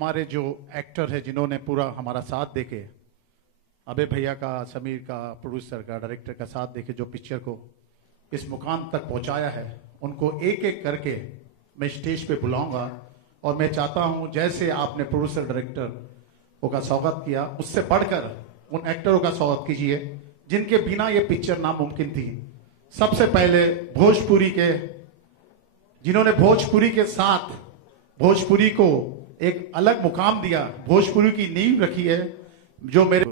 हमारे जो एक्टर है जिन्होंने पूरा हमारा साथ देके, अबे भैया का, समीर का, प्रोड्यूसर का, डायरेक्टर का साथ देके जो पिक्चर को इस मुकाम तक पहुंचाया है, उनको एक एक करके मैं स्टेज पे बुलाऊंगा। और मैं चाहता हूं जैसे आपने प्रोड्यूसर डायरेक्टर का स्वागत किया, उससे बढ़कर उन एक्टरों का स्वागत कीजिए जिनके बिना ये पिक्चर नामुमकिन थी। सबसे पहले भोजपुरी के, जिन्होंने भोजपुरी के साथ भोजपुरी को एक अलग मुकाम दिया, भोजपुरी की नींव रखी है, जो मेरे,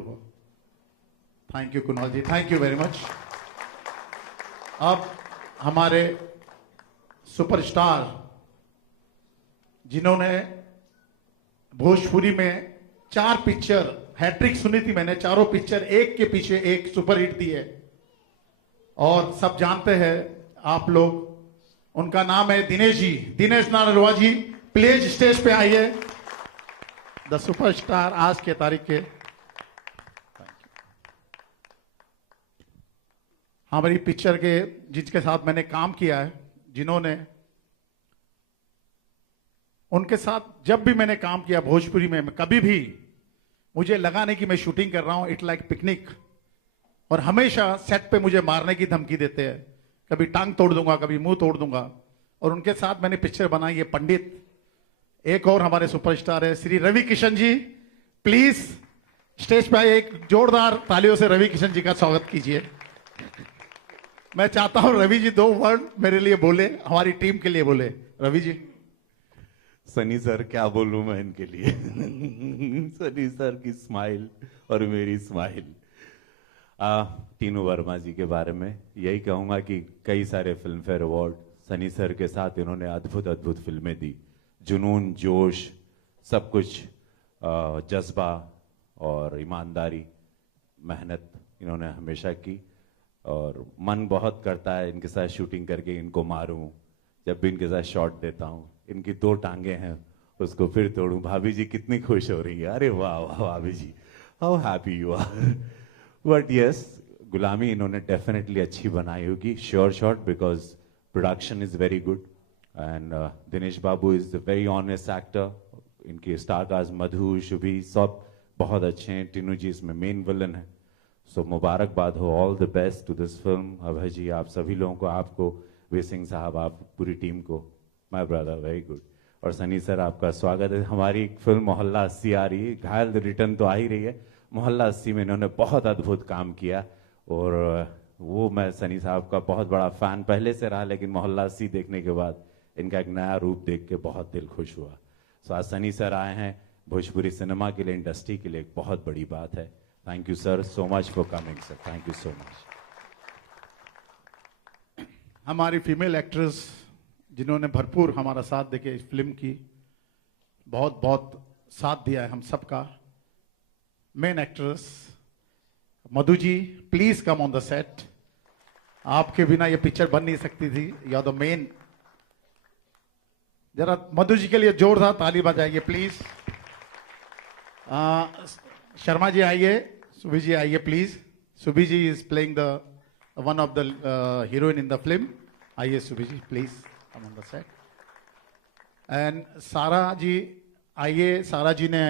thank you Kunal ji, thank you very much. अब हमारे सुपरस्टार जिन्होंने भोजपुरी में 4 पिक्चर, हैट्रिक सुनी थी मैंने, चारों पिक्चर एक के पीछे एक सुपरहिट दी है और सब जानते हैं आप लोग, उनका नाम है दिनेश जी, दिनेश नानरवा जी। प्लीज स्टेज पे आइए, द सुपरस्टार आज के तारीख के। हमारी पिक्चर के जिसके साथ मैंने काम किया है, जिन्होंने, उनके साथ जब भी मैंने काम किया भोजपुरी में, कभी भी मुझे लगा नहीं कि मैं शूटिंग कर रहा हूं, इट लाइक पिकनिक। और हमेशा सेट पे मुझे मारने की धमकी देते हैं, कभी टांग तोड़ दूंगा, कभी मुंह तोड़ दूंगा। और उनके साथ मैंने पिक्चर बनाई है पंडित। एक और हमारे सुपरस्टार है श्री रवि किशन जी, प्लीज स्टेज पे आइए, एक जोरदार तालियों से रवि किशन जी का स्वागत कीजिए। मैं चाहता हूं रवि जी 2 वर्ड मेरे लिए बोले, हमारी टीम के लिए बोले। रवि जी। सनी सर क्या बोलूं मैं इनके लिए सनी सर की स्माइल और मेरी स्माइल। टीनू वर्मा जी के बारे में यही कहूंगा कि कई सारे film fair award Sunny sir के साथ इन्होंने अद्भुत अद्भुत फिल्में दी। जुनून, जोश, सब कुछ, जज्बा और ईमानदारी, मेहनत इन्होंने हमेशा की। और मन बहुत करता है इनके साथ शूटिंग करके इनको मारूं, जब भी इनके साथ शॉट देता हूं। इनकी 2 टांगे हैं, उसको फिर तोड़ूं। भाभी जी कितनी खुश हो रही है, अरे वाह वाह भाभी जी, how happy you are. But yes, Gulami इन्होंने डेफिनेटली अच्छी बनाई होगी, sure shot, because production is very good and Dinesh Babu is a very honest actor. इनके स्टार कास्ट मधु, शुभी सब बहुत अच्छे हैं। टीनू जी इसमें मेन विलन है। सो मुबारकबाद हो, all the best to this film. Abhay ji, आप सभी लोगों को, आपको, वीर सिंह साहब, आप पूरी टीम को, माय ब्रदर, वेरी गुड। और सनी सर आपका स्वागत है। हमारी फिल्म मोहल्ला 80 आ रही है, घायल रिटर्न तो आ ही रही है। मोहल्ला 80 में इन्होंने बहुत अद्भुत काम किया और वो, मैं सनी साहब का बहुत बड़ा फैन पहले से रहा, लेकिन मोहल्ला 80 देखने के बाद इनका एक नया रूप देख के बहुत दिल खुश हुआ। सो आज सनी सर आए हैं, भोजपुरी सिनेमा के लिए, इंडस्ट्री के लिए एक बहुत बड़ी बात है। Thank you sir, so much for coming sir, thank you so much. हमारी फीमेल एक्ट्रेस जिन्होंने भरपूर हमारा साथ देके इस फिल्म की, बहुत बहुत साथ दिया है हम सबका। Main actress Madhu ji, please come on the set. आपके बिना ये पिक्चर बन नहीं सकती थी, यू आर द मेन। जरा मधु जी के लिए जोरदार ताली बजाइए प्लीज। शर्मा जी आइए, सुभी जी आइए please. Subhi ji is playing the one of the heroine in the film. आइए Subhi ji, please come on the set. And Sara ji आइए। सारा जी ने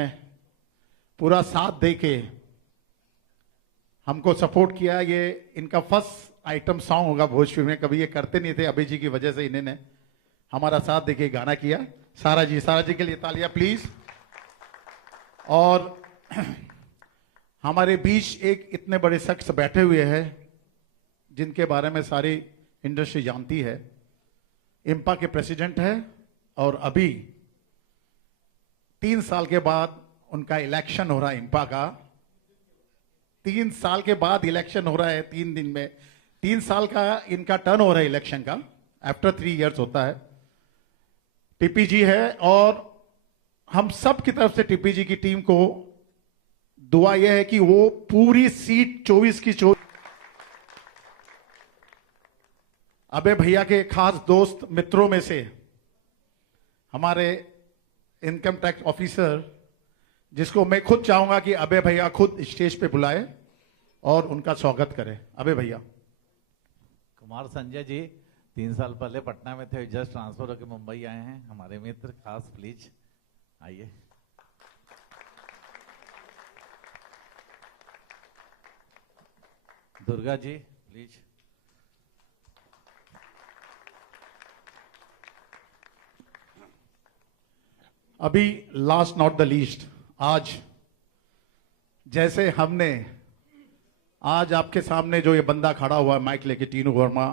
पूरा साथ देके हमको सपोर्ट किया। ये इनका फर्स्ट आइटम सॉन्ग होगा भोजपुरी में, कभी ये करते नहीं थे, अभी जी की वजह से इन्होंने हमारा साथ देके गाना किया। सारा जी के लिए तालियां प्लीज। और हमारे बीच एक इतने बड़े शख्स बैठे हुए हैं जिनके बारे में सारी इंडस्ट्री जानती है। इम्पा के प्रेसिडेंट है और अभी 3 साल के बाद उनका इलेक्शन हो रहा है। इम्पा का 3 साल के बाद इलेक्शन हो रहा है, 3 दिन में। 3 साल का इनका टर्न हो रहा है इलेक्शन का, आफ्टर 3 इयर्स होता है। टीपी जी है और हम सब की तरफ से टीपी जी की टीम को दुआ यह है कि वो पूरी सीट 24 की 24। अबे भैया के खास दोस्त मित्रों में से हमारे इनकम टैक्स ऑफिसर, जिसको मैं खुद चाहूंगा कि अबे भैया खुद स्टेज पे बुलाए और उनका स्वागत करें। अबे भैया। कुमार संजय जी 3 साल पहले पटना में थे, जस्ट ट्रांसफर होकर मुंबई आए हैं। हमारे मित्र खास, प्लीज आइए। दुर्गा जी प्लीज। अभी लास्ट नॉट द लीस्ट, आज जैसे हमने आज आपके सामने जो ये बंदा खड़ा हुआ है माइक लेके, टीनू वर्मा,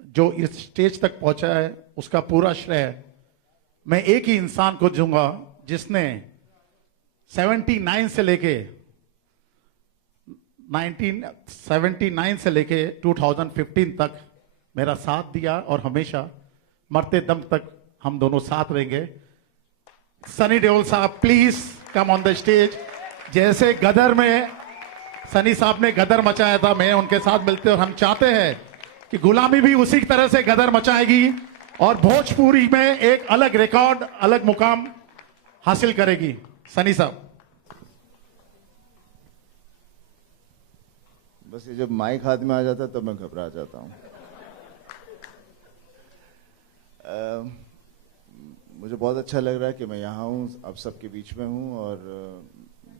जो इस स्टेज तक पहुंचा है, उसका पूरा श्रेय मैं एक ही इंसान को दूंगा जिसने 79 से लेके 1979 से लेके 2015 तक मेरा साथ दिया और हमेशा मरते दम तक हम दोनों साथ रहेंगे। सनी देओल साहब please come on the stage. जैसे गदर में सनी साहब ने गदर मचाया था, मैं उनके साथ मिलते और हम चाहते हैं कि गुलामी भी उसी तरह से गदर मचाएगी और भोजपुरी में एक अलग रिकॉर्ड, अलग मुकाम हासिल करेगी। सनी साहब। बस ये जब माइक हाथ में आ जाता है तब मैं घबरा जाता हूँ। मुझे बहुत अच्छा लग रहा है कि मैं यहाँ हूँ, आप सबके बीच में हूँ और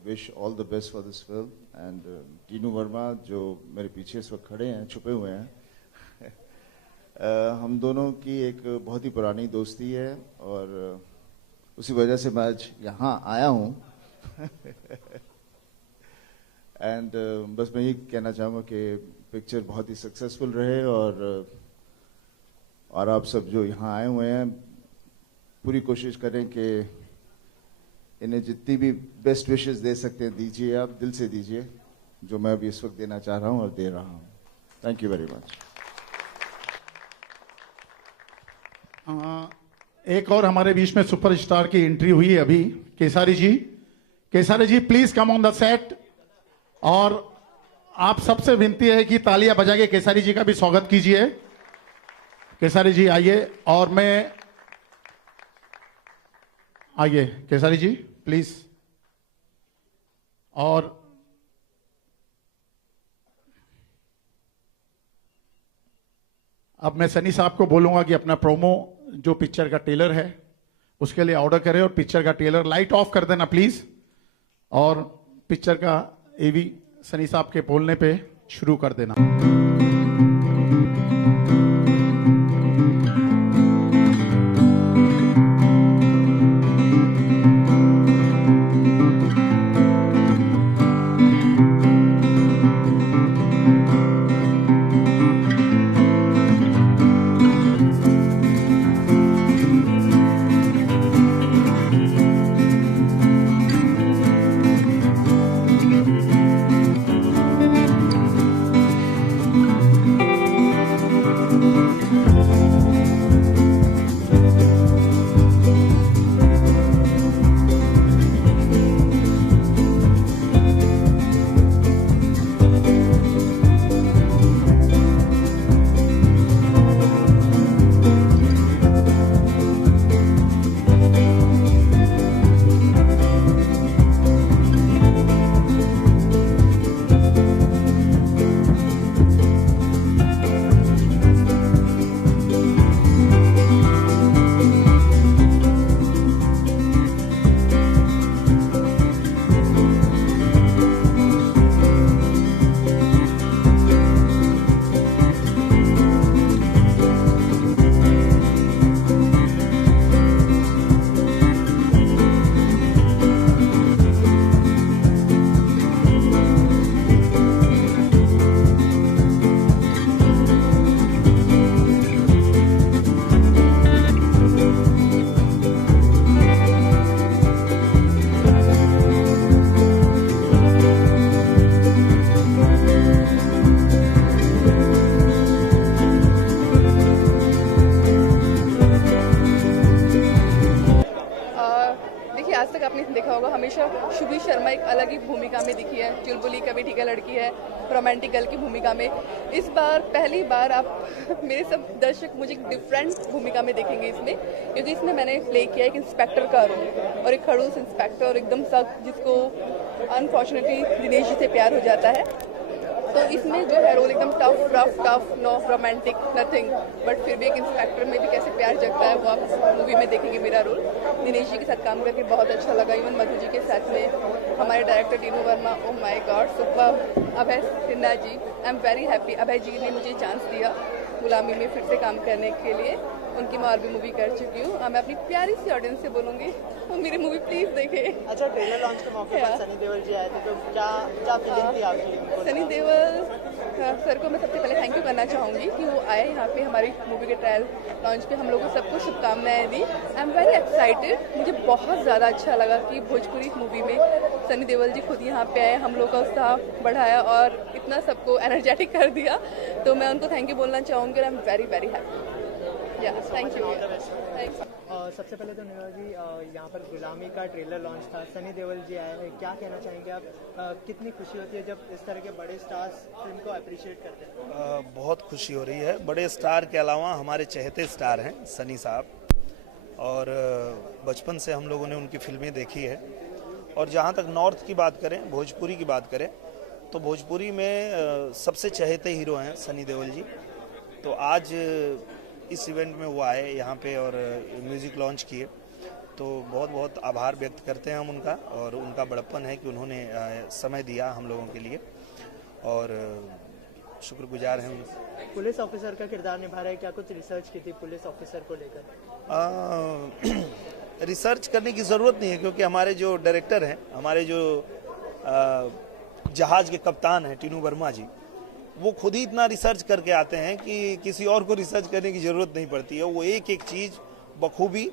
wish all the best for this film. And Tinu Verma जो मेरे पीछे इस वक्त खड़े हैं, छुपे हुए हैं, हम दोनों की एक बहुत ही पुरानी दोस्ती है और उसी वजह से मैं आज यहाँ आया हूँ। एंड बस मैं ये कहना चाहूँगा कि पिक्चर बहुत ही सक्सेसफुल रहे और आप सब जो यहाँ आए हुए हैं पूरी कोशिश करें कि इन्हें जितनी भी बेस्ट विशेस दे सकते हैं दीजिए, आप दिल से दीजिए, जो मैं अभी इस वक्त देना चाह रहा हूँ और दे रहा हूँ। Thank you very much. एक और हमारे बीच में सुपरस्टार की एंट्री हुई है अभी, Kesari ji. Kesari ji please come on the set. और आप सबसे विनती है कि तालियां बजा के केसारी जी का भी स्वागत कीजिए। केसारी जी आइए। और मैं आइए केसारी जी प्लीज। और अब मैं सनी साहब को बोलूंगा कि अपना प्रोमो जो पिक्चर का ट्रेलर है उसके लिए ऑर्डर करें और पिक्चर का ट्रेलर लाइट ऑफ कर देना प्लीज। और पिक्चर का एवी सनी साहब के बोलने पे शुरू कर देना। शुभी शर्मा एक अलग ही भूमिका में दिखी है, चुलबुली कभी ठीक है लड़की है, रोमांटिक गर्ल की भूमिका में। इस बार पहली बार आप मेरे सब दर्शक मुझे एक डिफरेंट भूमिका में देखेंगे इसमें, क्योंकि इसमें मैंने प्ले किया एक इंस्पेक्टर का रोल और एक खड़ूस इंस्पेक्टर एकदम सख्त, जिसको अनफॉर्चुनेटली दिनेश जी से प्यार हो जाता है। तो इसमें जो है रोल एकदम tough no romantic nothing, but फिर भी एक इंस्पेक्टर में भी कैसे प्यार जगता है वो आप मूवी में देखेंगे मेरा रोल। दिनेश जी के साथ काम करके बहुत अच्छा लगा, इवन मधु जी के साथ में, हमारे director Tinu Verma, oh my god super, Abhay Sinha ji, I am very happy. Abhay ji ने मुझे चांस दिया गुलामी में फिर से काम करने के लिए। उनकी मैं और भी मूवी कर चुकी हूँ। मैं अपनी प्यारी सी ऑडियंस से बोलूँगी वो मेरी मूवी प्लीज़ देखे। अच्छा, ट्रेलर लॉन्च के मौके पर सनी देओल जी आए थे, तो क्या फीलिंग थी आपकी? सनी देओल सर को मैं सबसे पहले थैंक यू करना चाहूँगी कि वो आए यहाँ पे हमारी मूवी के ट्रायल लॉन्च पे। हम लोगों को सबको शुभकामनाएं दी। I am very excited. मुझे बहुत ज़्यादा अच्छा लगा कि भोजपुरी मूवी में सनी देओल जी खुद यहाँ पे आए, हम लोग का उत्साह बढ़ाया और इतना सबको एनर्जेटिक कर दिया। तो मैं उनको थैंक यू बोलना चाहूँगी। आई am very very happy. Thank you. सबसे पहले तो नेहा जी, यहाँ पर गुलामी का ट्रेलर लॉन्च था, सनी देओल जी आए हैं, क्या कहना चाहेंगे आप? कितनी खुशी होती है जब इस तरह के बड़े स्टार्स फिल्म को अप्रिशिएट करते हैं? बहुत खुशी हो रही है। बड़े स्टार के अलावा हमारे चहेते स्टार हैं सनी साहब, और बचपन से हम लोगों ने उनकी फिल्में देखी है। और जहाँ तक नॉर्थ की बात करें, भोजपुरी की बात करें, तो भोजपुरी में सबसे चहेते हीरो हैं सनी देओल जी। तो आज इस इवेंट में वो आए यहाँ पे और म्यूज़िक लॉन्च किए, तो बहुत बहुत आभार व्यक्त करते हैं हम उनका, और उनका बड़प्पन है कि उन्होंने समय दिया हम लोगों के लिए, और शुक्रगुजार हैं उनसे। पुलिस ऑफिसर का किरदार निभा रहे हैं, क्या कुछ रिसर्च की थी पुलिस ऑफिसर को लेकर? रिसर्च करने की ज़रूरत नहीं है, क्योंकि हमारे जो डायरेक्टर हैं, हमारे जो जहाज़ के कप्तान हैं टीनू वर्मा जी, वो खुद ही इतना रिसर्च करके आते हैं कि किसी और को रिसर्च करने की ज़रूरत नहीं पड़ती है। वो एक एक चीज़ बखूबी,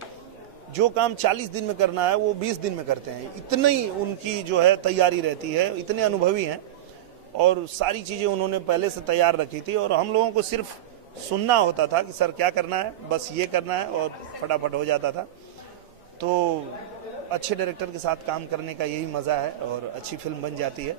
जो काम 40 दिन में करना है वो 20 दिन में करते हैं। इतनी उनकी जो है तैयारी रहती है, इतने अनुभवी हैं, और सारी चीज़ें उन्होंने पहले से तैयार रखी थी, और हम लोगों को सिर्फ सुनना होता था कि सर क्या करना है, बस ये करना है, और फटाफट हो जाता था। तो अच्छे डायरेक्टर के साथ काम करने का यही मज़ा है, और अच्छी फिल्म बन जाती है।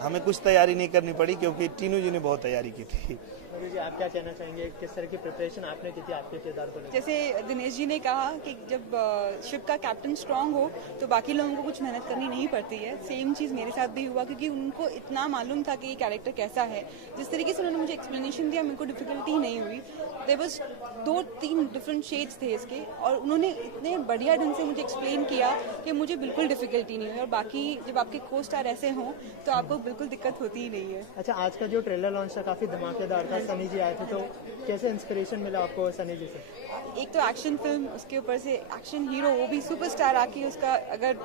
हमें कुछ तैयारी नहीं करनी पड़ी, क्योंकि टीनू जी ने बहुत तैयारी की थी। जी, आप क्या कहना चाहेंगे, किस तरह की प्रिपरेशन आपने की थी आपके किरदार को लेकर? जैसे दिनेश जी ने कहा कि जब शिप का कैप्टन स्ट्रांग हो तो बाकी लोगों को कुछ मेहनत करनी नहीं पड़ती है। सेम चीज़ मेरे साथ भी हुआ, क्योंकि उनको इतना मालूम था कि ये कैरेक्टर कैसा है। जिस तरीके से उन्होंने मुझे एक्सप्लेनेशन दिया, मेरे को डिफिकल्टी ही नहीं हुई। देयर वाज 2-3 डिफरेंट शेड्स थे इसके, और उन्होंने इतने बढ़िया ढंग से मुझे एक्सप्लेन किया कि मुझे बिल्कुल डिफिकल्टी नहीं हुई। और बाकी जब आपके को स्टार ऐसे हों तो आपको बिल्कुल दिक्कत होती ही नहीं है। अच्छा, आज का जो ट्रेलर लॉन्च था काफ़ी धमाकेदार था, सनी जी आए थे, तो कैसे इंस्पिरेशन मिला आपको सनी जी से? एक तो एक्शन फिल्म, उसके ऊपर से एक्शन हीरो, वो भी सुपरस्टार आके उसका अगर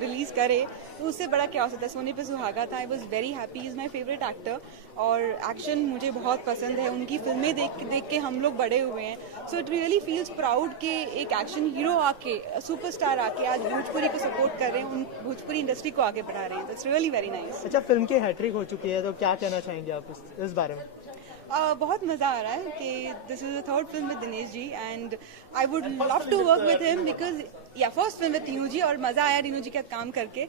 रिलीज करे तो उससे बड़ा क्या हो सकता है। सोने पे सुहागा था। I was very happy. Is my favourite actor, और एक्शन मुझे बहुत पसंद है। उनकी फिल्में देख के हम लोग बड़े हुए हैं। So it really feels proud कि एक एक्शन हीरो आके, सुपरस्टार आके आज भोजपुरी को सपोर्ट कर रहे हैं, भोजपुरी इंडस्ट्री को आगे बढ़ा रहे हैं। It's really very nice. अच्छा, फिल्म की हैट्रिक हो चुकी है, तो क्या कहना चाहेंगे आप इस बारे में? बहुत मज़ा आ रहा है कि this is the third film with Dinesh ji, and I would love to work with him, because first film with Tinu ji, और मज़ा आया तीनू जी के साथ काम करके।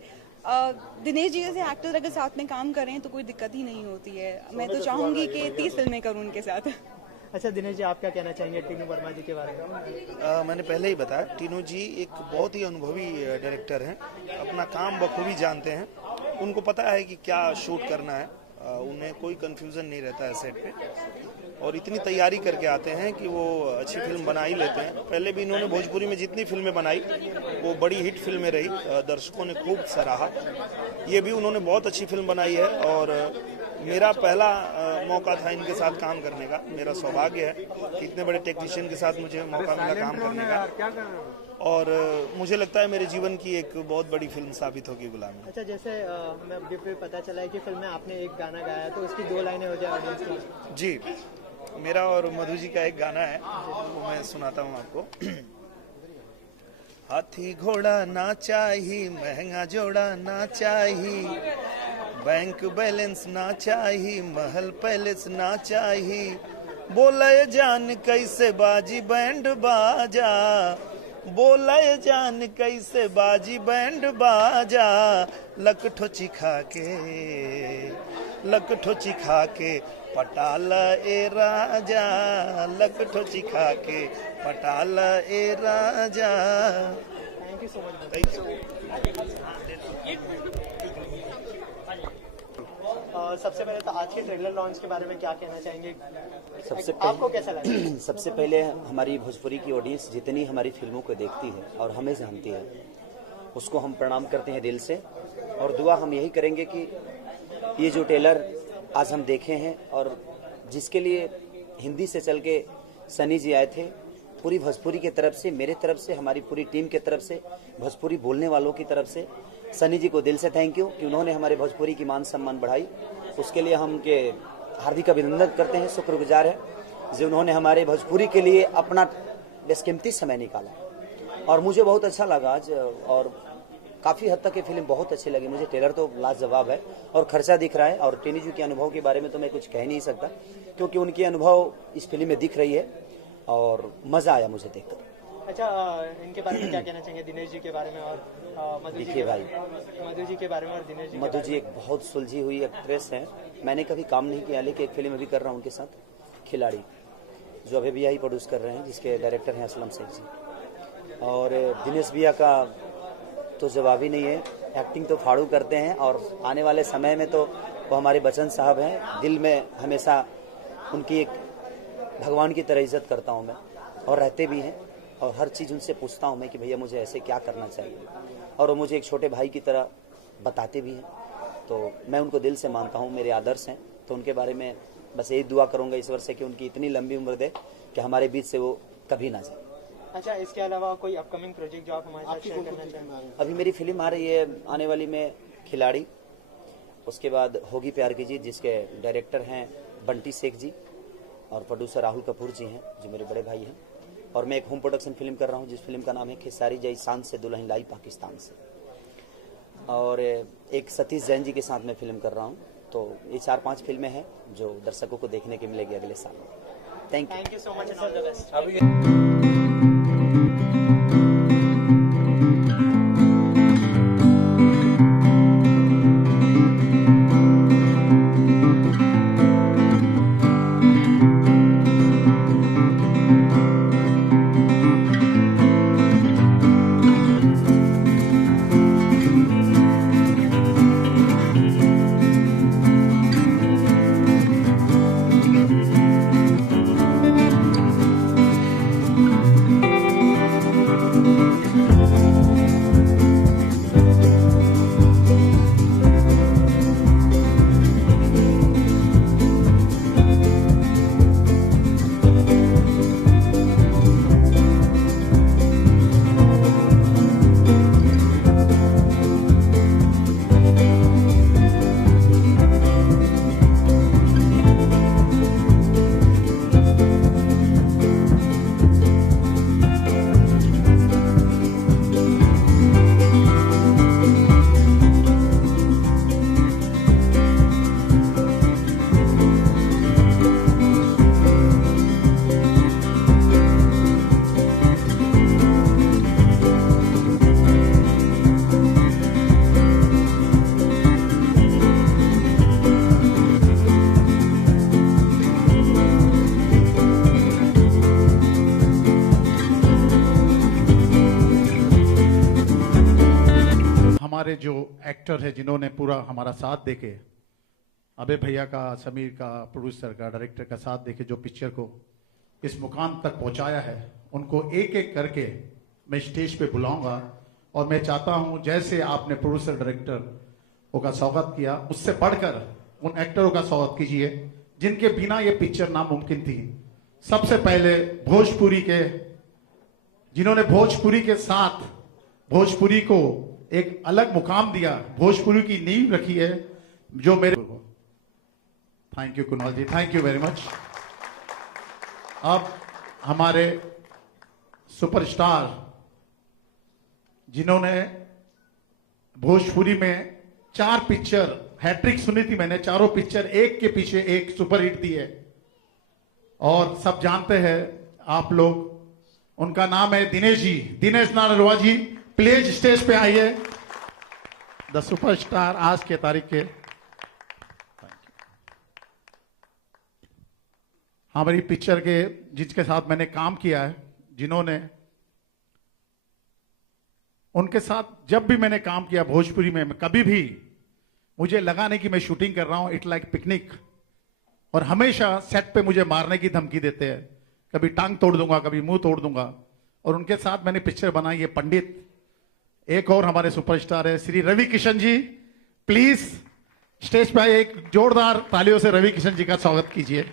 दिनेश जी जैसे एक्टर अगर साथ में काम करें तो कोई दिक्कत ही नहीं होती है। मैं तो चाहूँगी कि 30 फिल्में करूँ उनके साथ। अच्छा दिनेश जी, आप क्या कहना चाहेंगे टीनू वर्मा जी के बारे में? मैंने पहले ही बताया, टीनू जी एक बहुत ही अनुभवी डायरेक्टर हैं, अपना काम बखूबी जानते हैं, उनको पता है कि क्या शूट करना है, उन्हें कोई कंफ्यूजन नहीं रहता है सेट पे, और इतनी तैयारी करके आते हैं कि वो अच्छी फिल्म बना ही लेते हैं। पहले भी इन्होंने भोजपुरी में जितनी फिल्में बनाई वो बड़ी हिट फिल्में रही, दर्शकों ने खूब सराहा। ये भी उन्होंने बहुत अच्छी फिल्म बनाई है, और मेरा पहला मौका था इनके साथ काम करने का। मेरा सौभाग्य है कि इतने बड़े टेक्नीशियन के साथ मुझे मौका मिला काम करने का, और मुझे लगता है मेरे जीवन की एक बहुत बड़ी फिल्म साबित होगी गुलामी। अच्छा, जैसे हमें अभी भी पता चला है कि फिल्म में आपने एक गाना गाया, तो उसकी 2 लाइनें हो जाए ऑडियंस की। जी, मेरा और मधु जी का एक गाना है, वो मैं सुनाता हूँ आपको। हाथी घोड़ा ना चाहिए, महंगा जोड़ा ना चाहिए, बैंक बैलेंस ना चाहिए, महल पैलेस ना चाहिए, बोले जान कैसे बाजी बैंड बाजा, बोले जान कैसे बाजी बैंड बाजा, लकठो चिखा के पटाला ए राजा, लकठो चिखा के पटाला ए राजा। Thank you so much. Thank you. सबसे पहले तो आज के ट्रेलर लॉन्च के बारे में क्या कहना चाहेंगे? आपको कैसा लगा? सबसे पहले हमारी भोजपुरी की ऑडियंस जितनी हमारी फिल्मों को देखती है और हमें जानती है, उसको हम प्रणाम करते हैं दिल से, और दुआ हम यही करेंगे कि ये जो ट्रेलर आज हम देखे हैं और जिसके लिए हिंदी से चल के सनी जी आए थे, पूरी भोजपुरी की तरफ से, मेरे तरफ से, हमारी पूरी टीम की तरफ से, भोजपुरी बोलने वालों की तरफ से सनी जी को दिल से थैंक यू कि उन्होंने हमारे भोजपुरी की मान सम्मान बढ़ाई। उसके लिए हम उनके हार्दिक अभिनंदन करते हैं, शुक्रगुजार है जो उन्होंने हमारे भोजपुरी के लिए अपना बेशकीमती समय निकाला। और मुझे बहुत अच्छा लगा आज, और काफ़ी हद तक ये फिल्म बहुत अच्छी लगी मुझे। ट्रेलर तो लाजवाब है और खर्चा दिख रहा है, और टेनी जी के अनुभव के बारे में तो मैं कुछ कह नहीं सकता क्योंकि उनके अनुभव इस फिल्म में दिख रही है और मज़ा आया मुझे देखकर। अच्छा, इनके बारे में क्या कहना चाहेंगे, दिनेश जी के बारे में और मधु जी देखिए भाई, मधु जी के बारे में और दिनेश जी? मधु जी एक बहुत सुलझी हुई एक्ट्रेस है। मैंने कभी काम नहीं किया, लेकिन एक फिल्म अभी कर रहा हूँ उनके साथ, खिलाड़ी, जो अभी भैया ही प्रोड्यूस कर रहे हैं, जिसके डायरेक्टर हैं असलम शेख जी। और दिनेश भैया का तो जवाब ही नहीं है, एक्टिंग तो फाड़ू करते हैं, और आने वाले समय में तो वो हमारे बच्चन साहब हैं। दिल में हमेशा उनकी एक भगवान की तरह इज्जत करता हूँ मैं, और रहते भी हैं, और हर चीज़ उनसे पूछता हूँ मैं कि भैया मुझे ऐसे क्या करना चाहिए, और वो मुझे एक छोटे भाई की तरह बताते भी हैं। तो मैं उनको दिल से मानता हूँ, मेरे आदर्श हैं। तो उनके बारे में बस यही दुआ करूँगा ईश्वर से कि उनकी इतनी लंबी उम्र दे कि हमारे बीच से वो कभी ना जाए। अच्छा, इसके अलावा कोई अपकमिंग प्रोजेक्ट जो आप हमारे साथ शेयर करना चाहेंगे? अभी मेरी फिल्म आ रही है आने वाली में, खिलाड़ी, उसके बाद होगी प्यार की जीत, जिसके डायरेक्टर हैं बंटी शेख जी और प्रोड्यूसर राहुल कपूर जी हैं, जो मेरे बड़े भाई हैं। और मैं एक होम प्रोडक्शन फिल्म कर रहा हूँ, जिस फिल्म का नाम है खेसारी जय शान से दुल्हन लाई पाकिस्तान से। और एक सतीश जैन जी के साथ मैं फिल्म कर रहा हूँ। तो ये 4-5 फिल्में हैं जो दर्शकों को देखने के मिलेगी अगले साल। Thank you so much and all the best. हमारे जो एक्टर है जिन्होंने पूरा हमारा साथ देके, अबे भैया का, समीर का, प्रोड्यूसर का, डायरेक्टर का साथ देके जो पिक्चर को इस मुकाम तक पहुंचाया है, उनको एक एक करके मैं स्टेज पे बुलाऊंगा। और मैं चाहता हूं जैसे आपने प्रोड्यूसर डायरेक्टर का स्वागत किया, उससे बढ़कर उन एक्टरों का स्वागत कीजिए जिनके बिना ये पिक्चर नामुमकिन थी। सबसे पहले भोजपुरी के, जिन्होंने भोजपुरी के साथ भोजपुरी को एक अलग मुकाम दिया, भोजपुरी की नींव रखी है, जो मेरे, thank you Kunal ji, thank you very much. अब हमारे सुपरस्टार जिन्होंने भोजपुरी में 4 पिक्चर, हैट्रिक सुनी थी मैंने, चारों पिक्चर एक के पीछे एक सुपरहिट दी है, और सब जानते हैं आप लोग, उनका नाम है दिनेश जी, दिनेश नारलवा जी। प्लीज स्टेज पे आइए, द सुपरस्टार आज के तारीख के। हमारी पिक्चर के जिसके साथ मैंने काम किया है, जिन्होंने, उनके साथ जब भी मैंने काम किया भोजपुरी में, कभी भी मुझे लगा नहीं कि मैं शूटिंग कर रहा हूं, इट लाइक पिकनिक। और हमेशा सेट पे मुझे मारने की धमकी देते हैं, कभी टांग तोड़ दूंगा, कभी मुंह तोड़ दूंगा। और उनके साथ मैंने पिक्चर बनाई है पंडित। एक और हमारे सुपरस्टार है श्री रवि किशन जी, प्लीज स्टेज पे आइए, एक जोरदार तालियों से रवि किशन जी का स्वागत कीजिए।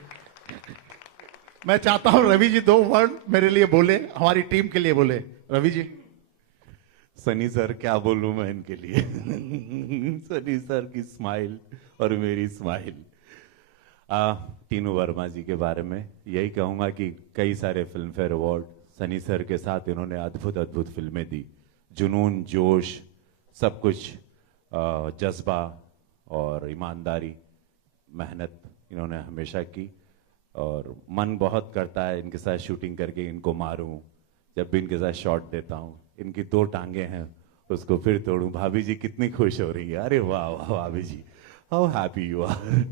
मैं चाहता हूं रवि जी 2 वर्ड मेरे लिए बोले, हमारी टीम के लिए बोले। रवि जी। सनी सर क्या बोलूं मैं इनके लिए। सनी सर की स्माइल और मेरी स्माइल। टीनू वर्मा जी के बारे में यही कहूंगा कि कई सारे film fair award Sunny sir के साथ इन्होंने अद्भुत अद्भुत फिल्में दी। जुनून, जोश, सब कुछ, जज्बा और ईमानदारी, मेहनत इन्होंने हमेशा की। और मन बहुत करता है इनके साथ शूटिंग करके इनको मारूं। जब भी इनके साथ शॉट देता हूं, इनकी 2 टांगे हैं उसको फिर तोड़ूं। भाभी जी कितनी खुश हो रही है, अरे वाह वाह भाभी जी, how happy you are.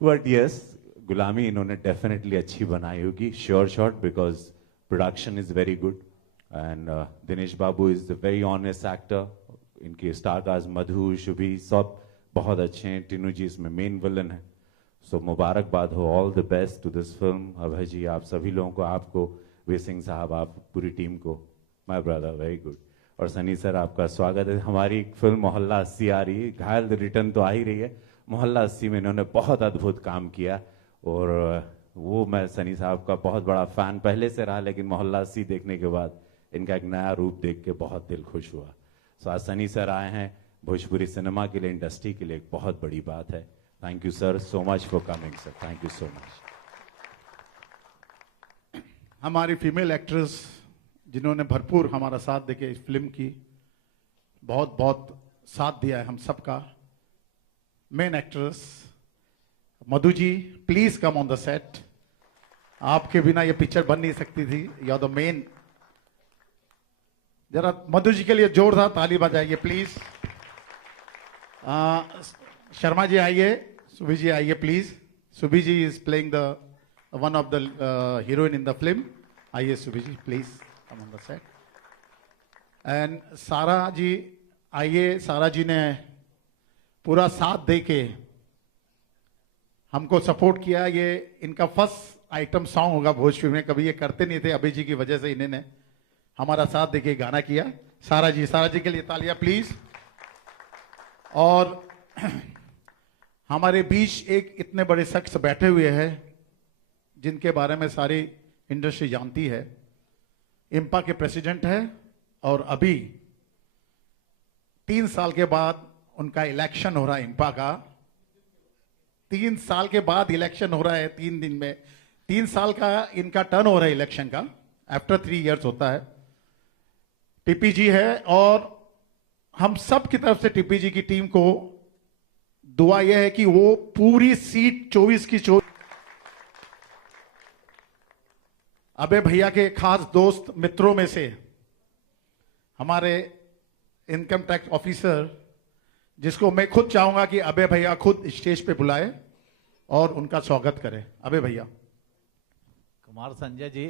But yes, Gulami इन्होंने डेफिनेटली अच्छी बनाई होगी, sure shot, because production is very good and Dinesh Babu is a very honest actor. इनके स्टार कास्ट मधु, शुभी सब बहुत अच्छे हैं। टीनू जी इसमें मेन विलन है। सो मुबारकबाद हो, all the best to this film. Abhay ji, आप सभी लोगों को, आपको, वे सिंह साहब, आप पूरी टीम को, माय ब्रदर, वेरी गुड। और सनी सर आपका स्वागत है। हमारी फिल्म मोहल्ला 80 आ रही है, घायल रिटर्न तो आ ही रही है। मोहल्ला 80 में इन्होंने बहुत अद्भुत काम किया और वो मैं सनी साहब का बहुत बड़ा फैन पहले से रहा, लेकिन मोहल्ला 80 देखने के बाद इनका एक नया रूप देख के बहुत दिल खुश हुआ। सो आज सनी सर आए हैं भोजपुरी सिनेमा के लिए, इंडस्ट्री के लिए एक बहुत बड़ी बात है। Thank you sir so much for coming sir, thank you so much. हमारी फीमेल एक्ट्रेस जिन्होंने भरपूर हमारा साथ देके इस फिल्म की बहुत बहुत साथ दिया है हम सबका। Main actress Madhu ji, please come on the set. आपके बिना ये पिक्चर बन नहीं सकती थी, यू आर द मेन। जरा मधु जी के लिए जोरदार ताली बजाइए प्लीज। शर्मा जी आइए, सुबी जी आइए please. Subi ji is playing the one of the heroine in the film. आइए Subi ji please come on the set. And Sara ji आइए। सारा जी ने पूरा साथ देके हमको सपोर्ट किया। ये इनका फर्स्ट आइटम सॉन्ग होगा भोजपुरी में, कभी ये करते नहीं थे। अभय जी की वजह से इन्होंने हमारा साथ देके गाना किया। सारा जी के लिए तालियां प्लीज। और हमारे बीच एक इतने बड़े शख्स बैठे हुए हैं जिनके बारे में सारी इंडस्ट्री जानती है। इंपा के प्रेसिडेंट है और अभी 3 साल के बाद उनका इलेक्शन हो रहा है। इंपा का 3 साल के बाद इलेक्शन हो रहा है, 3 दिन में। 3 साल का इनका टर्न हो रहा है इलेक्शन का, आफ्टर 3 इयर्स होता है। टीपी जी है और हम सब की तरफ से टीपी जी की टीम को दुआ यह है कि वो पूरी सीट 24 की 24। अबे भैया के खास दोस्त मित्रों में से हमारे इनकम टैक्स ऑफिसर, जिसको मैं खुद चाहूंगा कि अबे भैया खुद स्टेज पे बुलाए और उनका स्वागत करें। अबे भैया। कुमार संजय जी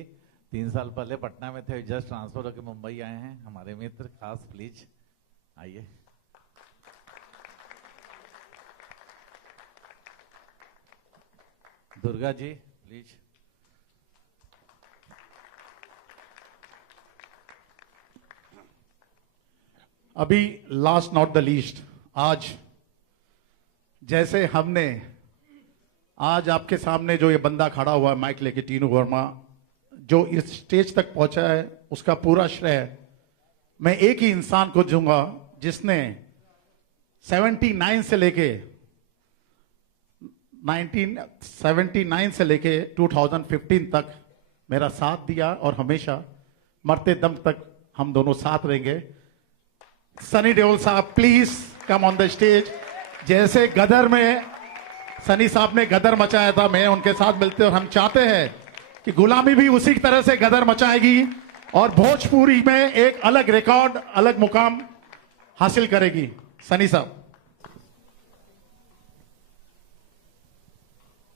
3 साल पहले पटना में थे, जस्ट ट्रांसफर होकर मुंबई आए हैं। हमारे मित्र खास, प्लीज आइए। दुर्गा जी प्लीज। अभी लास्ट नॉट द लीस्ट, आज जैसे हमने आज आपके सामने जो ये बंदा खड़ा हुआ है माइक लेके, टीनू वर्मा, जो इस स्टेज तक पहुंचा है, उसका पूरा श्रेय मैं एक ही इंसान को दूंगा जिसने 79 से लेके 1979 से लेके 2015 तक मेरा साथ दिया और हमेशा मरते दम तक हम दोनों साथ रहेंगे। सनी देओल साहब please come on the stage. जैसे गदर में सनी साहब ने गदर मचाया था, मैं उनके साथ मिलते और हम चाहते हैं कि गुलामी भी उसी तरह से गदर मचाएगी और भोजपुरी में एक अलग रिकॉर्ड, अलग मुकाम हासिल करेगी। सनी साहब।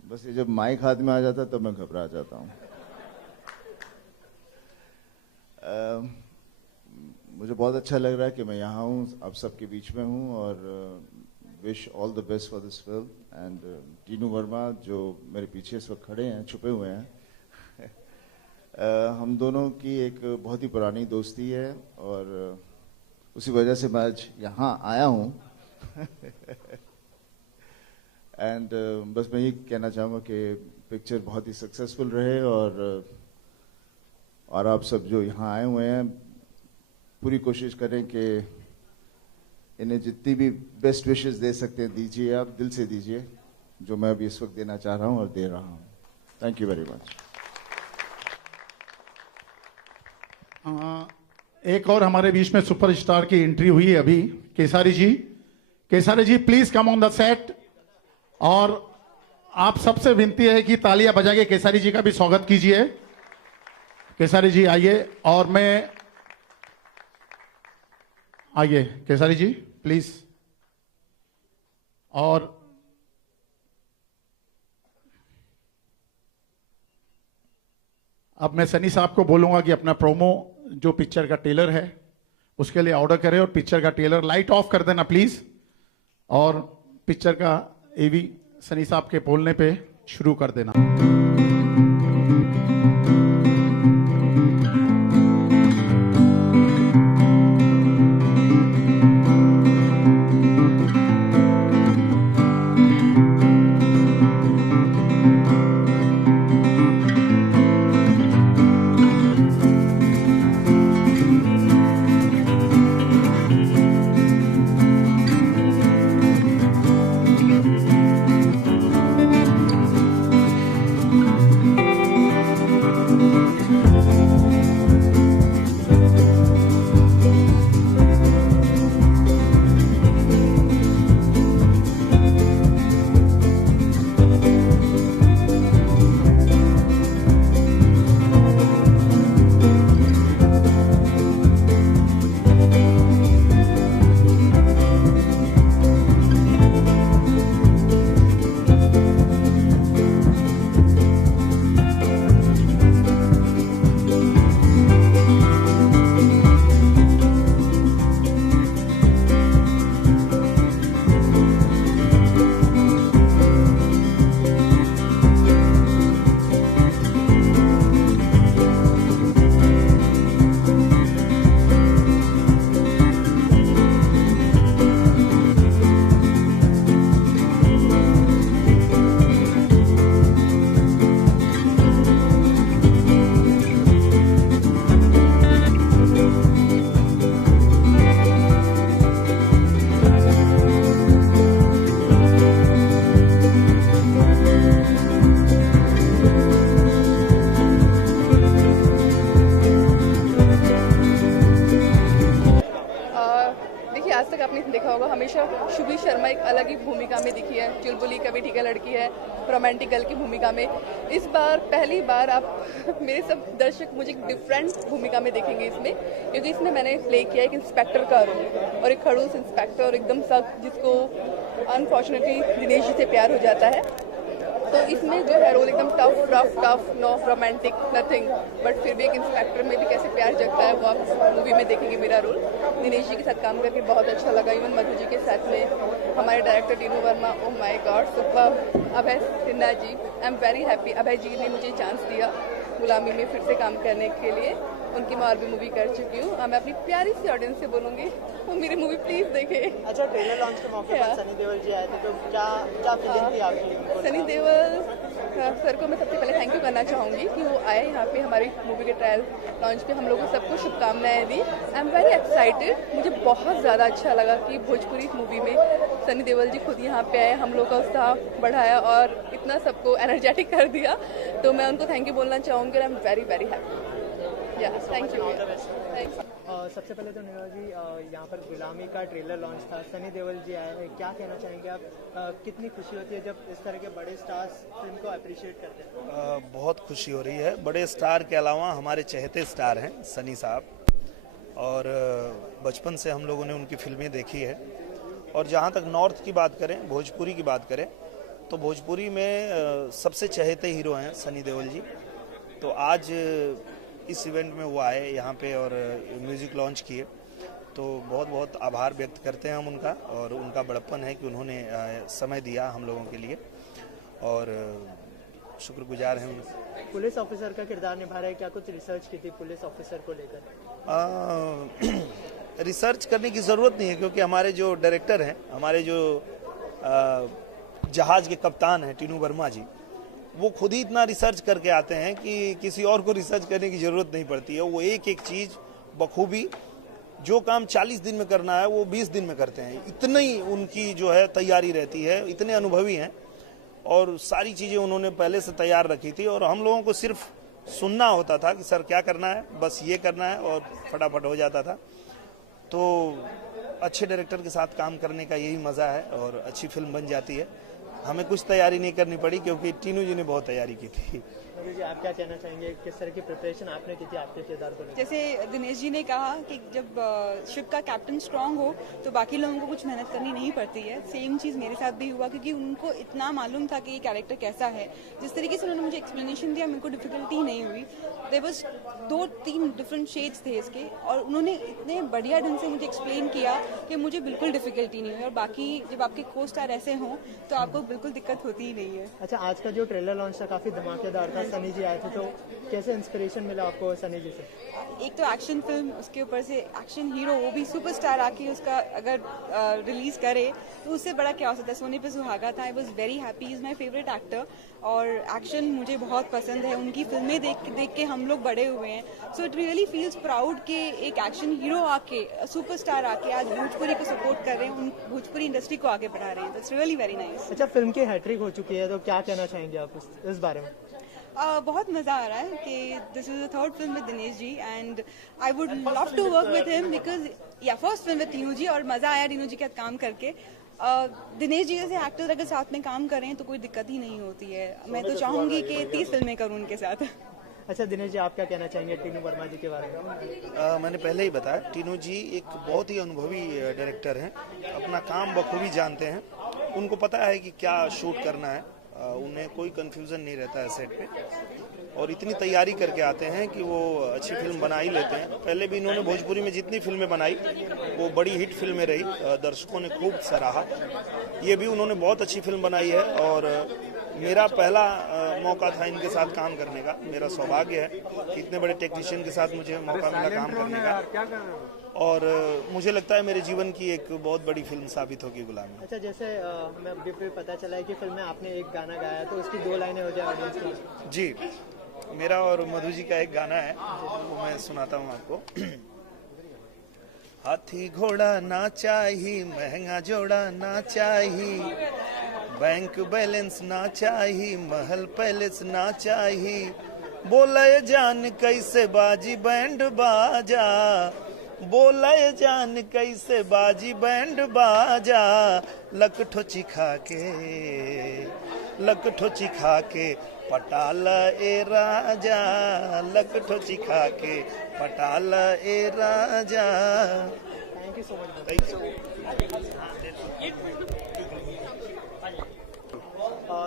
बस ये जब माइक हाथ में आ जाता है तो मैं घबरा जाता हूँ। मुझे बहुत अच्छा लग रहा है कि मैं यहाँ हूँ, आप सबके बीच में हूँ और wish all the best for this film. And Tinu Verma जो मेरे पीछे इस वक्त खड़े हैं, छुपे हुए हैं, हम दोनों की एक बहुत ही पुरानी दोस्ती है और उसी वजह से मैं आज यहाँ आया हूँ। एंड बस मैं ये कहना चाहूँगा कि पिक्चर बहुत ही सक्सेसफुल रहे और आप सब जो यहाँ आए हुए हैं पूरी कोशिश करें कि इन्हें जितनी भी बेस्ट विशेस दे सकते हैं दीजिए, आप दिल से दीजिए, जो मैं अभी इस वक्त देना चाह रहा हूँ और दे रहा हूँ। Thank you very much. एक और हमारे बीच में सुपरस्टार की एंट्री हुई है अभी, Kesari ji. Kesari ji please come on the set. और आप सबसे विनती है कि तालियां बजा के केसारी जी का भी स्वागत कीजिए। केसारी जी आइए। और मैं आइए केसारी जी प्लीज। और अब मैं सनी साहब को बोलूंगा कि अपना प्रोमो जो पिक्चर का ट्रेलर है उसके लिए ऑर्डर करें और पिक्चर का ट्रेलर लाइट ऑफ कर देना प्लीज। और पिक्चर का एवी सनी साहब के बोलने पे शुरू कर देना। शुभी शर्मा एक अलग ही भूमिका में दिखी है। चुलबुली कभी ठीक है लड़की है, रोमांटिक गर्ल की भूमिका में। इस बार पहली बार आप मेरे सब दर्शक मुझे एक डिफरेंट भूमिका में देखेंगे इसमें, क्योंकि इसमें मैंने प्ले किया एक इंस्पेक्टर का रोल और एक खड़ूस इंस्पेक्टर और एकदम सख्त जिसको अनफॉर्चुनेटली दिनेश जी से प्यार हो जाता है। तो इसमें जो है रोल एकदम tough no romantic nothing, but फिर भी एक इंस्पेक्टर में भी कैसे प्यार जगता है वो आप मूवी में देखेंगे। मेरा रोल दिनेश जी के साथ काम करके बहुत अच्छा लगा। इवन मधु जी के साथ में हमारे director Tinu Verma, oh my god super. Abhay Sinha ji, I am very happy. Abhay ji ने मुझे चांस दिया गुलामी में फिर से काम करने के लिए। उनकी मैं और भी मूवी कर चुकी हूँ। मैं अपनी प्यारी सी ऑडियंस से बोलूँगी वो मेरी मूवी प्लीज़ देखे। अच्छा, ट्रेलर लॉन्च के मौके पर सनी देओल जी आए थे, तो क्या फीलिंग थी आपकी? सनी देओल सर को मैं सबसे पहले थैंक यू करना चाहूँगी कि वो आए यहाँ पे हमारी मूवी के ट्रायल लॉन्च पे। हम लोगों को सबको शुभकामनाएं दी। I am very excited. मुझे बहुत ज़्यादा अच्छा लगा कि भोजपुरी मूवी में सनी देओल जी खुद यहाँ पे आए, हम लोग का उत्साह बढ़ाया और इतना सबको एनर्जेटिक कर दिया। तो मैं उनको थैंक यू बोलना चाहूँगी। आई am very very happy. Thank you. सबसे पहले तो नीरज जी, यहाँ पर गुलामी का ट्रेलर लॉन्च था, सनी देओल जी आए हैं, क्या कहना चाहेंगे आप? कितनी खुशी होती है जब इस तरह के बड़े स्टार्स फिल्म को अप्रिशिएट करते हैं? बहुत खुशी हो रही है। बड़े स्टार के अलावा हमारे चहेते स्टार हैं सनी साहब, और बचपन से हम लोगों ने उनकी फिल्में देखी है। और जहाँ तक नॉर्थ की बात करें, भोजपुरी की बात करें, तो भोजपुरी में सबसे चहेते हीरो हैं सनी देओल जी। तो आज इस इवेंट में वो आए यहाँ पे और म्यूज़िक लॉन्च किए, तो बहुत बहुत आभार व्यक्त करते हैं हम उनका, और उनका बड़प्पन है कि उन्होंने समय दिया हम लोगों के लिए, और शुक्रगुजार हैं उनके। पुलिस ऑफिसर का किरदार निभा रहे हैं, क्या कुछ रिसर्च की थी पुलिस ऑफिसर को लेकर? रिसर्च करने की ज़रूरत नहीं है, क्योंकि हमारे जो डायरेक्टर हैं, हमारे जो जहाज के कप्तान हैं टीनू वर्मा जी, वो खुद ही इतना रिसर्च करके आते हैं कि किसी और को रिसर्च करने की जरूरत नहीं पड़ती है। वो एक एक चीज बखूबी, जो काम 40 दिन में करना है वो 20 दिन में करते हैं। इतनी उनकी जो है तैयारी रहती है, इतने अनुभवी हैं और सारी चीजें उन्होंने पहले से तैयार रखी थी और हम लोगों को सिर्फ सुनना होता था कि सर क्या करना है, बस ये करना है और फटाफट हो जाता था। तो अच्छे डायरेक्टर के साथ काम करने का यही मज़ा है और अच्छी फिल्म बन जाती है। हमें कुछ तैयारी नहीं करनी पड़ी क्योंकि टीनू जी ने बहुत तैयारी की थी। जी, आप क्या कहना चाहेंगे, किस तरह की प्रिपरेशन आपने की थी आपके किरदार को? जैसे दिनेश जी ने कहा कि जब शिप का कैप्टन स्ट्रांग हो तो बाकी लोगों को कुछ मेहनत करनी नहीं पड़ती है। सेम चीज़ मेरे साथ भी हुआ क्योंकि उनको इतना मालूम था कि ये कैरेक्टर कैसा है। जिस तरीके से उन्होंने मुझे एक्सप्लेनेशन दिया मेरे को डिफिकल्टी नहीं हुई। देयर वाज 2-3 डिफरेंट शेड्स थे इसके और उन्होंने इतने बढ़िया ढंग से मुझे एक्सप्लेन किया कि मुझे बिल्कुल डिफिकल्टी नहीं हुई। और बाकी जब आपके को स्टार ऐसे हों तो आपको बिल्कुल दिक्कत होती ही नहीं है। अच्छा, आज का जो ट्रेलर लॉन्च था काफ़ी धमाकेदार था, सनी जी आए थे, तो कैसे इंस्पिरेशन मिला आपको सनी जी से? एक तो एक्शन फिल्म, उसके ऊपर से एक्शन हीरो, वो भी सुपरस्टार आके उसका अगर रिलीज करे तो उससे बड़ा क्या हो सकता है। सोने पे सुहागा था। I was very happy, is my favourite actor और एक्शन मुझे बहुत पसंद है। उनकी फिल्में देख के हम लोग बड़े हुए हैं। So it really feels proud कि एक एक्शन हीरो आके, सुपरस्टार आके आज भोजपुरी को सपोर्ट कर रहे हैं, भोजपुरी इंडस्ट्री को आगे बढ़ा रहे हैं। That's really very nice. अच्छा, फिल्म की हैट्रिक हो चुकी है तो क्या कहना चाहेंगे आप इस बारे में? बहुत मजा आ रहा है कि this is the third film with Dinesh ji and I would love to work with him because first film with Tinu ji और मजा आया टीनू जी के साथ काम करके। दिनेश जी जैसे एक्टर अगर साथ में काम करें तो कोई दिक्कत ही नहीं होती है। मैं तो चाहूंगी कि 30 फिल्में करूं उनके साथ। अच्छा दिनेश जी, आप क्या कहना चाहेंगे टीनू वर्मा जी के बारे में? मैंने पहले ही बताया, टीनू जी एक बहुत ही अनुभवी डायरेक्टर हैं, अपना काम बखूबी जानते हैं। उनको पता है कि क्या शूट करना है, उन्हें कोई कंफ्यूजन नहीं रहता है सेट पे और इतनी तैयारी करके आते हैं कि वो अच्छी फिल्म बना ही लेते हैं। पहले भी इन्होंने भोजपुरी में जितनी फिल्में बनाई वो बड़ी हिट फिल्में रही, दर्शकों ने खूब सराहा। ये भी उन्होंने बहुत अच्छी फिल्म बनाई है और मेरा पहला मौका था इनके साथ काम करने का। मेरा सौभाग्य है कि इतने बड़े टेक्नीशियन के साथ मुझे मौका मिला काम करने का और मुझे लगता है मेरे जीवन की एक बहुत बड़ी फिल्म साबित होगी गुलामी। अच्छा, जैसे हमें अभी फिर पता चला है कि फिल्म में आपने एक गाना गाया तो उसकी 2 लाइनें हो जाए ऑडियंस की। जी, मेरा और मधु जी का एक गाना है वो मैं सुनाता हूँ आपको। हाथी घोड़ा ना चाहिए, महंगा जोड़ा ना चाहिए, बैंक बैलेंस ना चाहिए, महल पैलेस ना चाहिए, बोले जान कैसे बाजी बैंड बाजा, बोले जान कैसे बाजी बैंड बाजा, लकठो चिखा के पटाला ए राजा, लकठो चिखा के पटाला ए राजा। Thank you so much. Thank you.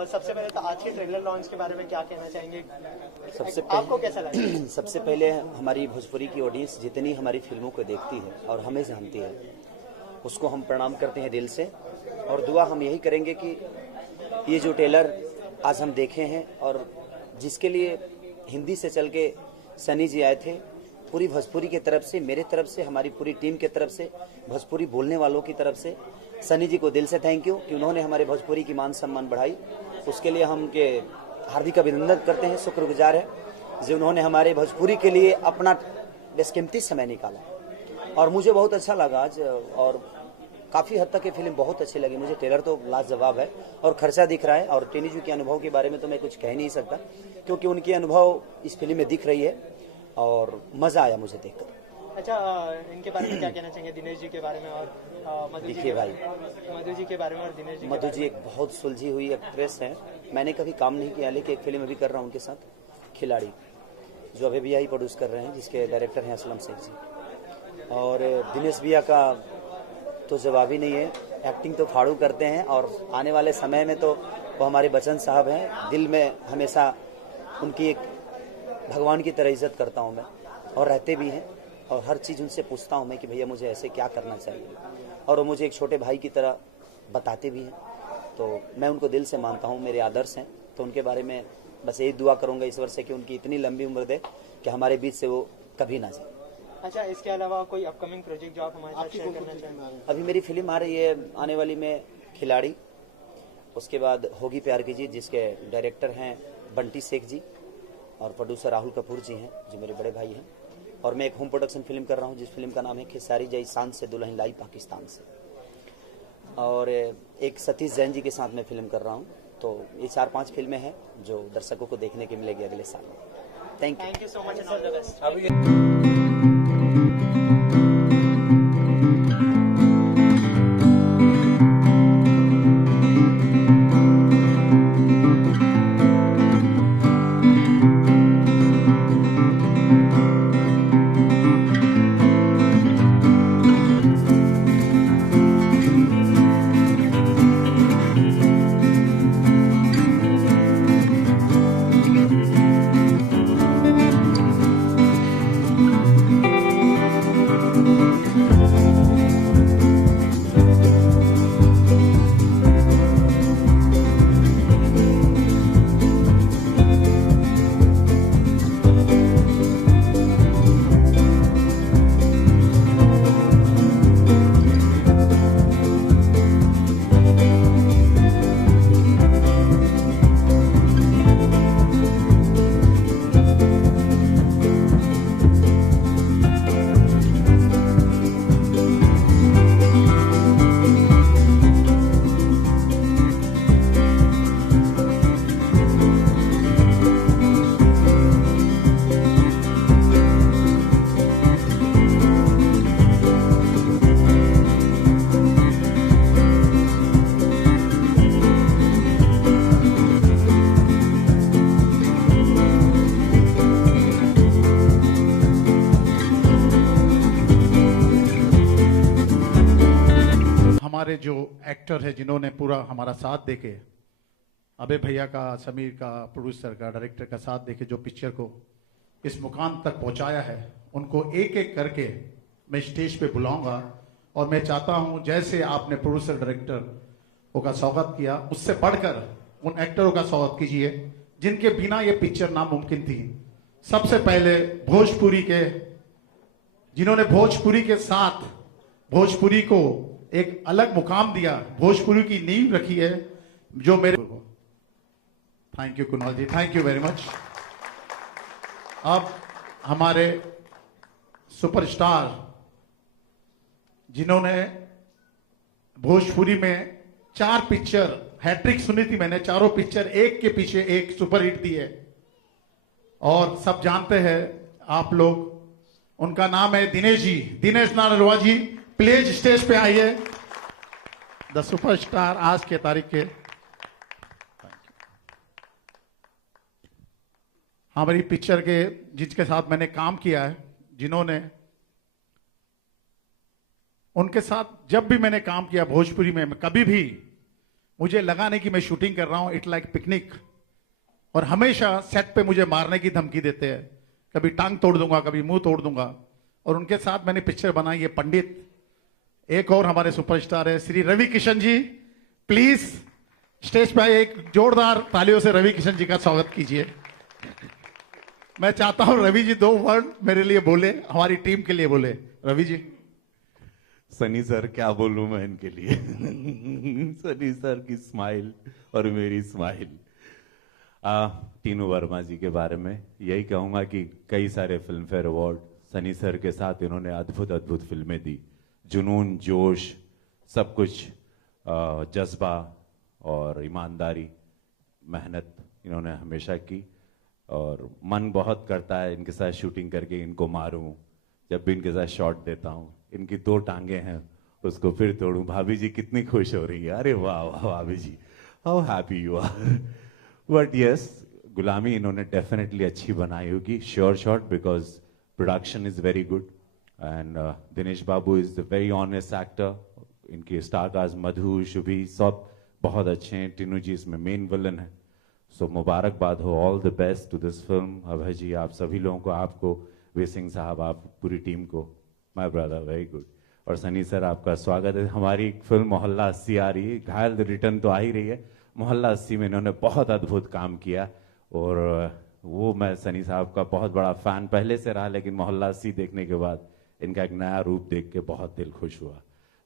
सबसे पहले तो आज के ट्रेलर लॉन्च के बारे में क्या कहना चाहेंगे? आपको कैसा लगा? सबसे पहले हमारी भोजपुरी की ऑडियंस जितनी हमारी फिल्मों को देखती है और हमें जानती है उसको हम प्रणाम करते हैं दिल से और दुआ हम यही करेंगे कि ये जो ट्रेलर आज हम देखे हैं और जिसके लिए हिंदी से चल के सनी जी आए थे, पूरी भोजपुरी की तरफ से, मेरे तरफ से, हमारी पूरी टीम की तरफ से, भोजपुरी बोलने वालों की तरफ से सनी जी को दिल से थैंक यू कि उन्होंने हमारे भोजपुरी की मान सम्मान बढ़ाई। उसके लिए हम उनके हार्दिक अभिनंदन करते हैं, शुक्रगुजार है जो उन्होंने हमारे भोजपुरी के लिए अपना बेशकीमती समय निकाला और मुझे बहुत अच्छा लगा आज और काफ़ी हद तक ये फिल्म बहुत अच्छी लगी मुझे। ट्रेलर तो लाजवाब है और खर्चा दिख रहा है और टीनू जी के अनुभव के बारे में तो मैं कुछ कह नहीं सकता क्योंकि उनके अनुभव इस फिल्म में दिख रही है और मज़ा आया मुझे देखकर। अच्छा, इनके बारे में क्या कहना चाहेंगे, दिनेश जी के बारे में और मधु जी के बारे में? और दिनेश जी, मधु जी एक बहुत सुलझी हुई एक्ट्रेस है। मैंने कभी काम नहीं किया लेकिन एक फिल्म अभी कर रहा हूँ उनके साथ, खिलाड़ी, जो अभी भी प्रोड्यूस कर रहे हैं, जिसके डायरेक्टर हैं असलम शेख जी। और दिनेश भैया का तो जवाब ही नहीं है, एक्टिंग तो फाड़ू करते हैं और आने वाले समय में तो वो हमारे बच्चन साहब हैं। दिल में हमेशा उनकी एक भगवान की तरह इज्जत करता हूँ मैं और रहते भी हैं और हर चीज़ उनसे पूछता हूँ मैं कि भैया मुझे ऐसे क्या करना चाहिए और वो मुझे एक छोटे भाई की तरह बताते भी हैं। तो मैं उनको दिल से मानता हूँ, मेरे आदर्श हैं। तो उनके बारे में बस यही दुआ करूँगा ईश्वर से कि उनकी इतनी लंबी उम्र दे कि हमारे बीच से वो कभी ना जाए। अच्छा, इसके अलावा कोई अपकमिंग प्रोजेक्ट जो आप हमारे साथ शेयर करना चाहेंगे? अभी मेरी फिल्म आ रही है आने वाली में, खिलाड़ी, उसके बाद होगी प्यार की जीत, जिसके डायरेक्टर हैं बंटी शेख जी और प्रोड्यूसर राहुल कपूर जी हैं, जो मेरे बड़े भाई हैं। और मैं एक होम प्रोडक्शन फिल्म कर रहा हूं, जिस फिल्म का नाम है खेसारी जय शान से दुल्हन लाई पाकिस्तान से। और एक सतीश जैन जी के साथ मैं फिल्म कर रहा हूं। तो ये 4-5 फिल्में हैं जो दर्शकों को देखने के मिलेगी अगले साल। Thank you so much and all the best. हमारे जो एक्टर है जिन्होंने पूरा हमारा साथ देके, अबे भैया का, समीर का, प्रोड्यूसर का, डायरेक्टर का साथ देके जो पिक्चर को इस मुकाम तक पहुंचाया है, उनको एक एक करके मैं स्टेज पे बुलाऊंगा। और मैं चाहता हूं जैसे आपने प्रोड्यूसर डायरेक्टर का स्वागत किया, उससे बढ़कर उन एक्टरों का स्वागत कीजिए जिनके बिना ये पिक्चर नामुमकिन थी। सबसे पहले भोजपुरी के, जिन्होंने भोजपुरी के साथ भोजपुरी को एक अलग मुकाम दिया, भोजपुरी की नींव रखी है, जो मेरे, thank you Kunal ji, thank you very much. अब हमारे सुपरस्टार जिन्होंने भोजपुरी में 4 पिक्चर, हैट्रिक सुनी थी मैंने, चारों पिक्चर एक के पीछे एक सुपरहिट दी है और सब जानते हैं आप लोग, उनका नाम है दिनेश जी, दिनेश नारलवा जी। प्लीज स्टेज पे आइए, द सुपरस्टार आज के तारीख के। हमारी पिक्चर के जिसके साथ मैंने काम किया है, जिन्होंने, उनके साथ जब भी मैंने काम किया भोजपुरी में, कभी भी मुझे लगा नहीं कि मैं शूटिंग कर रहा हूं, इट लाइक पिकनिक। और हमेशा सेट पे मुझे मारने की धमकी देते हैं, कभी टांग तोड़ दूंगा, कभी मुंह तोड़ दूंगा। और उनके साथ मैंने पिक्चर बनाई है पंडित। एक और हमारे सुपरस्टार है श्री रवि किशन जी, प्लीज स्टेज पे आइए, एक जोरदार तालियों से रवि किशन जी का स्वागत कीजिए। मैं चाहता हूं रवि जी 2 वर्ड मेरे लिए बोले, हमारी टीम के लिए बोले। रवि जी। सनी सर क्या बोलूं मैं इनके लिए सनी सर की स्माइल और मेरी स्माइल। टीनू वर्मा जी के बारे में यही कहूंगा कि कई सारे film fair award Sunny sir के साथ इन्होंने अद्भुत अद्भुत फिल्में दी, जुनून, जोश, सब कुछ, जज्बा और ईमानदारी, मेहनत इन्होंने हमेशा की। और मन बहुत करता है इनके साथ शूटिंग करके इनको मारूं, जब भी इनके साथ शॉट देता हूं, इनकी 2 टांगे हैं उसको फिर तोड़ूं। भाभी जी कितनी खुश हो रही है, अरे वाह वाह भाभी जी, how happy you are. But yes, Gulami इन्होंने डेफिनेटली अच्छी बनाई होगी, sure shot, because production is very good and Dinesh Babu is the very honest actor. इनके स्टार कास्ट मधु, शुभी सब बहुत अच्छे हैं। टीनू जी इसमें मेन विलन है। सो मुबारकबाद हो, all the best to this film. Abhay ji, आप सभी लोगों को, आपको, वे सिंह साहब, आप पूरी टीम को, माय ब्रदर, वेरी गुड। और सनी सर आपका स्वागत है। हमारी फिल्म मोहल्ला 80 आ रही है, घायल रिटर्न तो आ ही रही है। मोहल्ला 80 में इन्होंने बहुत अद्भुत काम किया और वो मैं सनी साहब का बहुत बड़ा फैन पहले से रहा, लेकिन मोहल्ला 80 देखने के बाद इनका एक नया रूप देख के बहुत दिल खुश हुआ।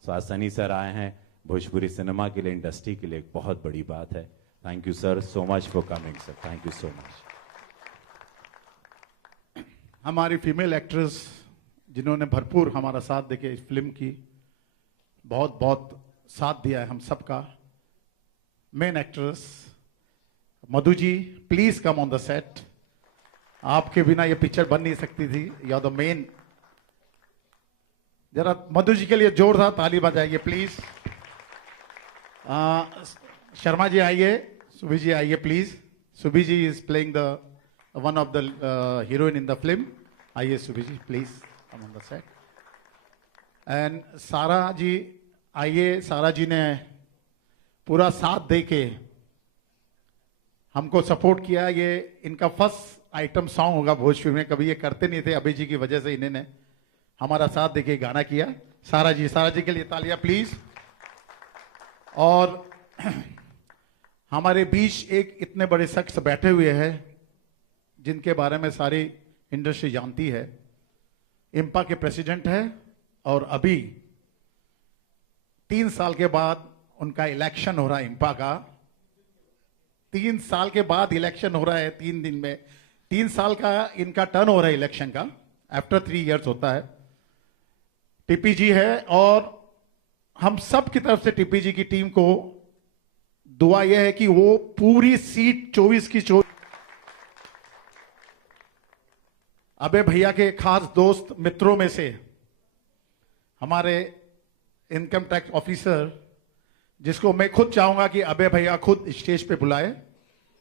सो आज सनी सर आए हैं, भोजपुरी सिनेमा के लिए, इंडस्ट्री के लिए एक बहुत बड़ी बात है। Thank you sir, so much for coming sir, thank you so much. हमारी फीमेल एक्ट्रेस जिन्होंने भरपूर हमारा साथ देके इस फिल्म की बहुत बहुत साथ दिया है हम सबका। Main actress Madhu ji, please come on the set. आपके बिना ये पिक्चर बन नहीं सकती थी, यू आर द मेन। जरा मधु जी के लिए जोरदार ताली बजाइए प्लीज। शर्मा जी आइए, सुबी जी आइए please. Subi ji is playing the one of the heroine in the film. आइए Subi ji please come on the set. And Sara ji आइए। सारा जी ने पूरा साथ दे के हमको सपोर्ट किया। ये इनका फर्स्ट आइटम सॉन्ग होगा भोजपुरी में, कभी ये करते नहीं थे। अभी जी की वजह से इन्होंने हमारा साथ देके गाना किया। सारा जी के लिए तालियां प्लीज। और हमारे बीच एक इतने बड़े शख्स बैठे हुए हैं जिनके बारे में सारी इंडस्ट्री जानती है। इम्पा के प्रेसिडेंट है और अभी 3 साल के बाद उनका इलेक्शन हो रहा है। इम्पा का 3 साल के बाद इलेक्शन हो रहा है, 3 दिन में। 3 साल का इनका टर्न हो रहा है इलेक्शन का, आफ्टर 3 इयर्स होता है। टीपी जी है और हम सब की तरफ से टीपी जी की टीम को दुआ यह है कि वो पूरी सीट 24 की 24। अबे भैया के खास दोस्त मित्रों में से हमारे इनकम टैक्स ऑफिसर, जिसको मैं खुद चाहूंगा कि अबे भैया खुद स्टेज पे बुलाए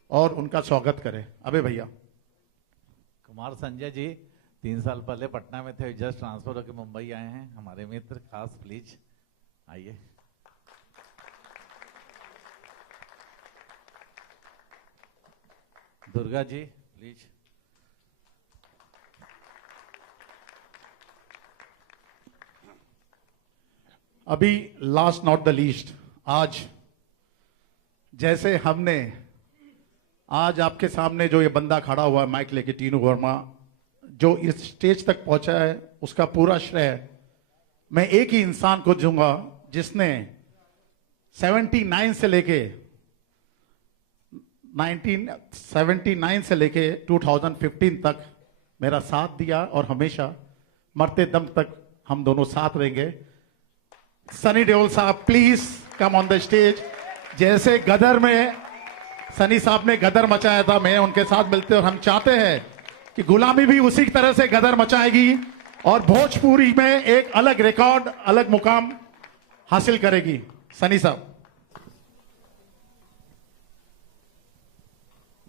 और उनका स्वागत करें। अबे भैया। कुमार संजय जी 3 साल पहले पटना में थे, जस्ट ट्रांसफर होकर मुंबई आए हैं। हमारे मित्र खास, प्लीज आइए। दुर्गा जी प्लीज। अभी लास्ट नॉट द लीस्ट, आज जैसे हमने आज आपके सामने जो ये बंदा खड़ा हुआ है माइक लेके, टीनू वर्मा, जो इस स्टेज तक पहुंचा है, उसका पूरा श्रेय मैं एक ही इंसान को दूंगा जिसने 79 से लेके 1979 से लेके 2015 तक मेरा साथ दिया और हमेशा मरते दम तक हम दोनों साथ रहेंगे। सनी देओल साहब please come on the stage. जैसे गदर में सनी साहब ने गदर मचाया था, मैं उनके साथ मिलते और हम चाहते हैं कि गुलामी भी उसी तरह से गदर मचाएगी और भोजपुरी में एक अलग रिकॉर्ड, अलग मुकाम हासिल करेगी। सनी साहब।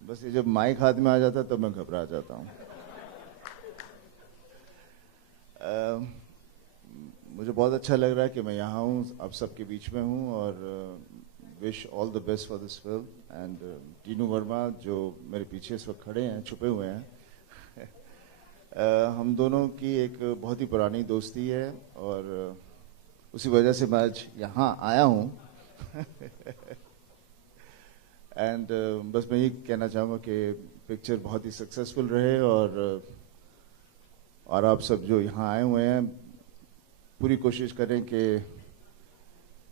बस ये जब माइक हाथ में आ जाता है तो मैं घबरा जाता हूँ। मुझे बहुत अच्छा लग रहा है कि मैं यहाँ हूँ, आप सबके बीच में हूँ और wish all the best for this film. And Tinu Verma जो मेरे पीछे इस वक्त खड़े हैं, छुपे हुए हैं, हम दोनों की एक बहुत ही पुरानी दोस्ती है और उसी वजह से मैं आज यहाँ आया हूँ। एंड बस मैं ये कहना चाहूँगा कि पिक्चर बहुत ही सक्सेसफुल रहे और आप सब जो यहाँ आए हुए हैं पूरी कोशिश करें कि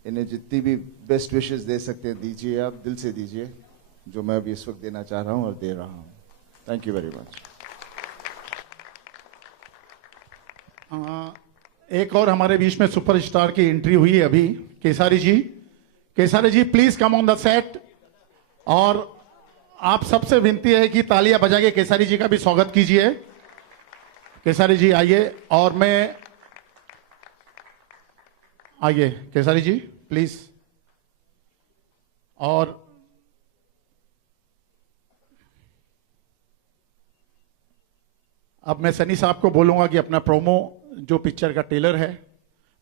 इन्हें जितनी भी बेस्ट विशेस दे सकते हैं दीजिए, आप दिल से दीजिए, जो मैं अभी इस वक्त देना चाह रहा हूँ और दे रहा हूँ। Thank you very much. एक और हमारे बीच में सुपरस्टार की एंट्री हुई है अभी, Kesari ji. Kesari ji please come on the set. और आप सबसे विनती है कि तालियां बजा के केसारी जी का भी स्वागत कीजिए। केसारी जी आइए। और मैं आइए केसारी जी प्लीज। और अब मैं सनी साहब को बोलूंगा कि अपना प्रोमो जो पिक्चर का ट्रेलर है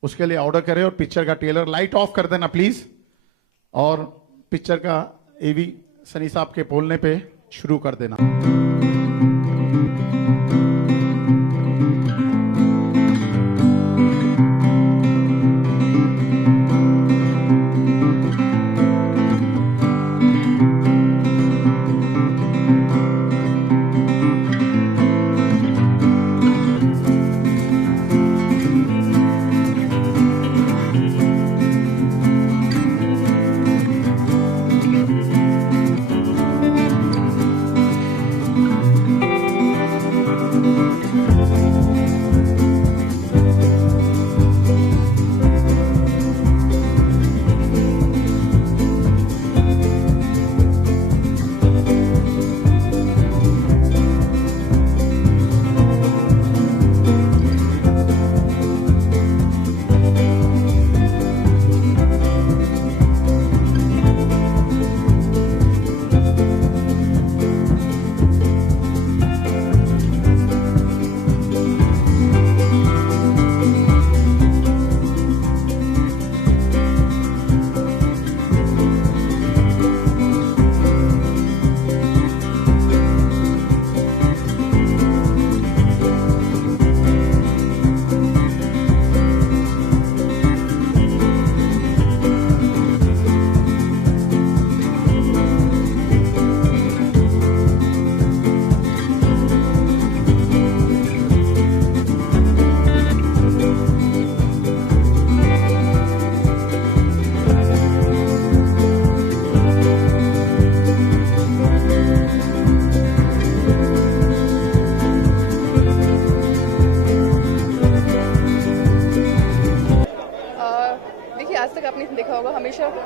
उसके लिए ऑर्डर करें और पिक्चर का ट्रेलर लाइट ऑफ कर देना प्लीज। और पिक्चर का एवी सनी साहब के बोलने पे शुरू कर देना।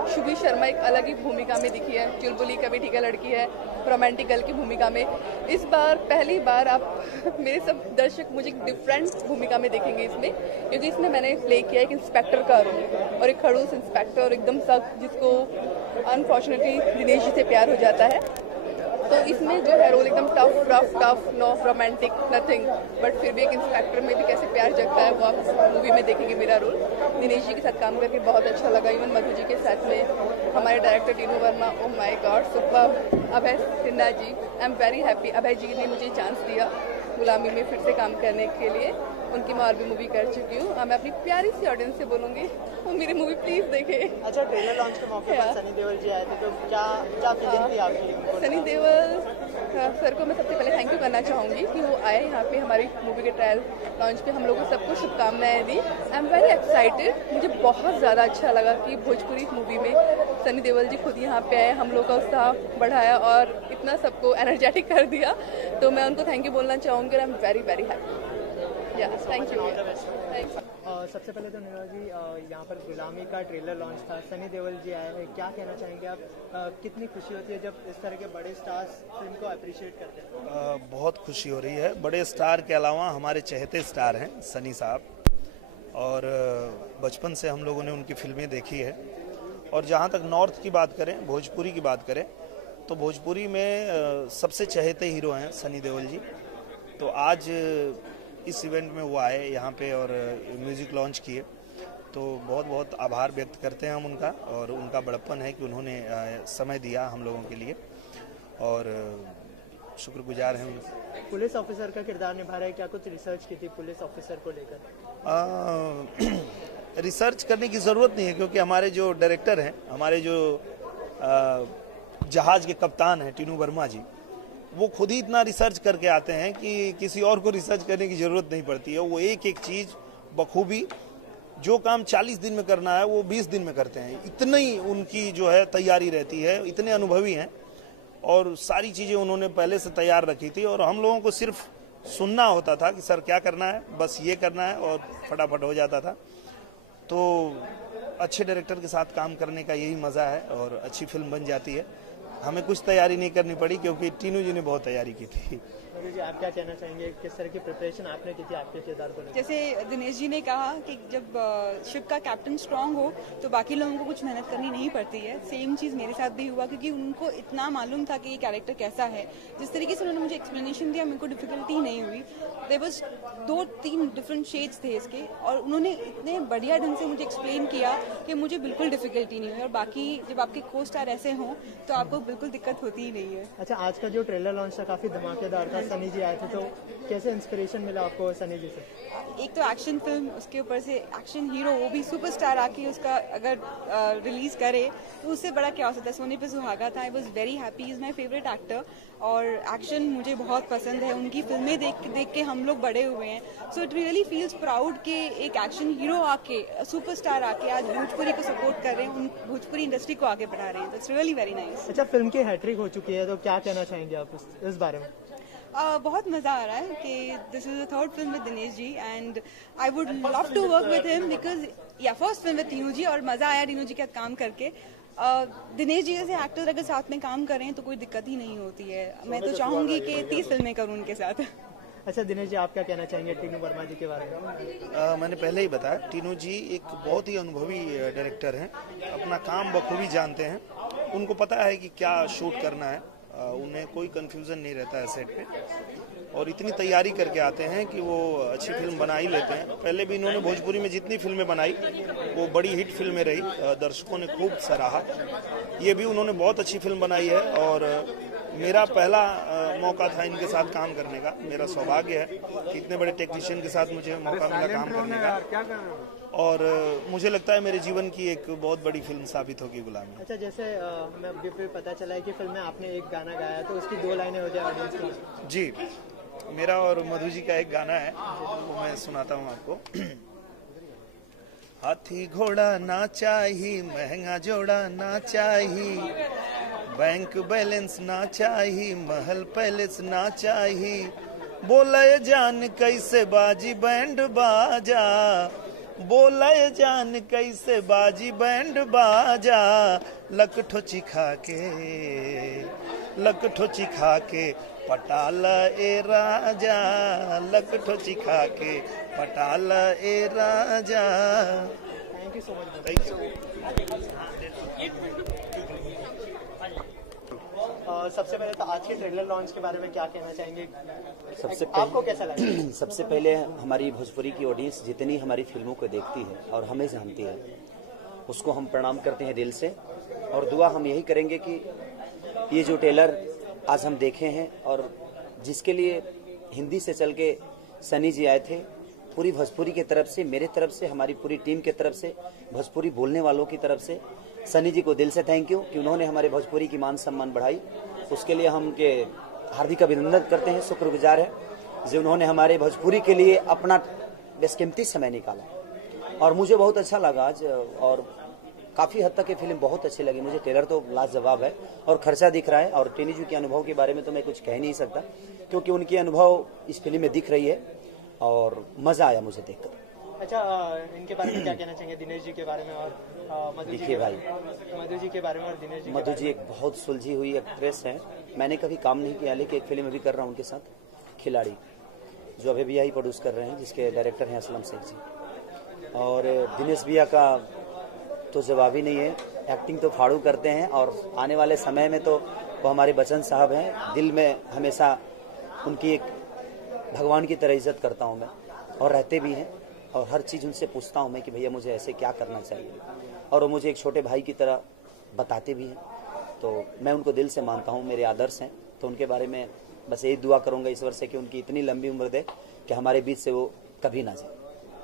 शुभी शर्मा एक अलग ही भूमिका में दिखी है। चुलबुली कभी ठीक है लड़की है, रोमांटिक गर्ल की भूमिका में। इस बार पहली बार आप मेरे सब दर्शक मुझे एक डिफरेंट भूमिका में देखेंगे इसमें, क्योंकि इसमें मैंने प्ले किया एक इंस्पेक्टर का रोल और एक खड़ूस इंस्पेक्टर एकदम सख्त, जिसको अनफॉर्चुनेटली दिनेश जी से प्यार हो जाता है। तो इसमें जो है रोल एकदम tough no romantic nothing, but फिर भी एक इंस्पेक्टर में भी कैसे प्यार जगता है वो आप मूवी में देखेंगे मेरा रोल। दिनेश जी के साथ काम करके बहुत अच्छा लगा, इवन मधु जी के साथ में हमारे director Tinu Verma, oh my god super. Abhay Sinha ji, I am very happy, Abhay ji ने मुझे चांस दिया गुलामी में फिर से काम करने के लिए। उनकी मैं और भी मूवी कर चुकी हूँ। मैं अपनी प्यारी सी ऑडियंस से बोलूँगी वो मेरी मूवी प्लीज़ देखे। अच्छा, ट्रेलर लॉन्च के मौके पर सनी देओल जी आए थे, तो क्या फीलिंग थी आपकी? सनी देओल सर को मैं सबसे पहले थैंक यू करना चाहूँगी कि वो आए यहाँ पे हमारी मूवी के ट्रायल लॉन्च पे, हम लोगों को सबको शुभकामनाएं दी। I am very excited. मुझे बहुत ज़्यादा अच्छा लगा कि भोजपुरी मूवी में सनी देओल जी खुद यहाँ पे आए, हम लोग का उत्साह बढ़ाया और इतना सबको एनर्जेटिक कर दिया। तो मैं उनको थैंक यू बोलना चाहूँगी। आई am very very happy. Thank you. सबसे पहले तो नीरज जी, यहाँ पर गुलामी का ट्रेलर लॉन्च था, सनी देओल जी आए हैं, क्या कहना चाहेंगे आप? कितनी खुशी होती है जब इस तरह के बड़े स्टार्स फिल्म को अप्रिशिएट करते हैं? बहुत खुशी हो रही है। बड़े स्टार के अलावा हमारे चहेते स्टार हैं सनी साहब, और बचपन से हम लोगों ने उनकी फिल्में देखी है। और जहाँ तक नॉर्थ की बात करें, भोजपुरी की बात करें, तो भोजपुरी में सबसे चहेते हीरो हैं सनी देओल जी। तो आज इस इवेंट में वो आए यहाँ पे और म्यूज़िक लॉन्च किए, तो बहुत बहुत आभार व्यक्त करते हैं हम उनका, और उनका बड़प्पन है कि उन्होंने समय दिया हम लोगों के लिए, और शुक्रगुजार हैं उनसे। पुलिस ऑफिसर का किरदार निभा रहे हैं, क्या कुछ रिसर्च की थी पुलिस ऑफिसर को लेकर? रिसर्च करने की ज़रूरत नहीं है, क्योंकि हमारे जो डायरेक्टर हैं, हमारे जो जहाज़ के कप्तान हैं टीनू वर्मा जी, वो खुद ही इतना रिसर्च करके आते हैं कि किसी और को रिसर्च करने की ज़रूरत नहीं पड़ती है। वो एक एक चीज़ बखूबी, जो काम 40 दिन में करना है वो 20 दिन में करते हैं। इतनी उनकी जो है तैयारी रहती है, इतने अनुभवी हैं, और सारी चीज़ें उन्होंने पहले से तैयार रखी थी, और हम लोगों को सिर्फ सुनना होता था कि सर क्या करना है, बस ये करना है, और फटाफट हो जाता था। तो अच्छे डायरेक्टर के साथ काम करने का यही मज़ा है, और अच्छी फिल्म बन जाती है। हमें कुछ तैयारी नहीं करनी पड़ी, क्योंकि टीनू जी ने बहुत तैयारी की थी। जी, आप क्या कहना चाहेंगे, किस तरह की प्रिपरेशन आपने की थी आपके किरदार को? जैसे दिनेश जी ने कहा कि जब शिप का कैप्टन स्ट्रांग हो तो बाकी लोगों को कुछ मेहनत करनी नहीं पड़ती है। सेम चीज़ मेरे साथ भी हुआ, क्योंकि उनको इतना मालूम था कि ये कैरेक्टर कैसा है। जिस तरीके से उन्होंने मुझे एक्सप्लेनेशन दिया, मेरे को डिफिकल्टी नहीं हुई। देयर वाज 2-3 डिफरेंट शेड्स थे इसके, और उन्होंने इतने बढ़िया ढंग से मुझे एक्सप्लेन किया कि मुझे बिल्कुल डिफिकल्टी नहीं हुई। और बाकी जब आपके को स्टार ऐसे हों तो आपको बिल्कुल दिक्कत होती ही नहीं है। अच्छा, आज का जो ट्रेलर लॉन्च था काफ़ी धमाकेदार था, सनी जी आए थे, तो कैसे इंस्पिरेशन मिला आपको सनी जी से? एक तो एक्शन फिल्म, उसके ऊपर से एक्शन हीरो, वो भी सुपरस्टार आके उसका अगर रिलीज करे तो उससे बड़ा क्या हो सकता है। सोने पे सुहागा था। I was very happy, is my favourite actor, और एक्शन मुझे बहुत पसंद है। उनकी फिल्में देख के हम लोग बड़े हुए हैं। So it really feels proud कि एक एक्शन हीरो आके, सुपरस्टार आके आज भोजपुरी को सपोर्ट कर रहे हैं, भोजपुरी इंडस्ट्री को आगे बढ़ा रहे हैं। It's really very nice. अच्छा, फिल्म की हैट्रिक हो चुकी है, तो क्या कहना चाहेंगे आप इस बारे में? बहुत मज़ा आ रहा है कि this is the third film with Dinesh ji, and I would love to work with him, because first film with Tinu ji, और मज़ा आया टीनू जी के साथ काम करके। दिनेश जी जैसे एक्टर अगर साथ में काम करें तो कोई दिक्कत ही नहीं होती है। मैं तो चाहूँगी कि 30 फिल्में करूँ उनके साथ। अच्छा दिनेश जी, आप क्या कहना चाहेंगे टीनू वर्मा जी के बारे में? मैंने पहले ही बताया, टीनू जी एक बहुत ही अनुभवी डायरेक्टर हैं, अपना काम बखूबी जानते हैं। उनको पता है कि क्या शूट करना है, उन्हें कोई कंफ्यूजन नहीं रहता है सेट पे, और इतनी तैयारी करके आते हैं कि वो अच्छी फिल्म बना ही लेते हैं। पहले भी इन्होंने भोजपुरी में जितनी फिल्में बनाई वो बड़ी हिट फिल्में रही, दर्शकों ने खूब सराहा। ये भी उन्होंने बहुत अच्छी फिल्म बनाई है, और मेरा पहला मौका था इनके साथ काम करने का। मेरा सौभाग्य है कि इतने बड़े टेक्नीशियन के साथ मुझे मौका मिला काम करने का, और मुझे लगता है मेरे जीवन की एक बहुत बड़ी फिल्म साबित होगी गुलामी। अच्छा, जैसे हमें अभी फिर पता चला है कि फिल्म में आपने एक गाना गाया, तो उसकी 2 लाइनें हो जाए ऑडियंस के लिए। जी, मेरा और मधु जी का एक गाना है, वो मैं सुनाता हूँ आपको। हाथी घोड़ा ना चाहिए, महंगा जोड़ा ना चाहिए, बैंक बैलेंस ना चाहिए, महल पैलेस ना चाहिए, बोले जान कैसे बाजी बैंड बाजा, बोला ये जान कैसे बाजी बैंड बाजा, लकठो चिखा के पटाला ए राजा, लकठो चिखा के पटाला ए राजा। Thank you so much. Thank you. सबसे पहले तो आज के ट्रेलर लॉन्च के बारे में क्या कहना चाहेंगे? आपको कैसा लगा? सबसे पहले हमारी भोजपुरी की ऑडियंस जितनी हमारी फिल्मों को देखती है और हमें जानती है, उसको हम प्रणाम करते हैं दिल से, और दुआ हम यही करेंगे कि ये जो ट्रेलर आज हम देखे हैं और जिसके लिए हिंदी से चल के सनी जी आए थे, पूरी भोजपुरी की तरफ से, मेरे तरफ से, हमारी पूरी टीम की तरफ से, भोजपुरी बोलने वालों की तरफ से सनी जी को दिल से थैंक यू कि उन्होंने हमारे भोजपुरी की मान सम्मान बढ़ाई। उसके लिए हम उनके हार्दिक अभिनंदन करते हैं, शुक्रगुजार है जो उन्होंने हमारे भोजपुरी के लिए अपना बेशकीमती समय निकाला। और मुझे बहुत अच्छा लगा आज, और काफ़ी हद तक ये फिल्म बहुत अच्छी लगी मुझे। ट्रेलर तो लाजवाब है और खर्चा दिख रहा है, और टेनी जी के अनुभव के बारे में तो मैं कुछ कह नहीं सकता क्योंकि उनके अनुभव इस फिल्म में दिख रही है और मज़ा आया मुझे देखकर। अच्छा, इनके बारे में क्या कहना चाहेंगे? दिनेश जी के बारे में और मधु जी के बारे में और दिनेश जी। मधु जी एक बहुत सुलझी हुई एक्ट्रेस है। मैंने कभी काम नहीं किया, लेकिन एक फिल्म अभी कर रहा हूँ उनके साथ, खिलाड़ी, जो अभी भैया ही प्रोड्यूस कर रहे हैं, जिसके डायरेक्टर हैं असलम शेख जी। और दिनेश भैया का तो जवाब ही नहीं है, एक्टिंग तो फाड़ू करते हैं, और आने वाले समय में तो वो हमारे बच्चन साहब हैं। दिल में हमेशा उनकी एक भगवान की तरह इज्जत करता हूँ मैं, और रहते भी हैं, और हर चीज़ उनसे पूछता हूँ मैं कि भैया मुझे ऐसे क्या करना चाहिए, और वो मुझे एक छोटे भाई की तरह बताते भी हैं। तो मैं उनको दिल से मानता हूँ, मेरे आदर्श हैं। तो उनके बारे में बस यही दुआ करूँगा ईश्वर से कि उनकी इतनी लंबी उम्र दे कि हमारे बीच से वो कभी ना जाए।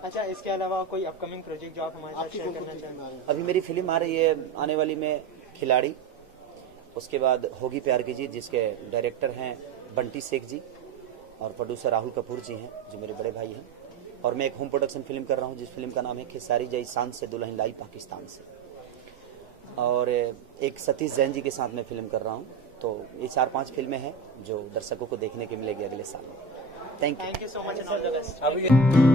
अच्छा, इसके अलावा कोई अपकमिंग प्रोजेक्ट जो आप हमारे साथ शेयर करना चाहेंगे? अभी मेरी फिल्म आ रही है आने वाली में, खिलाड़ी, उसके बाद होगी प्यार की जीत, जिसके डायरेक्टर हैं बंटी शेख जी और प्रोड्यूसर राहुल कपूर जी हैं, जो मेरे बड़े भाई हैं। और मैं एक होम प्रोडक्शन फिल्म कर रहा हूँ, जिस फिल्म का नाम है खेसारी जई शान से दुल्हन लाई पाकिस्तान से। और एक सतीश जैन जी के साथ मैं फिल्म कर रहा हूँ। तो ये 4-5 फिल्में हैं जो दर्शकों को देखने के मिलेगी अगले साल में। Thank you so much and all the best.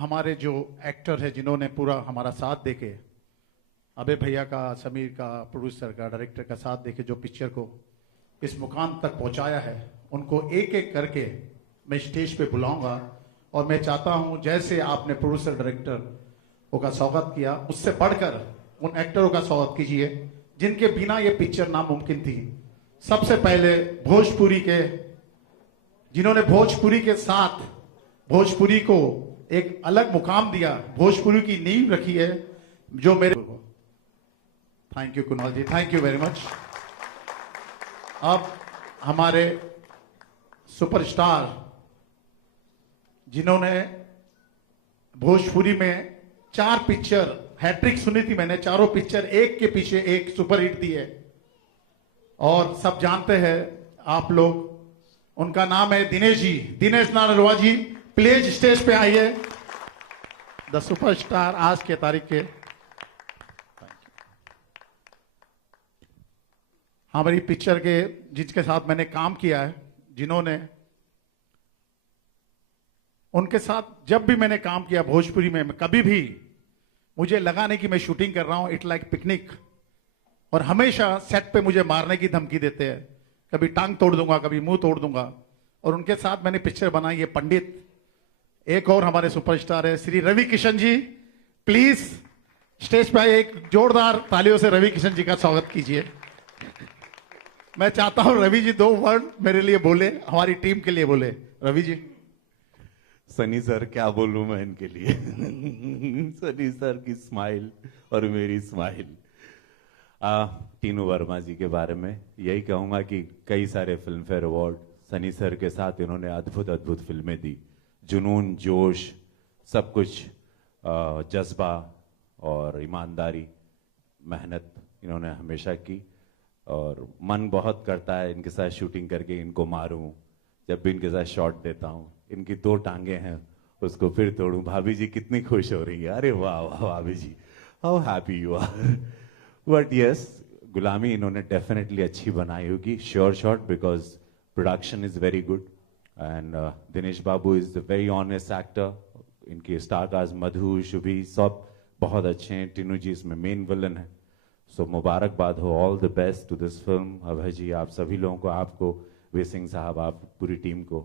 हमारे जो एक्टर है जिन्होंने पूरा हमारा साथ देके, अबे भैया का, समीर का, प्रोड्यूसर का, डायरेक्टर का साथ देके जो पिक्चर को इस मुकाम तक पहुंचाया है, उनको एक एक करके मैं स्टेज पे बुलाऊंगा। और मैं चाहता हूं जैसे आपने प्रोड्यूसर डायरेक्टर का स्वागत किया, उससे बढ़कर उन एक्टरों का स्वागत कीजिए जिनके बिना ये पिक्चर नामुमकिन थी। सबसे पहले भोजपुरी के, जिन्होंने भोजपुरी के साथ भोजपुरी को एक अलग मुकाम दिया, भोजपुरी की नींव रखी है, जो मेरे, thank you Kunal ji, thank you very much. अब हमारे सुपरस्टार जिन्होंने भोजपुरी में 4 पिक्चर, हैट्रिक सुनी थी मैंने, 4 पिक्चर एक के पीछे एक सुपरहिट दी है। और सब जानते हैं आप लोग उनका नाम है दिनेश जी, दिनेश नानरवा जी। प्लीज स्टेज पे आइए। द सुपरस्टार आज के तारीख के। हमारी पिक्चर के जिसके साथ मैंने काम किया है, जिन्होंने, उनके साथ जब भी मैंने काम किया भोजपुरी में, कभी भी मुझे लगा नहीं कि मैं शूटिंग कर रहा हूं। It like picnic. और हमेशा सेट पे मुझे मारने की धमकी देते हैं, कभी टांग तोड़ दूंगा, कभी मुंह तोड़ दूंगा। और उनके साथ मैंने पिक्चर बनाई है पंडित। एक और हमारे सुपरस्टार है श्री रवि किशन जी। प्लीज स्टेज पे आइए, एक जोरदार तालियों से रवि किशन जी का स्वागत कीजिए। मैं चाहता हूं रवि जी 2 वर्ड मेरे लिए बोले, हमारी टीम के लिए बोले। रवि जी। सनी सर क्या बोलूं मैं इनके लिए। सनी सर की स्माइल और मेरी स्माइल। टीनू वर्मा जी के बारे में यही कहूंगा कि कई सारे film fair award Sunny sir के साथ इन्होंने अद्भुत अद्भुत फिल्में दी। जुनून, जोश, सब कुछ, जज्बा और ईमानदारी, मेहनत इन्होंने हमेशा की। और मन बहुत करता है इनके साथ शूटिंग करके इनको मारूं। जब भी इनके साथ शॉट देता हूं, इनकी 2 टांगे हैं उसको फिर तोड़ूं। भाभी जी कितनी खुश हो रही है। अरे वाह वाह भाभी जी, how happy you are. But yes, Gulami इन्होंने डेफिनेटली अच्छी बनाई होगी, sure shot, because production is very good and Dinesh Babu is a very honest actor. इनके स्टार कास्ट मधु, शुभी सब बहुत अच्छे हैं। टीनू जी इसमें मेन विलन है। सो मुबारकबाद हो, all the best to this film. Abhay ji, आप सभी लोगों को, आपको, वे सिंह साहब, आप पूरी टीम को,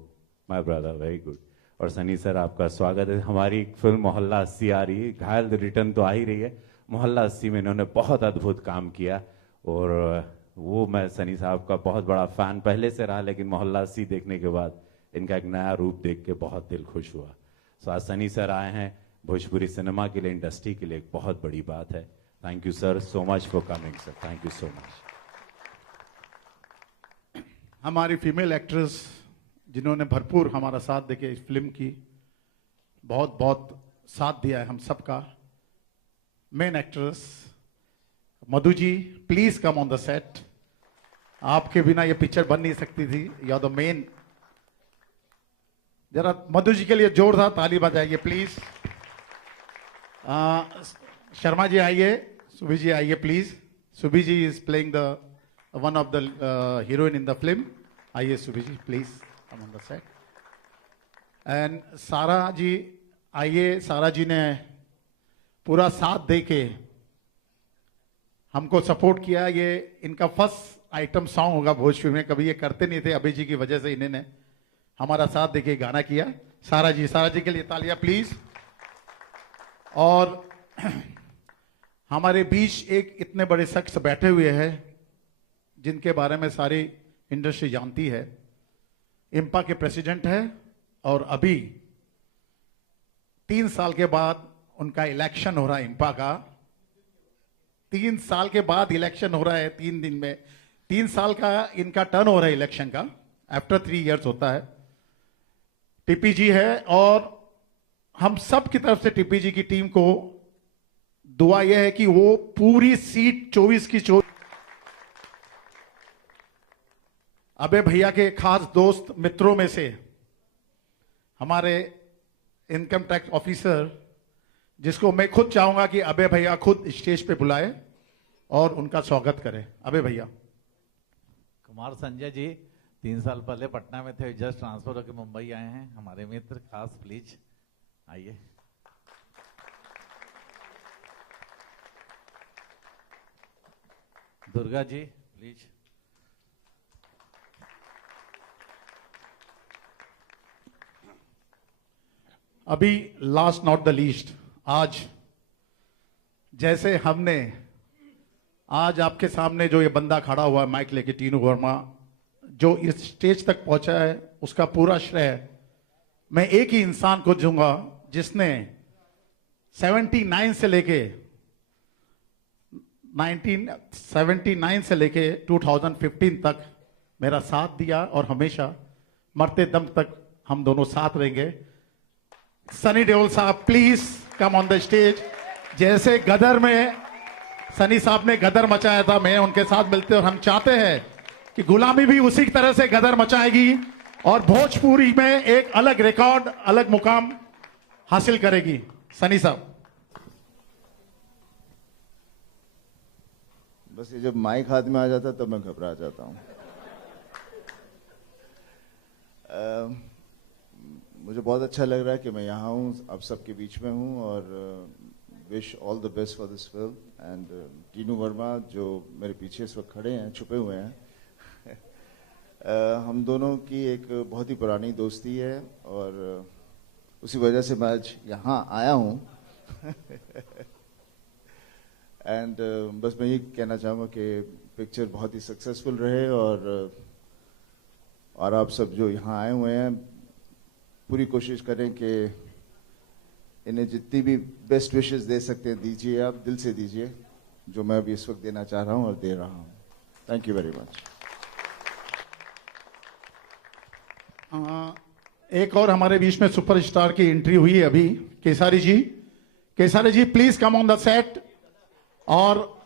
माय ब्रदर, वेरी गुड। और सनी सर आपका स्वागत है। हमारी फिल्म मोहल्ला 80 आ रही है, घायल रिटर्न तो आ ही रही है। मोहल्ला 80 में इन्होंने बहुत अद्भुत काम किया और वो मैं सनी साहब का बहुत बड़ा फैन पहले से रहा, लेकिन मोहल्ला 80 देखने के बाद इनका एक नया रूप देख के बहुत दिल खुश हुआ। सो आज सनी सर आए हैं भोजपुरी सिनेमा के लिए, इंडस्ट्री के लिए एक बहुत बड़ी बात है। Thank you sir, so much for coming sir, thank you so much. हमारी फीमेल एक्ट्रेस जिन्होंने भरपूर हमारा साथ देके इस फिल्म की बहुत बहुत साथ दिया है हम सबका। Main actress Madhu ji, please come on the set. आपके बिना ये पिक्चर बन नहीं सकती थी। You are the main. जरा मधु जी के लिए जोरदार ताली बजाइए प्लीज। शर्मा जी आइए, सुभी जी आइए please. Subhi ji is playing the one of the heroine in the film. आइए Subhi ji, please come on the set. And Sara ji आइए। सारा जी ने पूरा साथ देके हमको सपोर्ट किया। ये इनका फर्स्ट आइटम सॉन्ग होगा भोजपुरी में, कभी ये करते नहीं थे। अभय जी की वजह से इन्होंने हमारा साथ देके गाना किया। सारा जी के लिए तालियां प्लीज। और हमारे बीच एक इतने बड़े शख्स बैठे हुए हैं जिनके बारे में सारी इंडस्ट्री जानती है। इंपा के प्रेसिडेंट है और अभी 3 साल के बाद उनका इलेक्शन हो रहा है। इंपा का 3 साल के बाद इलेक्शन हो रहा है, 3 दिन में। 3 साल का इनका टर्न हो रहा है इलेक्शन का, आफ्टर 3 इयर्स होता है। टीपी जी है और हम सब की तरफ से टीपी जी की टीम को दुआ यह है कि वो पूरी सीट 24 की 24। अबे भैया के खास दोस्त मित्रों में से हमारे इनकम टैक्स ऑफिसर, जिसको मैं खुद चाहूंगा कि अबे भैया खुद स्टेज पे बुलाए और उनका स्वागत करें। अबे भैया। कुमार संजय जी 3 साल पहले पटना में थे, जस्ट ट्रांसफर होकर मुंबई आए हैं। हमारे मित्र खास, प्लीज आइए। दुर्गा जी प्लीज। अभी लास्ट नॉट द लीस्ट, आज जैसे हमने आज आपके सामने जो ये बंदा खड़ा हुआ है माइक लेके, टीनू वर्मा, जो इस स्टेज तक पहुंचा है, उसका पूरा श्रेय मैं एक ही इंसान को दूंगा जिसने 79 से लेके 1979 से लेके 2015 तक मेरा साथ दिया और हमेशा मरते दम तक हम दोनों साथ रहेंगे। सनी देओल साहब please come on the stage. जैसे गदर में सनी साहब ने गदर मचाया था, मैं उनके साथ मिलते और हम चाहते हैं कि गुलामी भी उसी तरह से गदर मचाएगी। और भोजपुरी में एक अलग रिकॉर्ड, अलग मुकाम हासिल करेगी। सनी साहब। बस ये जब माइक हाथ में आ जाता तब मैं घबरा जाता हूँ। मुझे बहुत अच्छा लग रहा है कि मैं यहाँ हूँ, आप सबके बीच में हूँ, और wish all the best for this film. And Tinu Verma जो मेरे पीछे इस वक्त खड़े हैं, छुपे हुए हैं, हम दोनों की एक बहुत ही पुरानी दोस्ती है और उसी वजह से मैं आज यहाँ आया हूँ। एंड बस मैं ये कहना चाहूँगा कि पिक्चर बहुत ही सक्सेसफुल रहे, और आप सब जो यहाँ आए हुए हैं पूरी कोशिश करें कि इन्हें जितनी भी बेस्ट विशेस दे सकते हैं दीजिए, आप दिल से दीजिए, जो मैं अभी इस वक्त देना चाह रहा हूँ और दे रहा हूँ। Thank you very much. एक और हमारे बीच में सुपरस्टार की एंट्री हुई है अभी, Kesari ji. Kesari ji please come on the set, और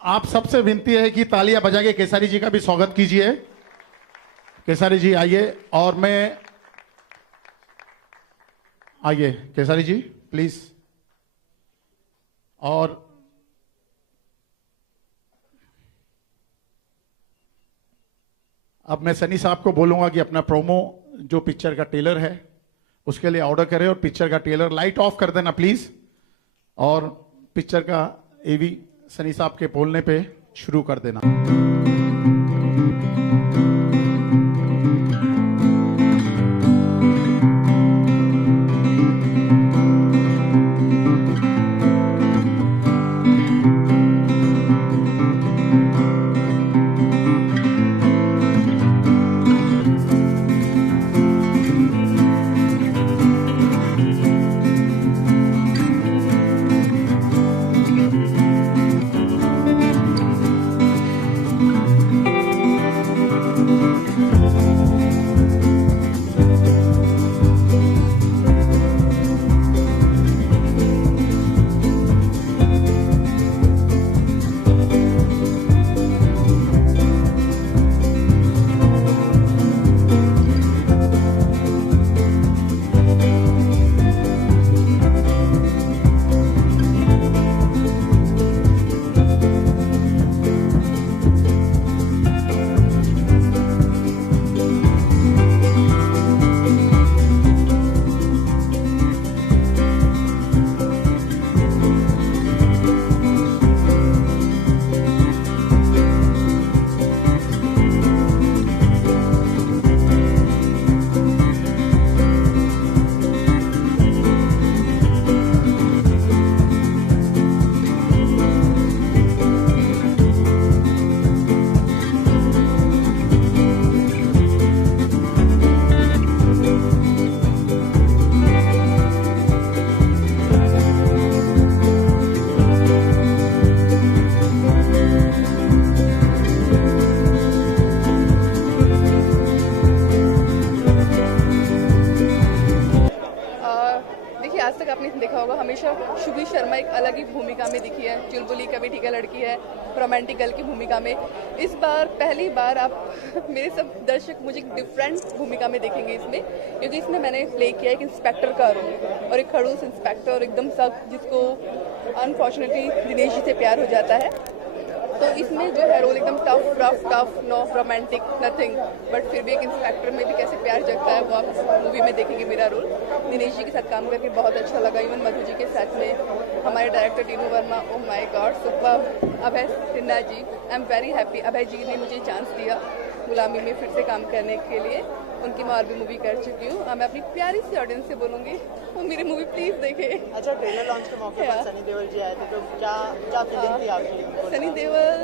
आप सबसे विनती है कि तालियां बजा के केसारी जी का भी स्वागत कीजिए। केसारी जी आइए, और मैं आइए केसारी जी प्लीज। और अब मैं सनी साहब को बोलूंगा कि अपना प्रोमो जो पिक्चर का ट्रेलर है उसके लिए ऑर्डर करें, और पिक्चर का ट्रेलर लाइट ऑफ कर देना प्लीज, और पिक्चर का एवी सनी साहब के बोलने पे शुरू कर देना। शुभी शर्मा एक अलग ही भूमिका में दिखी है। चुलबुली कभी ठीक है लड़की है, रोमांटिक गर्ल की भूमिका में। इस बार पहली बार आप मेरे सब दर्शक मुझे एक डिफरेंट भूमिका में देखेंगे इसमें, क्योंकि इसमें मैंने प्ले किया एक इंस्पेक्टर का रोल, और एक खड़ूस इंस्पेक्टर एकदम सख्त, जिसको अनफॉर्चुनेटली दिनेश जी से प्यार हो जाता है। तो इसमें जो है रोल एकदम tough rough no romantic nothing, but फिर भी एक इंस्पेक्टर में भी कैसे प्यार जगता है वो आप इस मूवी में देखेंगे। मेरा रोल दिनेश जी के साथ काम करके बहुत अच्छा लगा, इवन मधु जी के साथ में हमारे director Tinu Verma, oh my god super. Abhay Sinha ji, I am very happy, Abhay ji ने मुझे चांस दिया गुलामी में फिर से काम करने के लिए। उनकी मैं और भी मूवी कर चुकी हूँ, और मैं अपनी प्यारी सी ऑडियंस से बोलूँगी वो मेरी मूवी प्लीज़ देखे। अच्छा, ट्रेलर लॉन्च के मौके पर सनी देओल जी आए थे, तो क्या फीलिंग थी आपकी? सनी देओल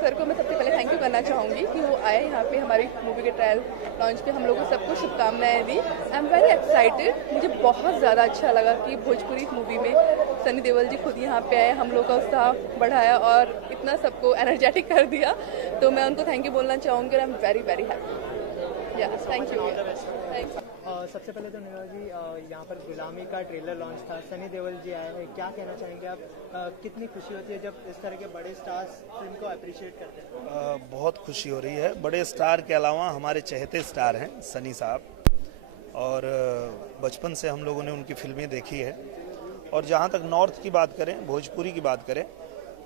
सर को मैं सबसे पहले थैंक यू करना चाहूँगी कि वो आए यहाँ पे हमारी मूवी के ट्रायल लॉन्च पे, हम लोगों को सबको शुभकामनाएं दी। आई एम वेरी एक्साइटेड, मुझे बहुत ज़्यादा अच्छा लगा कि भोजपुरी मूवी में सनी देओल जी खुद यहाँ पे आए, हम लोग का उत्साह बढ़ाया और इतना सबको एनर्जेटिक कर दिया। तो मैं उनको थैंक यू बोलना चाहूँगी, और आई am very very happy. Thank you. सबसे पहले तो नीरज जी यहाँ पर गुलामी का ट्रेलर लॉन्च था, सनी देओल जी आए हैं, क्या कहना चाहेंगे आप? कितनी खुशी होती है जब इस तरह के बड़े स्टार्स फिल्म को अप्रिशिएट करते हैं? बहुत खुशी हो रही है। बड़े स्टार के अलावा हमारे चहेते स्टार हैं सनी साहब, और बचपन से हम लोगों ने उनकी फिल्में देखी है। और जहाँ तक नॉर्थ की बात करें, भोजपुरी की बात करें,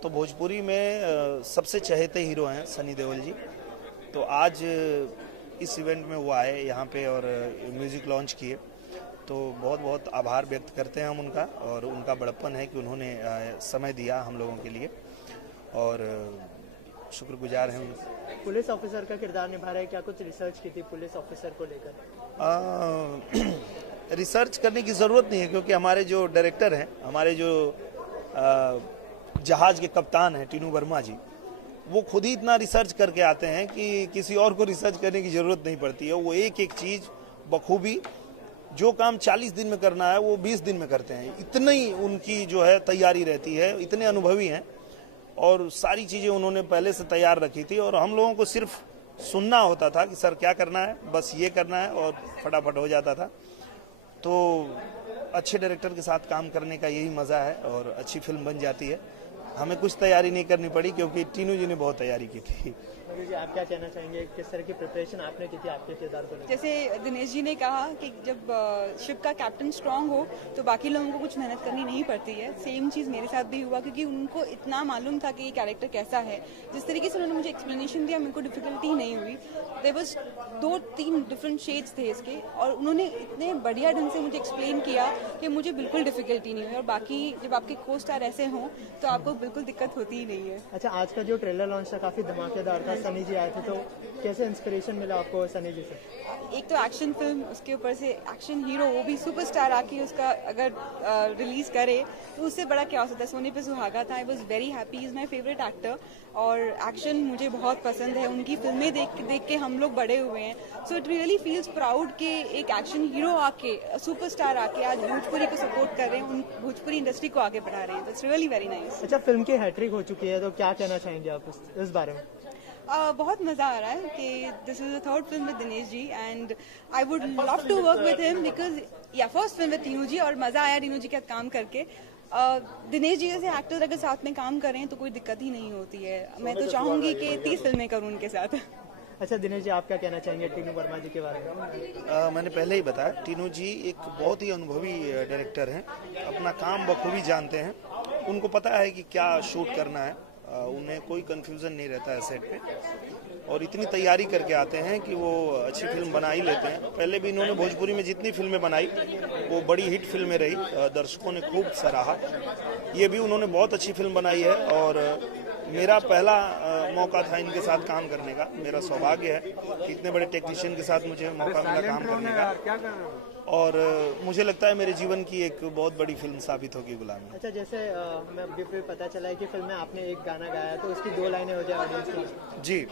तो भोजपुरी में सबसे चहेते हीरो हैं सनी देओल जी। तो आज इस इवेंट में वो आए यहाँ पे और म्यूज़िक लॉन्च किए, तो बहुत बहुत आभार व्यक्त करते हैं हम उनका, और उनका बड़प्पन है कि उन्होंने समय दिया हम लोगों के लिए, और शुक्रगुजार हैं उनके। पुलिस ऑफिसर का किरदार निभा रहा है, क्या कुछ रिसर्च की थी पुलिस ऑफिसर को लेकर? रिसर्च करने की ज़रूरत नहीं है, क्योंकि हमारे जो डायरेक्टर हैं, हमारे जो जहाज़ के कप्तान हैं टीनू वर्मा जी, वो खुद ही इतना रिसर्च करके आते हैं कि किसी और को रिसर्च करने की ज़रूरत नहीं पड़ती है। वो एक एक चीज़ बखूबी, जो काम 40 दिन में करना है वो 20 दिन में करते हैं। इतनी उनकी जो है तैयारी रहती है, इतने अनुभवी हैं, और सारी चीज़ें उन्होंने पहले से तैयार रखी थी, और हम लोगों को सिर्फ सुनना होता था कि सर क्या करना है, बस ये करना है, और फटाफट हो जाता था। तो अच्छे डायरेक्टर के साथ काम करने का यही मज़ा है, और अच्छी फिल्म बन जाती है। हमें कुछ तैयारी नहीं करनी पड़ी, क्योंकि टीनू जी ने बहुत तैयारी की थी। जी, आप क्या कहना चाहेंगे, किस तरह की प्रिपरेशन आपने की थी आपके किरदार को? जैसे दिनेश जी ने कहा कि जब शिप का कैप्टन स्ट्रांग हो तो बाकी लोगों को कुछ मेहनत करनी नहीं पड़ती है। सेम चीज़ मेरे साथ भी हुआ, क्योंकि उनको इतना मालूम था कि ये कैरेक्टर कैसा है। जिस तरीके से उन्होंने मुझे एक्सप्लेनेशन दिया, मेरे को डिफिकल्टी नहीं हुई। देयर वाज 2-3 डिफरेंट शेड्स थे इसके, और उन्होंने इतने बढ़िया ढंग से मुझे एक्सप्लेन किया कि मुझे बिल्कुल डिफिकल्टी नहीं हुई। और बाकी जब आपके को स्टार ऐसे हों तो आपको बिल्कुल दिक्कत होती ही नहीं है। अच्छा, आज का जो ट्रेलर लॉन्च था काफ़ी धमाकेदार था, सनी जी आए थे, तो कैसे इंस्पिरेशन मिला आपको सनी जी से? एक तो एक्शन फिल्म, उसके ऊपर से एक्शन हीरो, वो भी सुपरस्टार आके उसका अगर रिलीज करे तो उससे बड़ा क्या हो सकता है। सोने पे सुहागा था। I was very happy, is my favourite actor, और एक्शन मुझे बहुत पसंद है। उनकी फिल्में देख के हम लोग बड़े हुए हैं, so it really feels proud कि एक एक्शन हीरो आके, सुपरस्टार आके आज भोजपुरी को सपोर्ट कर रहे हैं, उन भोजपुरी इंडस्ट्री को आगे बढ़ा रहे हैं। That's really very nice. अच्छा, फिल्म की हैट्रिक हो चुकी है, तो क्या कहना चाहेंगे आप इस बारे में? बहुत मज़ा आ रहा है कि this is the third film with Dinesh ji, and I would love to work with him, because yeah first film with Tinu ji, और मज़ा आया टीनू जी के साथ काम करके। दिनेश जी जैसे एक्टर अगर साथ में काम करें तो कोई दिक्कत ही नहीं होती है। मैं तो चाहूंगी कि 30 फिल्में करूं उनके साथ। अच्छा दिनेश जी, आप क्या कहना चाहेंगे टीनू वर्मा जी के बारे में? मैंने पहले ही बताया, टीनू जी एक बहुत ही अनुभवी डायरेक्टर हैं, अपना काम बखूबी जानते हैं। उनको पता है कि क्या शूट करना है, उन्हें कोई कंफ्यूजन नहीं रहता है सेट पे, और इतनी तैयारी करके आते हैं कि वो अच्छी फिल्म बना ही लेते हैं। पहले भी इन्होंने भोजपुरी में जितनी फिल्में बनाई वो बड़ी हिट फिल्में रही, दर्शकों ने खूब सराहा। ये भी उन्होंने बहुत अच्छी फिल्म बनाई है, और मेरा पहला मौका था इनके साथ काम करने का। मेरा सौभाग्य है कि इतने बड़े टेक्नीशियन के साथ मुझे मौका मिला काम करने का, और मुझे लगता है मेरे जीवन की एक बहुत बड़ी फिल्म साबित होगी गुलामी। अच्छा, जैसे हमें अभी फिर पता चला है कि फिल्म में आपने एक गाना गाया, तो उसकी 2 लाइनें हो जाए ऑडियंस के लिए। जी,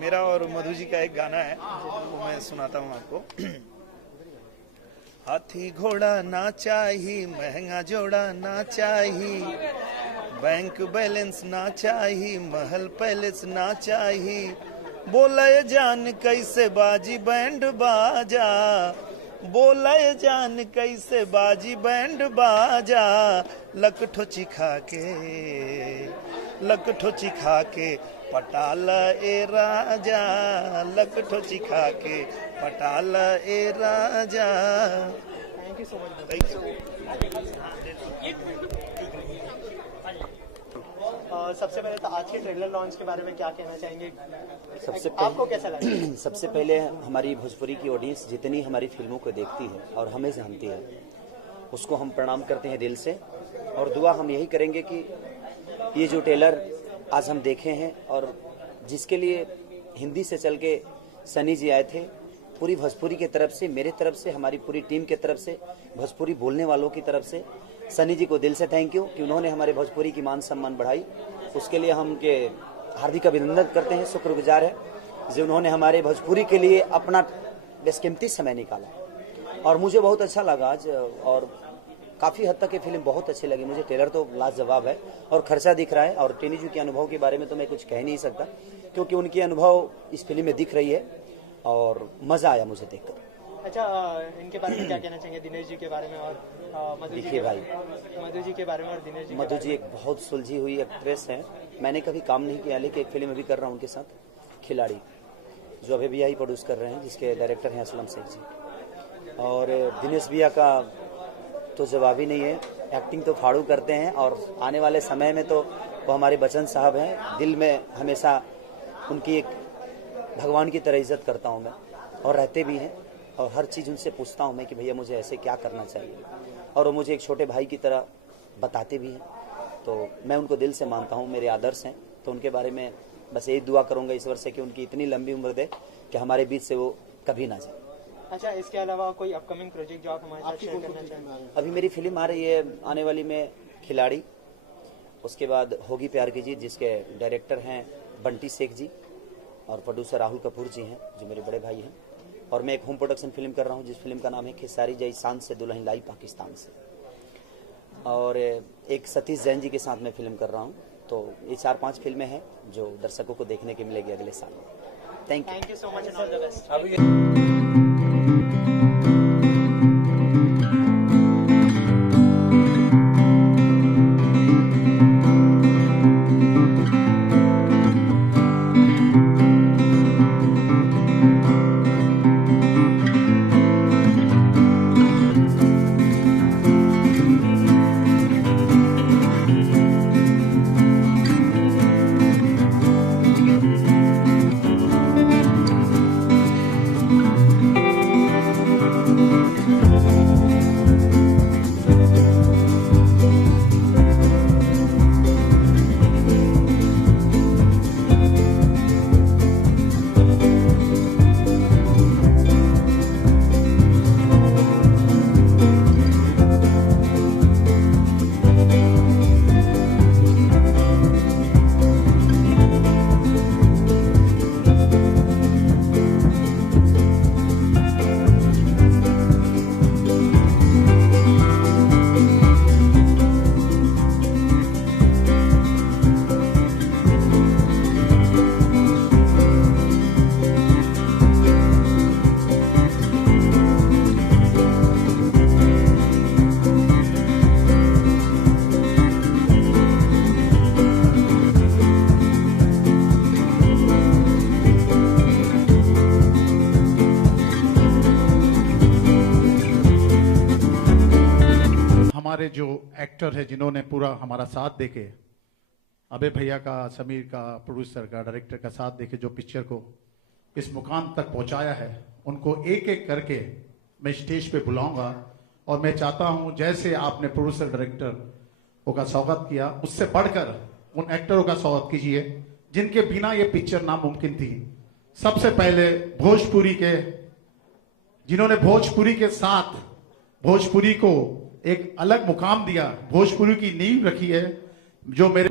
मेरा और मधु जी का एक गाना है, वो मैं सुनाता हूँ आपको। हाथी घोड़ा ना चाहिए, महंगा जोड़ा ना चाहिए, बैंक बैलेंस ना चाहिए, महल पैलेस ना चाहिए, बोले जान कैसे बाजी बैंड बाजा, बोले जान कैसे बाजी बैंड बाजा, लकठो चिखा के पटाला ए राजा, लकठो चिखा के पटाला ए राजा। Thank you so much. Thank you. सबसे पहले तो आज के ट्रेलर लॉन्च के बारे में क्या कहना चाहेंगे? आपको कैसा लगा? सबसे पहले हमारी भोजपुरी की ऑडियंस जितनी हमारी फिल्मों को देखती है और हमें जानती है, उसको हम प्रणाम करते हैं दिल से, और दुआ हम यही करेंगे कि ये जो ट्रेलर आज हम देखे हैं और जिसके लिए हिंदी से चल के सनी जी आए थे, पूरी भोजपुरी की तरफ से, मेरे तरफ से, हमारी पूरी टीम की तरफ से, भोजपुरी बोलने वालों की तरफ से सनी जी को दिल से थैंक यू कि उन्होंने हमारे भोजपुरी की मान सम्मान बढ़ाई। उसके लिए हम के हार्दिक अभिनंदन करते हैं, शुक्रगुजार है जो उन्होंने हमारे भोजपुरी के लिए अपना बेशकीमती समय निकाला। और मुझे बहुत अच्छा लगा आज, और काफ़ी हद तक ये फिल्म बहुत अच्छी लगी मुझे। ट्रेलर तो लाजवाब है और खर्चा दिख रहा है, और टीनू जी के अनुभव के बारे में तो मैं कुछ कह नहीं सकता, क्योंकि उनकी अनुभव इस फिल्म में दिख रही है, और मज़ा आया मुझे देखकर। अच्छा, इनके बारे में क्या कहना चाहेंगे, दिनेश जी के बारे में और मधु जी देखिए भाई, मधु जी के बारे में और दिनेश जी मधु जी एक बहुत सुलझी हुई एक्ट्रेस है। मैंने कभी काम नहीं किया, लेकिन एक फिल्म अभी कर रहा हूँ उनके साथ, खिलाड़ी, जो अभी भैया ही प्रोड्यूस कर रहे हैं, जिसके डायरेक्टर हैं असलम शेख जी। और दिनेश भैया का तो जवाब ही नहीं है, एक्टिंग तो फाड़ू करते हैं, और आने वाले समय में तो वो हमारे बच्चन साहब हैं। दिल में हमेशा उनकी एक भगवान की तरह इज्जत करता हूँ मैं, और रहते भी हैं, और हर चीज़ उनसे पूछता हूँ मैं कि भैया मुझे ऐसे क्या करना चाहिए, और वो मुझे एक छोटे भाई की तरह बताते भी हैं। तो मैं उनको दिल से मानता हूँ, मेरे आदर्श हैं। तो उनके बारे में बस यही दुआ करूँगा ईश्वर से कि उनकी इतनी लंबी उम्र दे कि हमारे बीच से वो कभी ना जाए। अच्छा, इसके अलावा कोई अपकमिंग प्रोजेक्ट जो आप हमारे साथ शेयर करना चाहेंगे? अभी मेरी फिल्म आ रही है आने वाली में, खिलाड़ी। उसके बाद होगी प्यार की जीत, जिसके डायरेक्टर हैं बंटी शेख जी, और प्रोड्यूसर राहुल कपूर जी हैं, जो मेरे बड़े भाई हैं। और मैं एक होम प्रोडक्शन फिल्म कर रहा हूँ, जिस फिल्म का नाम है खेसारी जय शान से दुल्हन लाई पाकिस्तान से। और एक सतीश जैन जी के साथ मैं फिल्म कर रहा हूँ। तो ये 4-5 फिल्में हैं जो दर्शकों को देखने के मिलेगी अगले साल। Thank you so much and all the best. हमारे जो एक्टर है जिन्होंने पूरा हमारा साथ देके, अबे भैया का, समीर का, प्रोड्यूसर का, डायरेक्टर का साथ देके जो पिक्चर को इस मुकाम तक पहुंचाया है, उनको एक एक करके मैं स्टेज पे बुलाऊंगा। और मैं चाहता हूं जैसे आपने प्रोड्यूसर डायरेक्टर का स्वागत किया, उससे बढ़कर उन एक्टरों का स्वागत कीजिए जिनके बिना ये पिक्चर नामुमकिन थी। सबसे पहले भोजपुरी के, जिन्होंने भोजपुरी के साथ भोजपुरी को एक अलग मुकाम दिया, भोजपुरी की नींव रखी है, जो मेरे,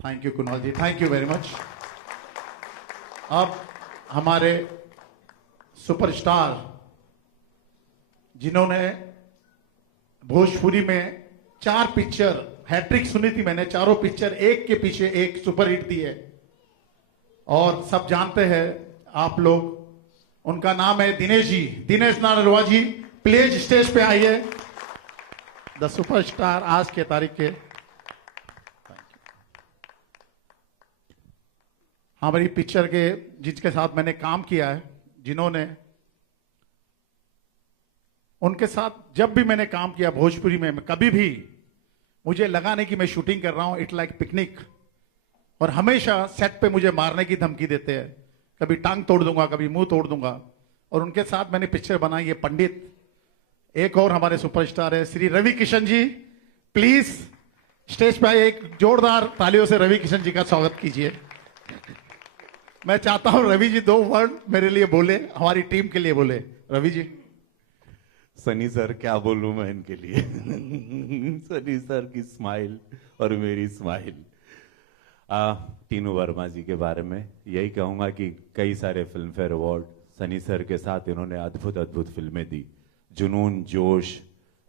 thank you Kunal ji, thank you very much. अब हमारे सुपरस्टार जिन्होंने भोजपुरी में 4 पिक्चर, हैट्रिक सुनी थी मैंने, चारों पिक्चर एक के पीछे एक सुपरहिट दी है, और सब जानते हैं आप लोग, उनका नाम है दिनेश जी, दिनेश नानरवा जी। प्लीज स्टेज पे आइए, द सुपरस्टार आज के तारीख के। हमारी पिक्चर के जिसके साथ मैंने काम किया है, जिन्होंने, उनके साथ जब भी मैंने काम किया भोजपुरी में, कभी भी मुझे लगा नहीं कि मैं शूटिंग कर रहा हूं, इट लाइक पिकनिक। और हमेशा सेट पे मुझे मारने की धमकी देते हैं, कभी टांग तोड़ दूंगा, कभी मुंह तोड़ दूंगा। और उनके साथ मैंने पिक्चर बनाई है पंडित। एक और हमारे सुपरस्टार है श्री रवि किशन जी, प्लीज स्टेज पे आइए, एक जोरदार तालियों से रवि किशन जी का स्वागत कीजिए। मैं चाहता हूं रवि जी 2 वर्ड मेरे लिए बोले, हमारी टीम के लिए बोले। रवि जी। सनी सर क्या बोलूं मैं इनके लिए सनी सर की स्माइल और मेरी स्माइल। टीनू वर्मा जी के बारे में यही कहूंगा कि कई सारे film fair award Sunny sir के साथ इन्होंने अद्भुत अद्भुत फिल्में दी, जुनून, जोश,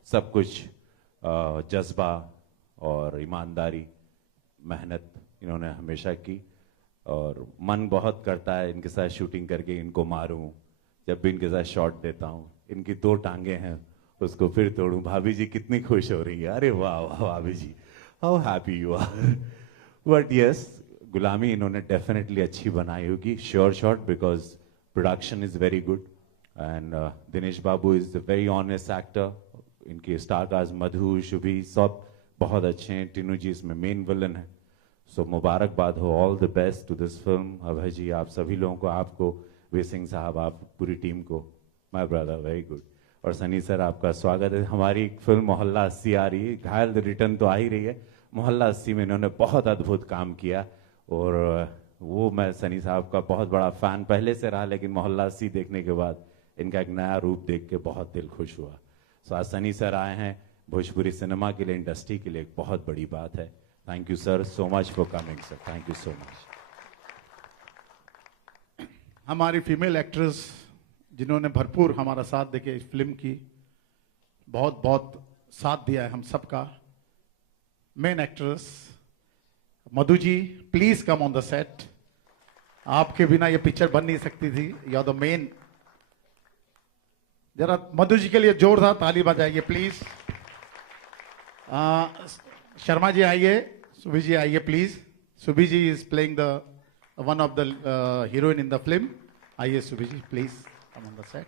सब कुछ, जज्बा और ईमानदारी, मेहनत इन्होंने हमेशा की। और मन बहुत करता है इनके साथ शूटिंग करके इनको मारूं, जब भी इनके साथ शॉट देता हूँ, इनकी 2 टांगे हैं उसको फिर तोड़ूं। भाभी जी कितनी खुश हो रही है, अरे वाह वाह भाभी जी, how happy you are. But yes, Gulami इन्होंने डेफिनेटली अच्छी बनाई होगी, sure shot, because production is very good and Dinesh Babu is a very honest actor. इनके स्टार कास्ट मधु, शुभी सब बहुत अच्छे हैं। टीनू जी इसमें मेन विलन है। सो मुबारकबाद हो, all the best to this film. Abhay ji, आप सभी लोगों को, आपको, वीर सिंह साहब, आप पूरी टीम को, माय ब्रदर, वेरी गुड। और सनी सर, आपका स्वागत है। हमारी फिल्म मोहल्ला 80 आ रही है, घायल रिटर्न तो आ ही रही है। मोहल्ला 80 में इन्होंने बहुत अद्भुत काम किया और वो मैं सनी साहब का बहुत बड़ा फैन पहले से रहा, लेकिन मोहल्ला 80 देखने के बाद इनका एक नया रूप देख के बहुत दिल खुश हुआ। सो आज सनी सर आए हैं भोजपुरी सिनेमा के लिए, इंडस्ट्री के लिए एक बहुत बड़ी बात है। Thank you sir so much for coming sir, thank you so much. हमारी फीमेल एक्ट्रेस जिन्होंने भरपूर हमारा साथ देके इस फिल्म की बहुत बहुत साथ दिया है हम सबका। Main actress Madhu ji, please come on the set. आपके बिना ये पिक्चर बन नहीं सकती थी, यू आर द मेन। जरा मधु जी के लिए जोरदार ताली बजाइए प्लीज। शर्मा जी आइए, सुभी जी आइए please. Subhi ji is playing the one of the heroine in the film. आइए Subhi ji please come on the set.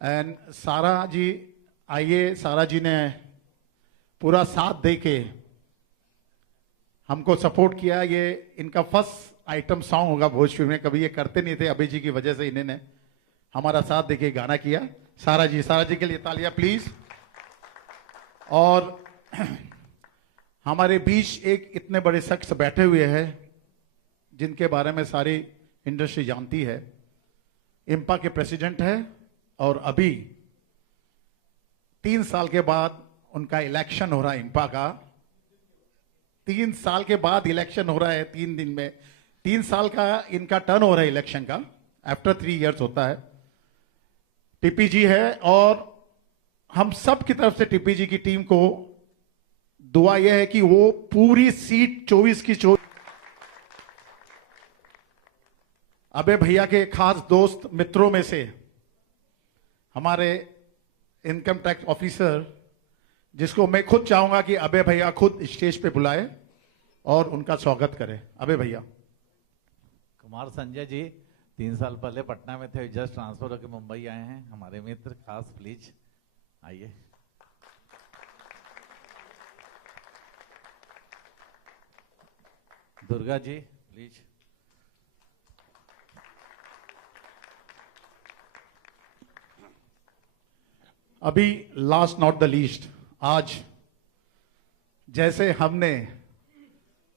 And Sara ji आइए। सारा जी ने पूरा साथ दे के हमको सपोर्ट किया। ये इनका फर्स्ट आइटम सॉन्ग होगा भोजपुरी में, कभी ये करते नहीं थे। अभय जी की वजह से इन्होंने हमारा साथ देके गाना किया। सारा जी के लिए तालियां प्लीज। और हमारे बीच एक इतने बड़े शख्स बैठे हुए हैं जिनके बारे में सारी इंडस्ट्री जानती है। इम्पा के प्रेसिडेंट है और अभी 3 साल के बाद उनका इलेक्शन हो रहा है। इम्पा का 3 साल के बाद इलेक्शन हो रहा है, 3 दिन में। 3 साल का इनका टर्न हो रहा है इलेक्शन का, आफ्टर 3 इयर्स होता है। टीपी जी है और हम सब की तरफ से टीपी जी की टीम को दुआ यह है कि वो पूरी सीट 24 की 24। अबे भैया के खास दोस्त मित्रों में से हमारे इनकम टैक्स ऑफिसर, जिसको मैं खुद चाहूंगा कि अबे भैया खुद स्टेज पे बुलाए और उनका स्वागत करें। अबे भैया। कुमार संजय जी 3 साल पहले पटना में थे, जस्ट ट्रांसफर होकर मुंबई आए हैं। हमारे मित्र खास, प्लीज आइए। दुर्गा जी प्लीज। अभी लास्ट नॉट द लीस्ट, आज जैसे हमने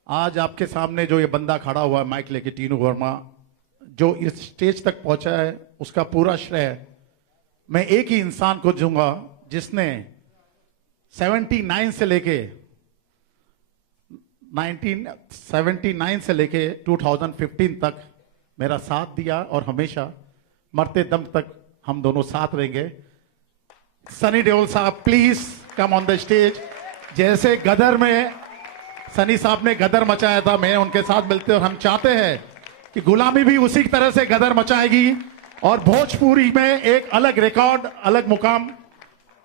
आज आपके सामने जो ये बंदा खड़ा हुआ है माइक लेके, टीनू वर्मा, जो इस स्टेज तक पहुंचा है, उसका पूरा श्रेय मैं एक ही इंसान को दूंगा जिसने 79 से लेके 1979 से लेके 2015 तक मेरा साथ दिया और हमेशा मरते दम तक हम दोनों साथ रहेंगे। सनी देओल साहब please come on the stage. जैसे गदर में सनी साहब ने गदर मचाया था, मैं उनके साथ मिलते और हम चाहते हैं कि गुलामी भी उसी तरह से गदर मचाएगी और भोजपुरी में एक अलग रिकॉर्ड, अलग मुकाम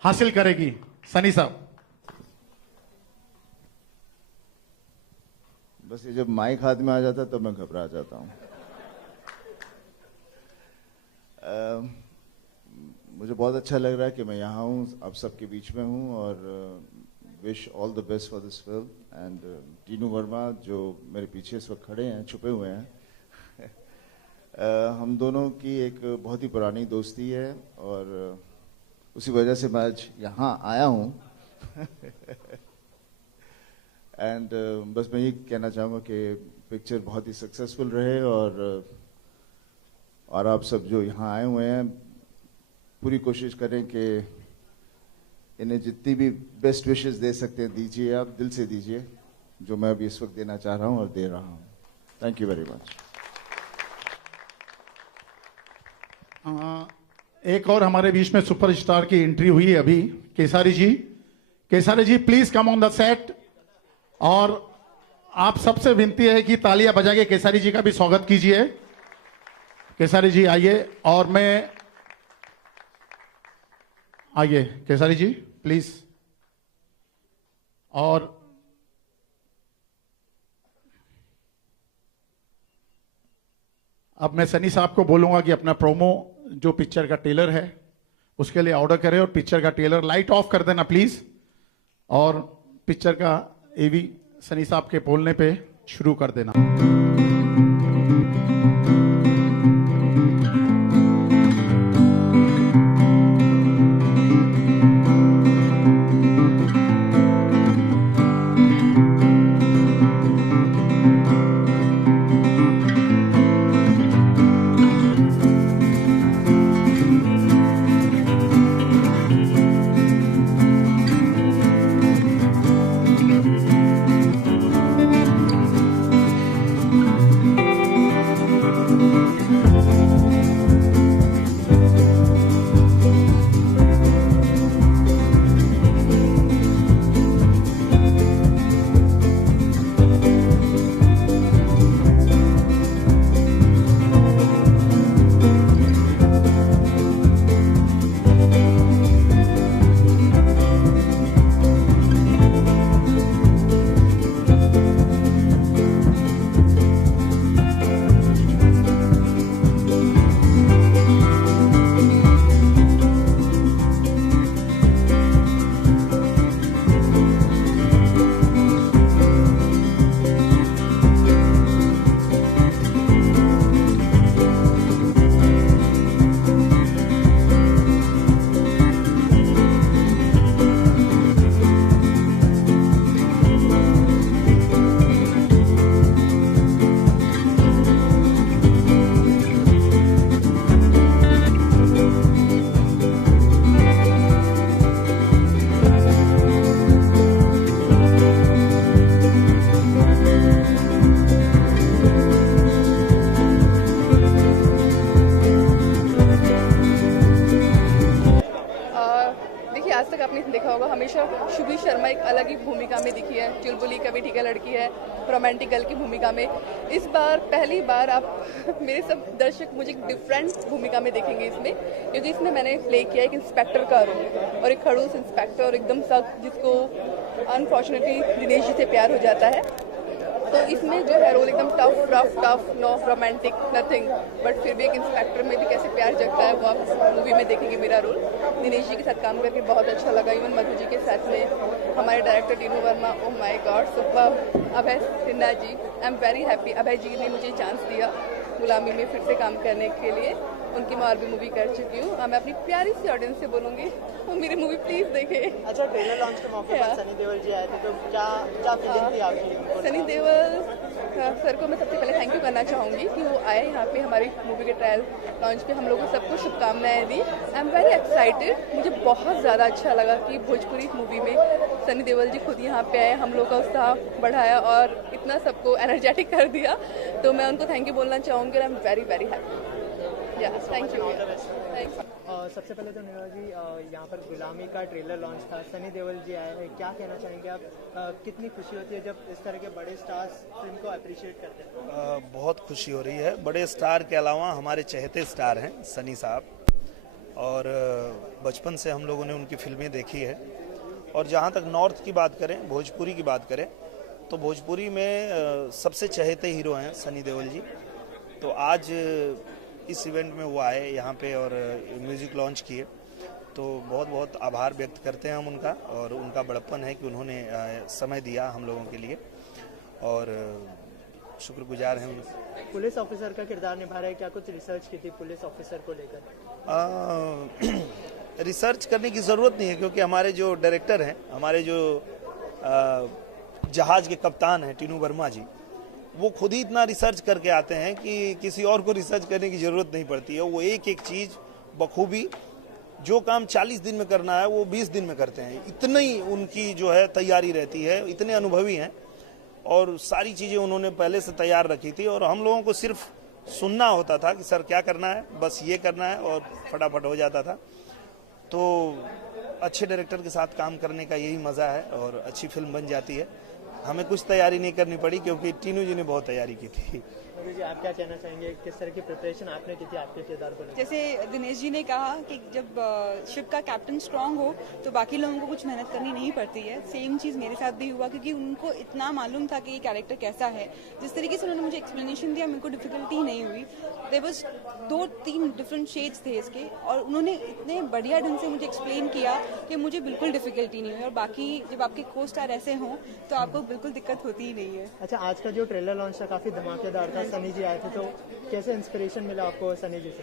हासिल करेगी। सनी साहब। बस ये जब माइक हाथ में आ जाता है तो मैं घबरा जाता हूँ। मुझे बहुत अच्छा लग रहा है कि मैं यहाँ हूँ, आप सबके बीच में हूँ और wish all the best for this film. And Tinu Verma जो मेरे पीछे इस वक्त खड़े हैं, छुपे हुए हैं, हम दोनों की एक बहुत ही पुरानी दोस्ती है और उसी वजह से मैं आज यहाँ आया हूँ। एंड बस मैं ये कहना चाहूँगा कि पिक्चर बहुत ही सक्सेसफुल रहे और आप सब जो यहाँ आए हुए हैं पूरी कोशिश करें कि इन्हें जितनी भी बेस्ट विशेस दे सकते हैं दीजिए, आप दिल से दीजिए, जो मैं अभी इस वक्त देना चाह रहा हूँ और दे रहा हूँ। Thank you very much. एक और हमारे बीच में सुपरस्टार की एंट्री हुई है अभी, Kesari ji. Kesari ji please come on the set. और आप सबसे विनती है कि तालियां बजा के केसारी जी का भी स्वागत कीजिए। केसारी जी आइए, और मैं आइए केसारी जी प्लीज। और अब मैं सनी साहब को बोलूंगा कि अपना प्रोमो जो पिक्चर का ट्रेलर है उसके लिए ऑर्डर करें, और पिक्चर का ट्रेलर लाइट ऑफ कर देना प्लीज, और पिक्चर का एवी सनी साहब के बोलने पे शुरू कर देना। आज तक आपने देखा होगा हमेशा शुभी शर्मा एक अलग ही भूमिका में दिखी है, चुलबुली कभी ठीक है लड़की है, रोमांटिक गर्ल की भूमिका में। इस बार पहली बार आप मेरे सब दर्शक मुझे एक डिफरेंट भूमिका में देखेंगे इसमें, क्योंकि इसमें मैंने प्ले किया एक इंस्पेक्टर का रोल, और एक खड़ूस इंस्पेक्टर और एकदम सख्त, जिसको अनफॉर्चुनेटली दिनेश जी से प्यार हो जाता है। तो इसमें जो है रोल एकदम tough no romantic nothing, but फिर भी एक इंस्पेक्टर में भी कैसे प्यार जगता है वो आप मूवी में देखेंगे मेरा रोल। दिनेश जी के साथ काम करके बहुत अच्छा लगा, इवन मधु जी के साथ में हमारे director Tinu Verma, oh my god super. Abhay Sinha ji, I am very happy, Abhay ji ने मुझे चांस दिया गुलामी में फिर से काम करने के लिए। उनकी मैं और भी मूवी कर चुकी हूँ। मैं अपनी प्यारी सी ऑडियंस से बोलूँगी वो मेरी मूवी प्लीज़ देखे। अच्छा, ट्रेलर लॉन्च के मौके पर सनी देओल जी आए थे, तो क्या फीलिंग थी आपकी? सनी देओल सर को मैं सबसे पहले थैंक यू करना चाहूँगी कि वो आए यहाँ पे हमारी मूवी के ट्रायल लॉन्च पे, हम लोगों को सबको शुभकामनाएं दी। आई एम वेरी एक्साइटेड, मुझे बहुत ज़्यादा अच्छा लगा कि भोजपुरी मूवी में सनी देओल जी खुद यहाँ पे आए, हम लोग का उत्साह बढ़ाया और इतना सबको एनर्जेटिक कर दिया। तो मैं उनको थैंक यू बोलना चाहूँगी। आई am very very happy. Thank you. सबसे पहले तो नीरज जी, यहाँ पर गुलामी का ट्रेलर लॉन्च था, सनी देओल जी आए हैं, क्या कहना चाहेंगे आप? कितनी खुशी होती है जब इस तरह के बड़े स्टार्स फिल्म को अप्रिशिएट करते हैं? बहुत खुशी हो रही है। बड़े स्टार के अलावा हमारे चहेते स्टार हैं सनी साहब, और बचपन से हम लोगों ने उनकी फिल्में देखी है। और जहाँ तक नॉर्थ की बात करें, भोजपुरी की बात करें, तो भोजपुरी में सबसे चहेते हीरो हैं सनी देओल जी। तो आज इस इवेंट में वो आए यहाँ पे और म्यूज़िक लॉन्च किए, तो बहुत बहुत आभार व्यक्त करते हैं हम उनका, और उनका बड़प्पन है कि उन्होंने समय दिया हम लोगों के लिए, और शुक्रगुजार हैं उनसे। पुलिस ऑफिसर का किरदार निभा रहे हैं, क्या कुछ रिसर्च की थी पुलिस ऑफिसर को लेकर? रिसर्च करने की ज़रूरत नहीं है, क्योंकि हमारे जो डायरेक्टर हैं, हमारे जो जहाज़ के कप्तान हैं टीनू वर्मा जी, वो खुद ही इतना रिसर्च करके आते हैं कि किसी और को रिसर्च करने की ज़रूरत नहीं पड़ती है। वो एक एक चीज़ बखूबी, जो काम 40 दिन में करना है वो 20 दिन में करते हैं। इतनी उनकी जो है तैयारी रहती है, इतने अनुभवी हैं, और सारी चीज़ें उन्होंने पहले से तैयार रखी थी, और हम लोगों को सिर्फ सुनना होता था कि सर क्या करना है, बस ये करना है, और फटाफट हो जाता था। तो अच्छे डायरेक्टर के साथ काम करने का यही मज़ा है, और अच्छी फिल्म बन जाती है। हमें कुछ तैयारी नहीं करनी पड़ी क्योंकि टीनू जी ने बहुत तैयारी की थी। मधु जी, आप क्या कहना चाहेंगे, किस तरह की प्रिपरेशन आपने की थी आपके किरदार को लेकर? जैसे दिनेश जी ने कहा कि जब शिप का कैप्टन स्ट्रांग हो तो बाकी लोगों को कुछ मेहनत करनी नहीं पड़ती है। सेम चीज़ मेरे साथ भी हुआ क्योंकि उनको इतना मालूम था कि ये कैरेक्टर कैसा है। जिस तरीके से उन्होंने मुझे एक्सप्लेनेशन दिया मेरे को डिफिकल्टी नहीं हुई। देयर वाज 2-3 डिफरेंट शेड्स थे इसके और उन्होंने इतने बढ़िया ढंग से मुझे एक्सप्लेन किया कि मुझे बिल्कुल डिफिकल्टी नहीं हुई। और बाकी जब आपके को स्टार ऐसे हों तो आपको बिल्कुल दिक्कत होती ही नहीं है। अच्छा, आज का जो ट्रेलर लॉन्च था काफी धमाकेदार था, सनी जी आए थे, तो कैसे इंस्पिरेशन मिला आपको सनी जी से?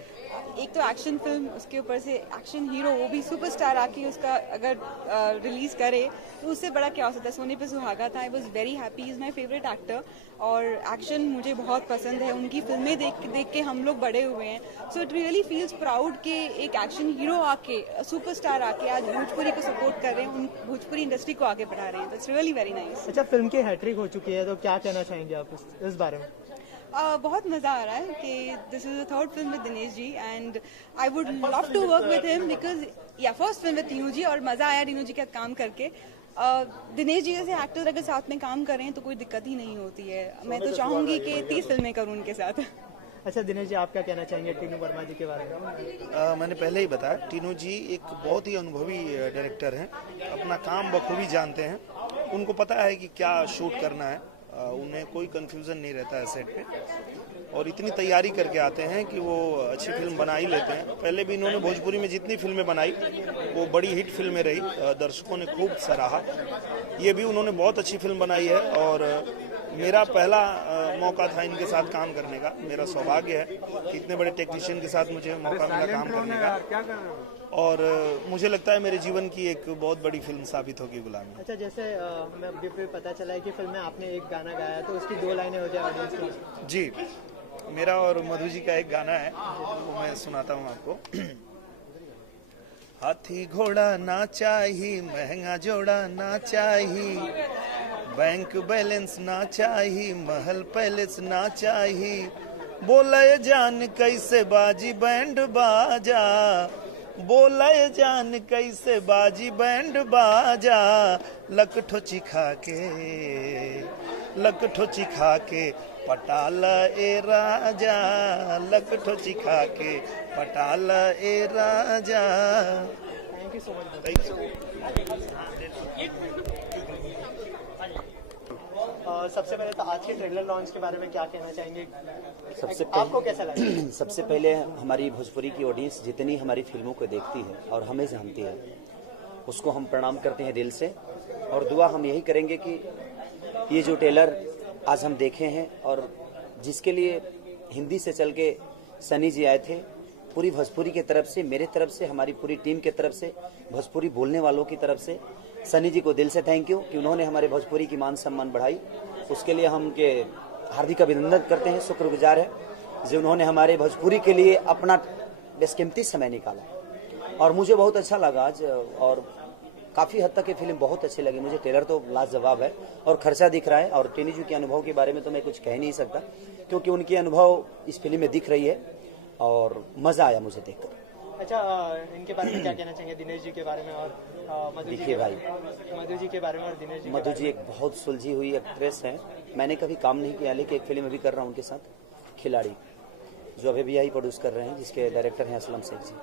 एक तो एक्शन फिल्म, उसके ऊपर से एक्शन हीरो, वो भी सुपरस्टार आके उसका अगर रिलीज करे तो उससे बड़ा क्या हो सकता है। सोने पे सुहागा था। I was very happy. Is my favourite actor और एक्शन मुझे बहुत पसंद है। उनकी फिल्में देख के हम लोग बड़े हुए हैं। So it really feels proud कि एक एक्शन हीरो आके, सुपरस्टार आके आज भोजपुरी को सपोर्ट कर रहे हैं, भोजपुरी इंडस्ट्री को आगे बढ़ा रहे हैं। It's really very nice. अच्छा, फिल्म की हैट्रिक हो चुकी है तो क्या कहना चाहेंगे आप इस बारे में? बहुत मज़ा आ रहा है कि this is the third film with Dinesh ji and I would love to work with him because first film with Tinu ji और मज़ा आया टीनू जी के साथ काम करके। दिनेश जी जैसे एक्टर अगर साथ में काम करें तो कोई दिक्कत ही नहीं होती है। मैं तो चाहूँगी कि 30 फिल्में करूँ उनके साथ। अच्छा दिनेश जी, आप क्या कहना चाहेंगे टीनू वर्मा जी के बारे में? मैंने पहले ही बताया, टीनू जी एक बहुत ही अनुभवी डायरेक्टर हैं, अपना काम बखूबी जानते हैं, उनको पता है कि क्या शूट करना है, उन्हें कोई कंफ्यूजन नहीं रहता है सेट पे और इतनी तैयारी करके आते हैं कि वो अच्छी फिल्म बना ही लेते हैं। पहले भी इन्होंने भोजपुरी में जितनी फिल्में बनाई वो बड़ी हिट फिल्में रही, दर्शकों ने खूब सराहा। ये भी उन्होंने बहुत अच्छी फिल्म बनाई है और मेरा पहला मौका था इनके साथ काम करने का। मेरा सौभाग्य है कि इतने बड़े टेक्नीशियन के साथ मुझे मौका मिला काम करने का और मुझे लगता है मेरे जीवन की एक बहुत बड़ी फिल्म साबित होगी गुलामी। अच्छा, जैसे हमें अभी भी पता चला है कि फिल्म में आपने एक गाना गाया तो उसकी 2 लाइनें हो जाए ऑडियंस की। जी, मेरा और मधु जी का एक गाना है, वो मैं सुनाता हूँ आपको। हाथी घोड़ा ना चाहिए, महंगा जोड़ा ना चाहिए, बैंक बैलेंस ना चाहिए, महल पैलेस ना चाहिए, बोले जान कैसे बाजी बैंड बाजा, बोले जान कैसे बाजी बैंड बाजा, लकठो चिखा के पटाला ए राजा, लकठो चिखा के पटाला ए राजा। Thank you so much. सबसे पहले तो आज के ट्रेलर लॉन्च के बारे में क्या कहना चाहेंगे? आपको कैसा लगा? सबसे पहले हमारी भोजपुरी की ऑडियंस जितनी हमारी फिल्मों को देखती है और हमें जानती है, उसको हम प्रणाम करते हैं दिल से और दुआ हम यही करेंगे कि ये जो ट्रेलर आज हम देखे हैं और जिसके लिए हिंदी से चल के सनी जी आए थे, पूरी भोजपुरी की तरफ से, मेरे तरफ से, हमारी पूरी टीम की तरफ से, भोजपुरी बोलने वालों की तरफ से सनी जी को दिल से थैंक यू कि उन्होंने हमारे भोजपुरी की मान सम्मान बढ़ाई। उसके लिए हम के हार्दिक अभिनंदन करते हैं, शुक्रगुजार है जो उन्होंने हमारे भोजपुरी के लिए अपना बेशकीमती समय निकाला और मुझे बहुत अच्छा लगा आज और काफ़ी हद तक ये फिल्म बहुत अच्छी लगी मुझे। ट्रेलर तो लाजवाब है और खर्चा दिख रहा है और टीनू जी के अनुभव के बारे में तो मैं कुछ कह नहीं सकता क्योंकि उनकी अनुभव इस फिल्म में दिख रही है और मज़ा आया मुझे देखकर। अच्छा, इनके बारे में क्या कहना चाहेंगे, दिनेश जी के बारे में और मधु जी देखिए भाई, मधु जी के बारे में और दिनेश जी? मधु जी एक बहुत सुलझी हुई एक्ट्रेस है। मैंने कभी काम नहीं किया लेकिन एक फिल्म अभी कर रहा हूँ उनके साथ, खिलाड़ी, जो अभी भी प्रोड्यूस कर रहे हैं, जिसके डायरेक्टर हैं असलम शेख जी।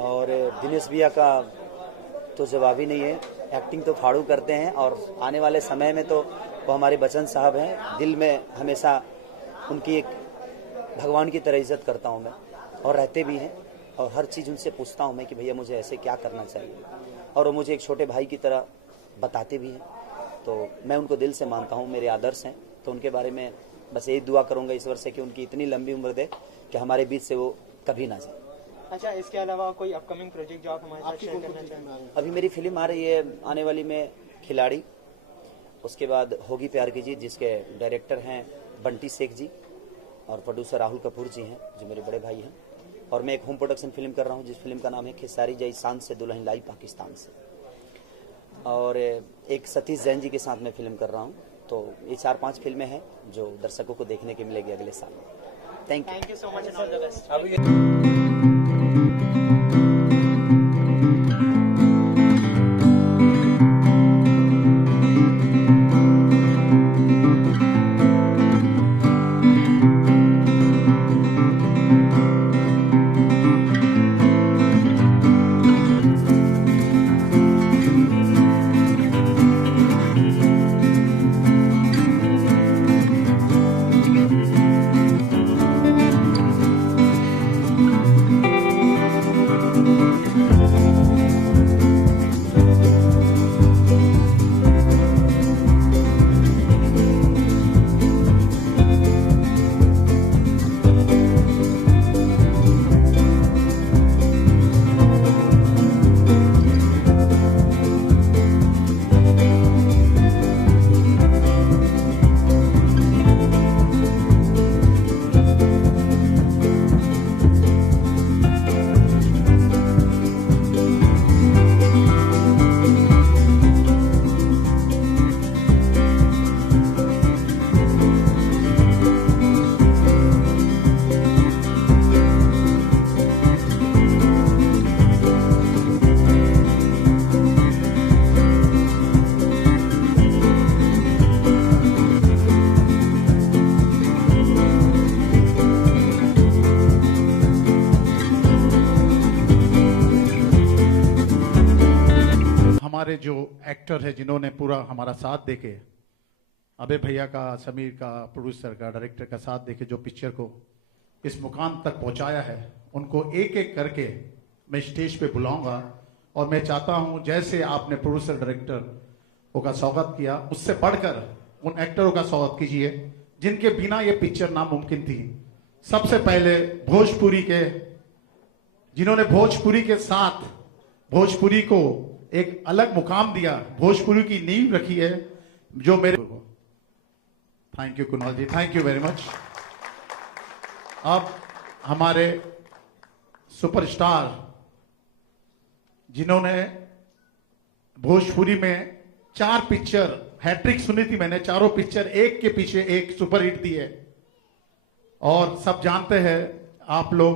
और दिनेश भैया का तो जवाब ही नहीं है, एक्टिंग तो फाड़ू करते हैं और आने वाले समय में तो वो हमारे बच्चन साहब हैं। दिल में हमेशा उनकी एक भगवान की तरह इज्जत करता हूँ मैं और रहते भी हैं और हर चीज़ उनसे पूछता हूँ मैं कि भैया मुझे ऐसे क्या करना चाहिए और वो मुझे एक छोटे भाई की तरह बताते भी हैं। तो मैं उनको दिल से मानता हूँ, मेरे आदर्श हैं। तो उनके बारे में बस यही दुआ करूँगा ईश्वर से कि उनकी इतनी लंबी उम्र दे कि हमारे बीच से वो कभी ना जाए। अच्छा, इसके अलावा कोई अपकमिंग प्रोजेक्ट जो आप हमारे साथ शेयर करना चाहेंगे? अभी मेरी फिल्म आ रही है आने वाली में, खिलाड़ी, उसके बाद होगी प्यार की जीत, जिसके डायरेक्टर हैं बंटी शेख जी और प्रोड्यूसर राहुल कपूर जी हैं जो मेरे बड़े भाई हैं। और मैं एक होम प्रोडक्शन फिल्म कर रहा हूँ जिस फिल्म का नाम है खेसारी जय शान से दुल्हन लाई पाकिस्तान से, और एक सतीश जैन जी के साथ मैं फिल्म कर रहा हूँ। तो ये 4-5 फिल्में हैं जो दर्शकों को देखने के मिलेगी अगले साल। Thank you so much and all the best. Actor है जिन्होंने पूरा हमारा साथ देके, अबे भैया का, समीर का, प्रोड्यूसर का, डायरेक्टर का साथ देके जो पिक्चर को इस मुकाम तक पहुंचाया है, उनको एक एक करके मैं स्टेज पे बुलाऊंगा। और मैं चाहता हूं जैसे आपने प्रोड्यूसर डायरेक्टर का स्वागत किया, उससे बढ़कर उन एक्टरों का स्वागत कीजिए जिनके बिना ये पिक्चर नामुमकिन थी। सबसे पहले भोजपुरी के, जिन्होंने भोजपुरी के साथ भोजपुरी को एक अलग मुकाम दिया, भोजपुरी की नींव रखी है, जो मेरे, thank you Kunal ji, thank you very much. अब हमारे सुपरस्टार जिन्होंने भोजपुरी में 4 पिक्चर, हैट्रिक सुनी थी मैंने, चारों पिक्चर एक के पीछे एक सुपरहिट दी है और सब जानते हैं आप लोग,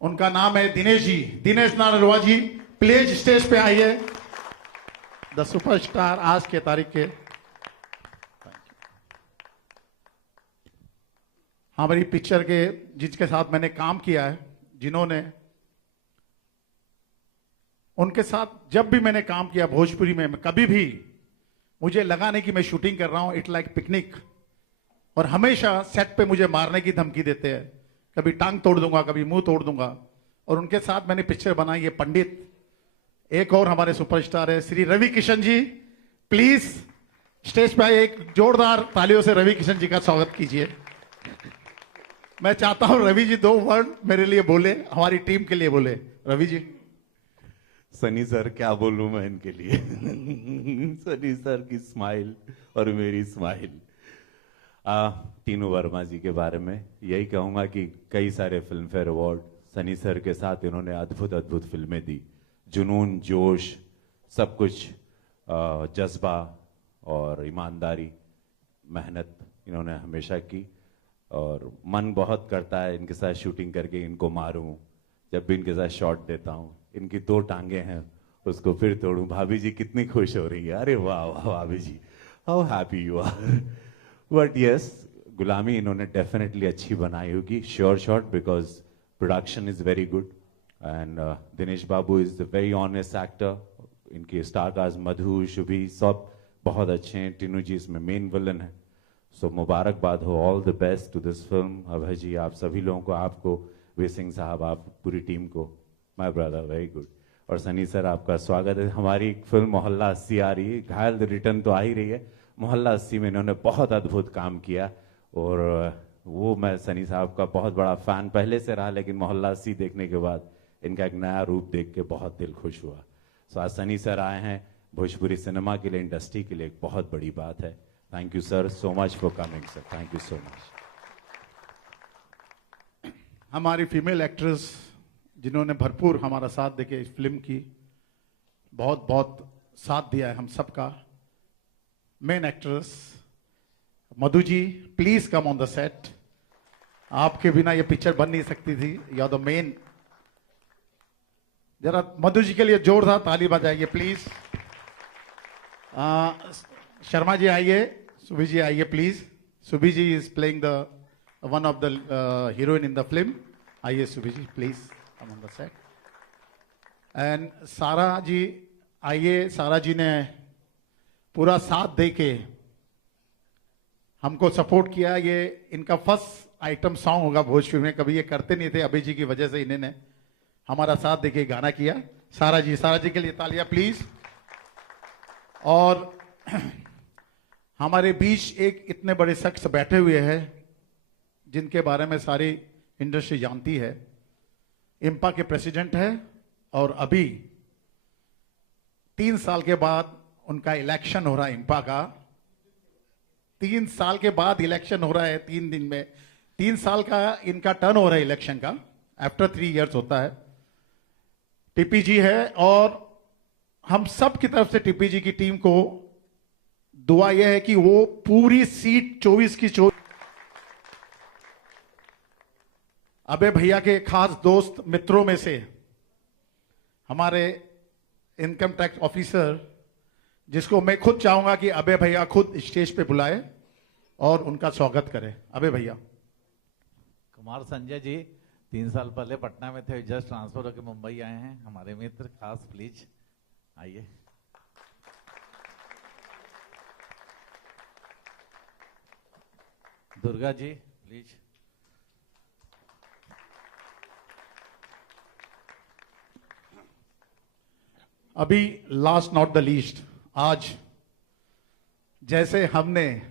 उनका नाम है दिनेश जी, दिनेश नानरवा जी। प्लीज स्टेज पे आइए, द सुपरस्टार आज के तारीख के। हमारी पिक्चर के जिसके साथ मैंने काम किया है, जिन्होंने, उनके साथ जब भी मैंने काम किया भोजपुरी में, कभी भी मुझे लगा नहीं कि मैं शूटिंग कर रहा हूं, इट लाइक पिकनिक। और हमेशा सेट पे मुझे मारने की धमकी देते हैं, कभी टांग तोड़ दूंगा, कभी मुंह तोड़ दूंगा। और उनके साथ मैंने पिक्चर बनाई है पंडित। एक और हमारे सुपरस्टार है श्री रवि किशन जी, प्लीज स्टेज पे आइए, एक जोरदार तालियों से रवि किशन जी का स्वागत कीजिए। मैं चाहता हूं रवि जी 2 वर्ड मेरे लिए बोले, हमारी टीम के लिए बोले। रवि जी। सनी सर क्या बोलूं मैं इनके लिए सनी सर की स्माइल और मेरी स्माइल। टीनू वर्मा जी के बारे में यही कहूंगा कि कई सारे film fair award Sunny sir के साथ इन्होंने अद्भुत अद्भुत फिल्में दी, जुनून, जोश, सब कुछ, जज्बा और ईमानदारी, मेहनत इन्होंने हमेशा की। और मन बहुत करता है इनके साथ शूटिंग करके इनको मारूं, जब भी इनके साथ शॉट देता हूं, इनकी 2 टांगे हैं उसको फिर तोड़ूं। भाभी जी कितनी खुश हो रही है, अरे वाह वाह भाभी जी, how happy you are. But yes, Gulami इन्होंने डेफिनेटली अच्छी बनाई होगी, sure shot, because production is very good and Dinesh Babu is the very honest actor. इनके स्टार कास्ट मधु, शुभी सब बहुत अच्छे हैं। टीनू जी इसमें मेन विलन है। सो मुबारकबाद हो, all the best to this film. Abhay ji, आप सभी लोगों को, आपको, वी सिंह साहब, आप पूरी टीम को, माय ब्रदर, वेरी गुड। और सनी सर आपका स्वागत है। हमारी फिल्म मोहल्ला 80 आ रही है, घायल द रिटर्न तो आ ही रही है। मोहल्ला 80 में इन्होंने बहुत अद्भुत काम किया और वो मैं सनी साहब का बहुत बड़ा फैन पहले से रहा, लेकिन मोहल्ला 80 देखने के बाद इनका एक नया रूप देख के बहुत दिल खुश हुआ। सो आज सनी सर आए हैं, भोजपुरी सिनेमा के लिए, इंडस्ट्री के लिए एक बहुत बड़ी बात है। Thank you sir so much for coming sir, thank you so much. हमारी फीमेल एक्ट्रेस जिन्होंने भरपूर हमारा साथ देके इस फिल्म की बहुत बहुत साथ दिया है हम सबका। Main actress Madhu ji, please come on the set. आपके बिना ये पिक्चर बन नहीं सकती थी, यू आर द मेन। जरा मधु जी के लिए जोरदार ताली बजाइए प्लीज। शर्मा जी आइए, सुभी जी आइए please. Subhi ji is playing the one of the heroine in the film. आइए Subhi ji please come on the set. And Sara ji आइए। सारा जी ने पूरा साथ दे के हमको सपोर्ट किया। ये इनका फर्स्ट आइटम सॉन्ग होगा भोजपुरी में, कभी ये करते नहीं थे, अभय जी की वजह से इन्होंने हमारा साथ देके गाना किया। सारा जी के लिए तालियां प्लीज। और हमारे बीच एक इतने बड़े शख्स बैठे हुए हैं जिनके बारे में सारी इंडस्ट्री जानती है। इंपा के प्रेसिडेंट है और अभी 3 साल के बाद उनका इलेक्शन हो रहा है। इंपा का 3 साल के बाद इलेक्शन हो रहा है, 3 दिन में 3 साल का इनका टर्न हो रहा है इलेक्शन का, आफ्टर 3 इयर्स होता है। टीपी जी है और हम सब की तरफ से टीपी जी की टीम को दुआ यह है कि वो पूरी सीट 24 की 24। अबे भैया के खास दोस्त मित्रों में से हमारे इनकम टैक्स ऑफिसर, जिसको मैं खुद चाहूंगा कि अबे भैया खुद स्टेज पे बुलाए और उनका स्वागत करें। अबे भैया। कुमार संजय जी 3 साल पहले पटना में थे, जस्ट ट्रांसफर होकर मुंबई आए हैं, हमारे मित्र खास, प्लीज आइए। दुर्गा जी प्लीज। अभी लास्ट नॉट द लीस्ट, आज जैसे हमने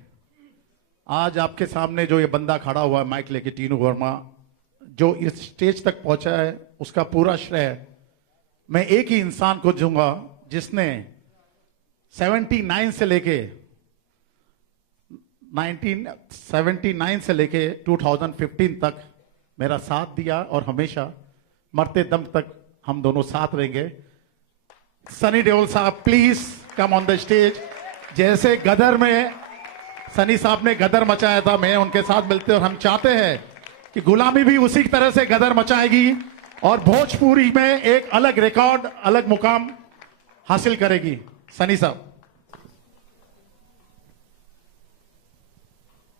आज आपके सामने जो ये बंदा खड़ा हुआ है माइक लेके, टीनू वर्मा, जो इस स्टेज तक पहुंचा है उसका पूरा श्रेय मैं एक ही इंसान को दूंगा जिसने 1979 से लेके 2015 तक मेरा साथ दिया और हमेशा मरते दम तक हम दोनों साथ रहेंगे। सनी देओल साहब please come on the stage. जैसे गदर में सनी साहब ने गदर मचाया था, मैं उनके साथ मिलते और हम चाहते हैं कि गुलामी भी उसी तरह से गदर मचाएगी और भोजपुरी में एक अलग रिकॉर्ड, अलग मुकाम हासिल करेगी। सनी साहब।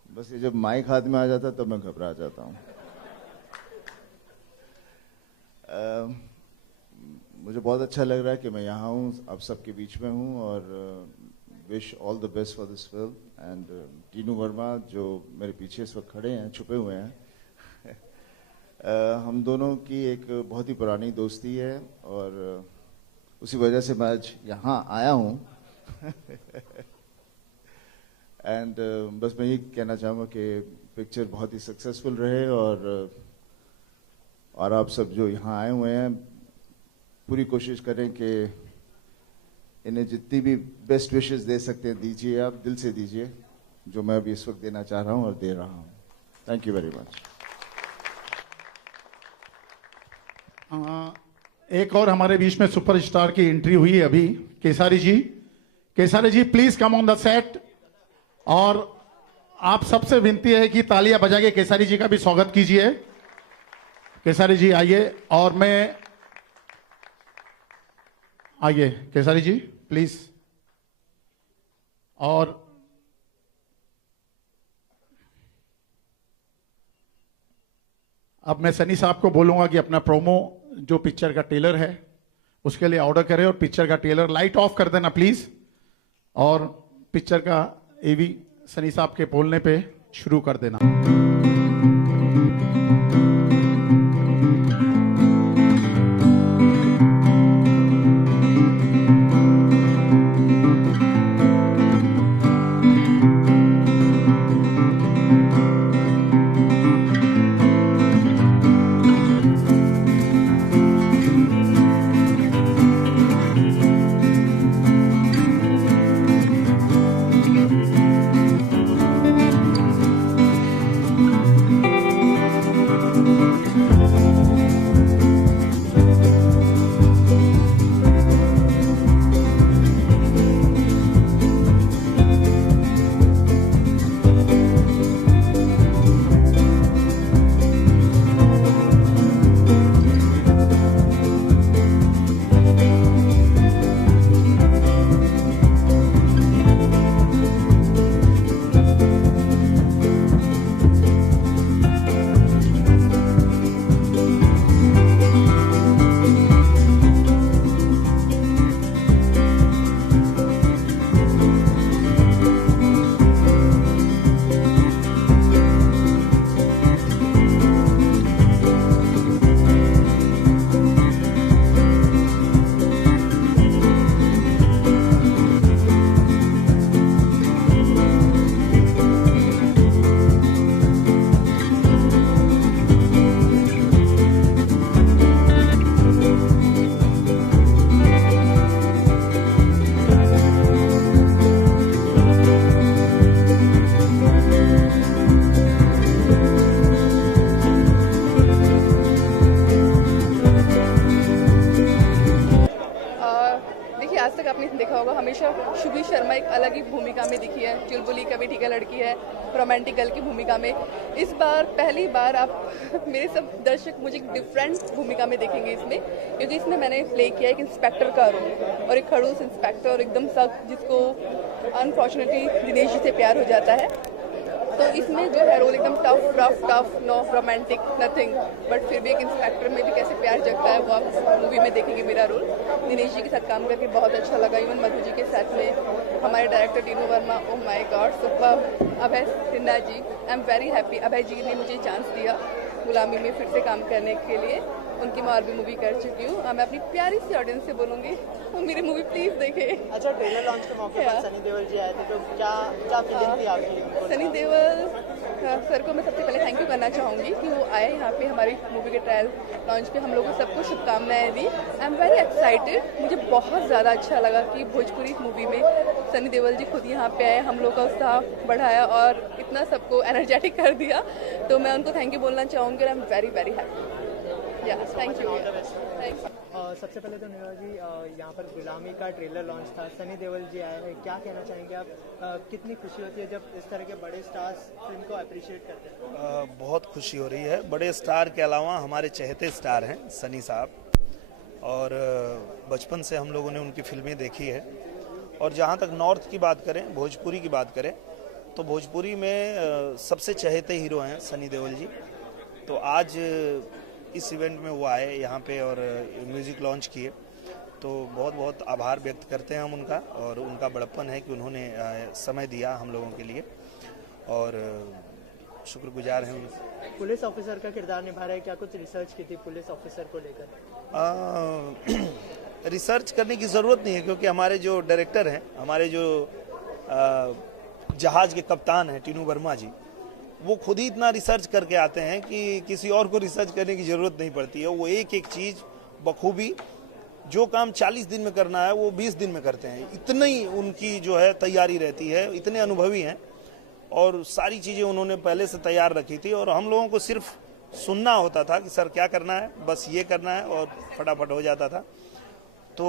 बस ये जब माइक हाथ में आ जाता तो मैं घबरा जाता हूं। मुझे बहुत अच्छा लग रहा है कि मैं यहाँ हूँ, आप सबके बीच में हूँ और wish all the best for this film. And Tinu Verma जो मेरे पीछे इस वक्त खड़े हैं, छुपे हुए हैं, हम दोनों की एक बहुत ही पुरानी दोस्ती है और उसी वजह से मैं आज यहाँ आया हूँ। एंड बस मैं ये कहना चाहूँगा कि पिक्चर बहुत ही सक्सेसफुल रहे और आप सब जो यहाँ आए हुए हैं पूरी कोशिश करें कि इन्हें जितनी भी बेस्ट विशेस दे सकते हैं दीजिए, आप दिल से दीजिए, जो मैं अभी इस वक्त देना चाह रहा हूँ और दे रहा हूँ। Thank you very much. एक और हमारे बीच में सुपरस्टार की एंट्री हुई है अभी, Kesari ji. Kesari ji please come on the set और आप सबसे विनती है कि तालियां बजा के केसारी जी का भी स्वागत कीजिए। केसारी जी आइए और मैं आइए केसारी जी प्लीज। और अब मैं सनी साहब को बोलूंगा कि अपना प्रोमो जो पिक्चर का ट्रेलर है उसके लिए ऑर्डर करें और पिक्चर का ट्रेलर लाइट ऑफ कर देना प्लीज और पिक्चर का एवी सनी साहब के बोलने पे शुरू कर देना। शुभी शर्मा एक अलग ही भूमिका में दिखी है। चुलबुली कभी ठीक है लड़की है, रोमांटिक गर्ल की भूमिका में। इस बार पहली बार आप मेरे सब दर्शक मुझे एक डिफरेंट भूमिका में देखेंगे इसमें, क्योंकि इसमें मैंने प्ले किया एक इंस्पेक्टर का रोल और एक खड़ूस इंस्पेक्टर और एकदम सख्त, जिसको अनफॉर्चुनेटली दिनेश जी से प्यार हो जाता है। तो इसमें जो है रोल एकदम tough no romantic nothing, but फिर भी एक इंस्पेक्टर में भी कैसे प्यार जगता है वो आप मूवी में देखेंगे मेरा रोल। दिनेश जी के साथ काम करके बहुत अच्छा लगा, इवन मधु जी के साथ में हमारे director Tinu Verma, oh my god super. Abhay Sinha ji, I am very happy, Abhay ji ने मुझे चांस दिया गुलामी में फिर से काम करने के लिए। उनकी मैं और भी मूवी कर चुकी हूँ। मैं अपनी प्यारी सी ऑडियंस से बोलूँगी वो मेरी मूवी प्लीज़ देखे। अच्छा, ट्रेलर लॉन्च के मौके पर सनी देओल जी आए थे, तो क्या फीलिंग थी आपकी? सनी देओल सर को मैं सबसे पहले थैंक यू करना चाहूँगी कि वो आए यहाँ पे हमारी मूवी के ट्रायल लॉन्च पे, हम लोगों को सबको शुभकामनाएं दी। आई एम वेरी एक्साइटेड, मुझे बहुत ज़्यादा अच्छा लगा कि भोजपुरी मूवी में सनी देओल जी खुद यहाँ पे आए, हम लोग का उत्साह बढ़ाया और इतना सबको एनर्जेटिक कर दिया, तो मैं उनको थैंक यू बोलना चाहूँगी। आई am very very happy. Yes, thank you. सबसे पहले तो नेहा जी, यहाँ पर गुलामी का ट्रेलर लॉन्च था, सनी देओल जी आए हैं, क्या कहना चाहेंगे आप? कितनी खुशी होती है जब इस तरह के बड़े स्टार्स फिल्म को अप्रिशिएट करते हैं? बहुत खुशी हो रही है। बड़े स्टार के अलावा हमारे चहेते स्टार हैं सनी साहब, और बचपन से हम लोगों ने उनकी फिल्में देखी है। और जहाँ तक नॉर्थ की बात करें, भोजपुरी की बात करें, तो भोजपुरी में सबसे चहेते हीरो हैं सनी देओल जी। तो आज इस इवेंट में वो आए यहाँ पे और म्यूज़िक लॉन्च किए, तो बहुत बहुत आभार व्यक्त करते हैं हम उनका, और उनका बड़प्पन है कि उन्होंने समय दिया हम लोगों के लिए, और शुक्रगुजार हैं उनसे। पुलिस ऑफिसर का किरदार निभा रहे हैं, क्या कुछ रिसर्च की थी पुलिस ऑफिसर को लेकर? रिसर्च करने की ज़रूरत नहीं है, क्योंकि हमारे जो डायरेक्टर हैं, हमारे जो जहाज़ के कप्तान हैं टीनू वर्मा जी, वो खुद ही इतना रिसर्च करके आते हैं कि किसी और को रिसर्च करने की ज़रूरत नहीं पड़ती है। वो एक एक चीज़ बखूबी, जो काम 40 दिन में करना है वो 20 दिन में करते हैं। इतनी उनकी जो है तैयारी रहती है, इतने अनुभवी हैं, और सारी चीज़ें उन्होंने पहले से तैयार रखी थी, और हम लोगों को सिर्फ सुनना होता था कि सर क्या करना है, बस ये करना है, और फटाफट हो जाता था। तो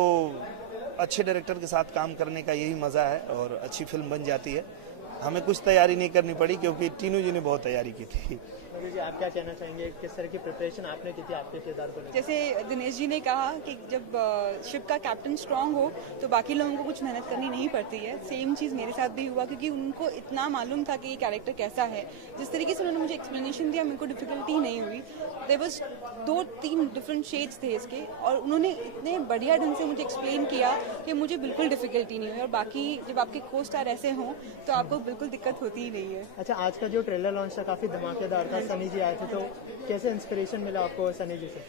अच्छे डायरेक्टर के साथ काम करने का यही मज़ा है, और अच्छी फिल्म बन जाती है। हमें कुछ तैयारी नहीं करनी पड़ी, क्योंकि टीनू जी ने बहुत तैयारी की थी। जी, आप क्या कहना चाहेंगे, किस तरह की प्रिपरेशन आपने की थी आपके किरदार को? जैसे दिनेश जी ने कहा कि जब शिप का कैप्टन स्ट्रांग हो तो बाकी लोगों को कुछ मेहनत करनी नहीं पड़ती है। सेम चीज़ मेरे साथ भी हुआ, क्योंकि उनको इतना मालूम था कि ये कैरेक्टर कैसा है। जिस तरीके से उन्होंने मुझे एक्सप्लेनेशन दिया, मेरे को डिफिकल्टी नहीं हुई। देयर वाज 2-3 डिफरेंट शेड्स थे इसके, और उन्होंने इतने बढ़िया ढंग से मुझे एक्सप्लेन किया कि मुझे बिल्कुल डिफिकल्टी नहीं हुई। और बाकी जब आपके को स्टार ऐसे हों तो आपको बिल्कुल दिक्कत होती ही नहीं है। अच्छा, आज का जो ट्रेलर लॉन्च था काफ़ी धमाकेदार था, सनी जी आए थे, तो कैसे इंस्पिरेशन मिला आपको सनी जी से?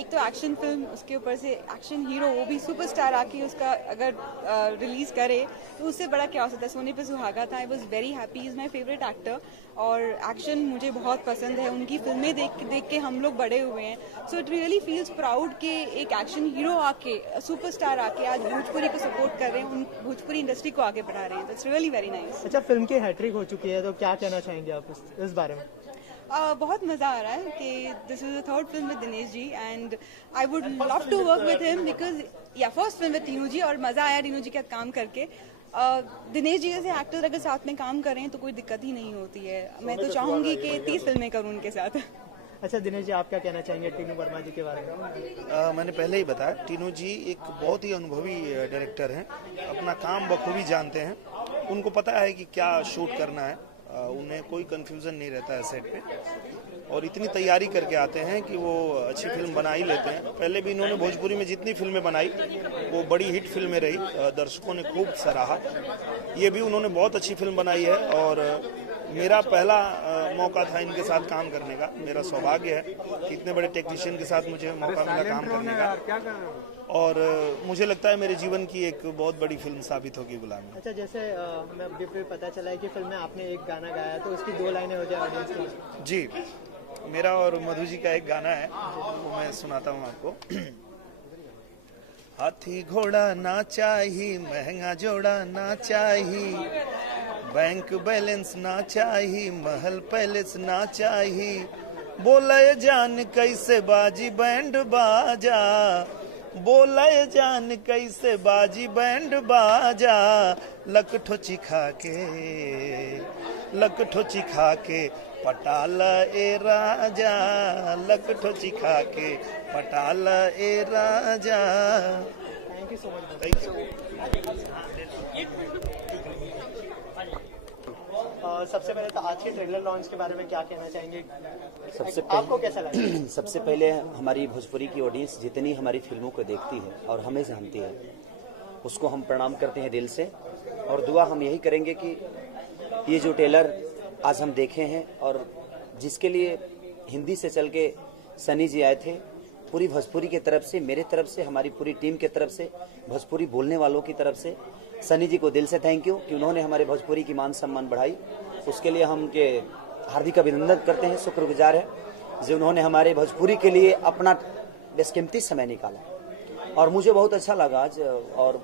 एक तो एक्शन फिल्म, उसके ऊपर से एक्शन हीरो, वो भी सुपरस्टार आके उसका अगर रिलीज करे तो उससे बड़ा क्या हो सकता है। सोने पे सुहागा था, I was very happy, is my favourite actor, और एक्शन मुझे बहुत पसंद है। उनकी फिल्में देख के हम लोग बड़े हुए हैं, so it really feels proud कि एक एक्शन हीरो आके, सुपरस्टार आके आज भोजपुरी को सपोर्ट कर रहे हैं, उन भोजपुरी इंडस्ट्री को आगे बढ़ा रहे हैं। It's really very nice. अच्छा, फिल्म की हैट्रिक हो चुकी है, तो क्या कहना चाहेंगे आप इस बारे में? बहुत मज़ा आ रहा है कि this is the third film with Dinesh ji, and I would love to work with him, because first film with Tinu ji, और मज़ा आया टीनू जी के साथ काम करके। दिनेश जी जैसे एक्टर अगर साथ में काम करें तो कोई दिक्कत ही नहीं होती है। मैं तो चाहूँगी कि 30 फिल्में करूँ उनके साथ। अच्छा दिनेश जी, आप क्या कहना चाहेंगे टीनू वर्मा जी के बारे में? मैंने पहले ही बताया, टीनू जी एक बहुत ही अनुभवी डायरेक्टर हैं, अपना काम बखूबी जानते हैं, उनको पता है कि क्या शूट करना है, उन्हें कोई कंफ्यूजन नहीं रहता है सेट पे, और इतनी तैयारी करके आते हैं कि वो अच्छी फिल्म बना ही लेते हैं। पहले भी इन्होंने भोजपुरी में जितनी फिल्में बनाई वो बड़ी हिट फिल्में रही, दर्शकों ने खूब सराहा। ये भी उन्होंने बहुत अच्छी फिल्म बनाई है, और मेरा पहला मौका था इनके साथ काम करने का। मेरा सौभाग्य है कि इतने बड़े टेक्नीशियन के साथ मुझे मौका मिला काम करने का, और मुझे लगता है मेरे जीवन की एक बहुत बड़ी फिल्म साबित होगी गुलामी। अच्छा, जैसे हमें अभी भी पता चला है कि फिल्म में आपने एक गाना गाया, तो उसकी 2 लाइनें हो जाए ऑडियंस की। जी, मेरा और मधु जी का एक गाना है, वो मैं सुनाता हूँ आपको। हाथी घोड़ा ना चाहिए, महंगा जोड़ा ना चाहिए, बैंक बैलेंस ना चाहिए, महल पैलेस ना चाहिए, बोले जान कैसे बाजी बैंड बाजा, बोले जान कैसे बाजी बैंड बाजा, लकठो चिखा के पटाला ए राजा, लकठो चिखा के पटाला ए राजा। Thank you so much. सबसे पहले तो आज के ट्रेलर लॉन्च के बारे में क्या कहना चाहेंगे? सबसे आपको कैसा लगा? सबसे पहले हमारी भोजपुरी की ऑडियंस जितनी हमारी फिल्मों को देखती है और हमें जानती है, उसको हम प्रणाम करते हैं दिल से, और दुआ हम यही करेंगे कि ये जो ट्रेलर आज हम देखे हैं और जिसके लिए हिंदी से चल के सनी जी आए थे, पूरी भोजपुरी की तरफ से, मेरे तरफ से, हमारी पूरी टीम की तरफ से, भोजपुरी बोलने वालों की तरफ से सनी जी को दिल से थैंक यू कि उन्होंने हमारे भोजपुरी की मान सम्मान बढ़ाई। उसके लिए हम उनके हार्दिक अभिनंदन करते हैं, शुक्रगुजार है जो उन्होंने हमारे भोजपुरी के लिए अपना बेशकीमती समय निकाला। और मुझे बहुत अच्छा लगा आज, और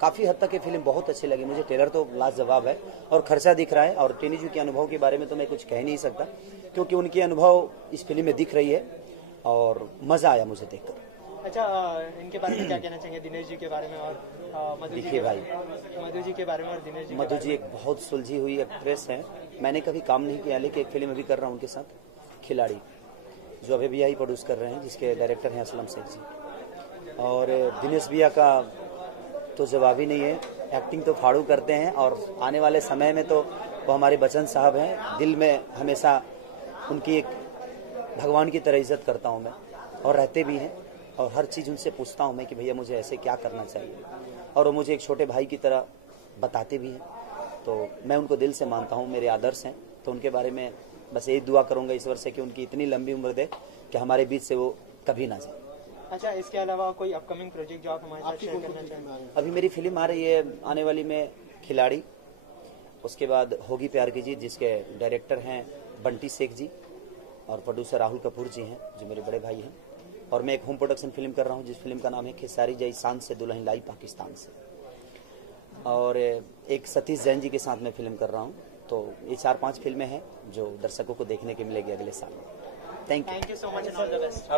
काफ़ी हद तक ये फिल्म बहुत अच्छी लगी मुझे। ट्रेलर तो लाजवाब है और खर्चा दिख रहा है, और टेनी जी के अनुभव के बारे में तो मैं कुछ कह नहीं सकता क्योंकि उनके अनुभव इस फिल्म में दिख रही है और मज़ा आया मुझे देखकर। अच्छा, इनके बारे में क्या कहना चाहेंगे? दिनेश जी के बारे में और मधु जी देखिए भाई, मधु जी के बारे में और दिनेश जी मधु जी एक बहुत सुलझी हुई एक्ट्रेस है। मैंने कभी काम नहीं किया, लेकिन एक फिल्म अभी कर रहा हूँ उनके साथ, खिलाड़ी, जो अभी भी प्रोड्यूस कर रहे हैं, जिसके डायरेक्टर हैं असलम शेख जी। और दिनेश भैया का तो जवाब ही नहीं है, एक्टिंग तो फाड़ू करते हैं, और आने वाले समय में तो वो हमारे बच्चन साहब हैं। दिल में हमेशा उनकी एक भगवान की तरह इज्जत करता हूँ मैं, और रहते भी हैं, और हर चीज़ उनसे पूछता हूँ मैं कि भैया मुझे ऐसे क्या करना चाहिए, और वो मुझे एक छोटे भाई की तरह बताते भी हैं। तो मैं उनको दिल से मानता हूँ, मेरे आदर्श हैं। तो उनके बारे में बस यही दुआ करूँगा ईश्वर से कि उनकी इतनी लंबी उम्र दे कि हमारे बीच से वो कभी ना जाए। अच्छा, इसके अलावा कोई अपकमिंग प्रोजेक्ट जो आप हमारे साथ शेयर करना चाहेंगे? अभी मेरी फिल्म आ रही है आने वाली में, खिलाड़ी, उसके बाद होगी प्यार की जीत, जिसके डायरेक्टर हैं बंटी शेख जी और प्रोड्यूसर राहुल कपूर जी हैं, जो मेरे बड़े भाई हैं। और मैं एक होम प्रोडक्शन फिल्म कर रहा हूँ, जिस फिल्म का नाम है खेसारी जय शान से दुल्हन लाई पाकिस्तान से, और एक सतीश जैन जी के साथ मैं फिल्म कर रहा हूँ। तो ये 4-5 फिल्में हैं जो दर्शकों को देखने के मिलेगी अगले साल। Thank you so much and all the best.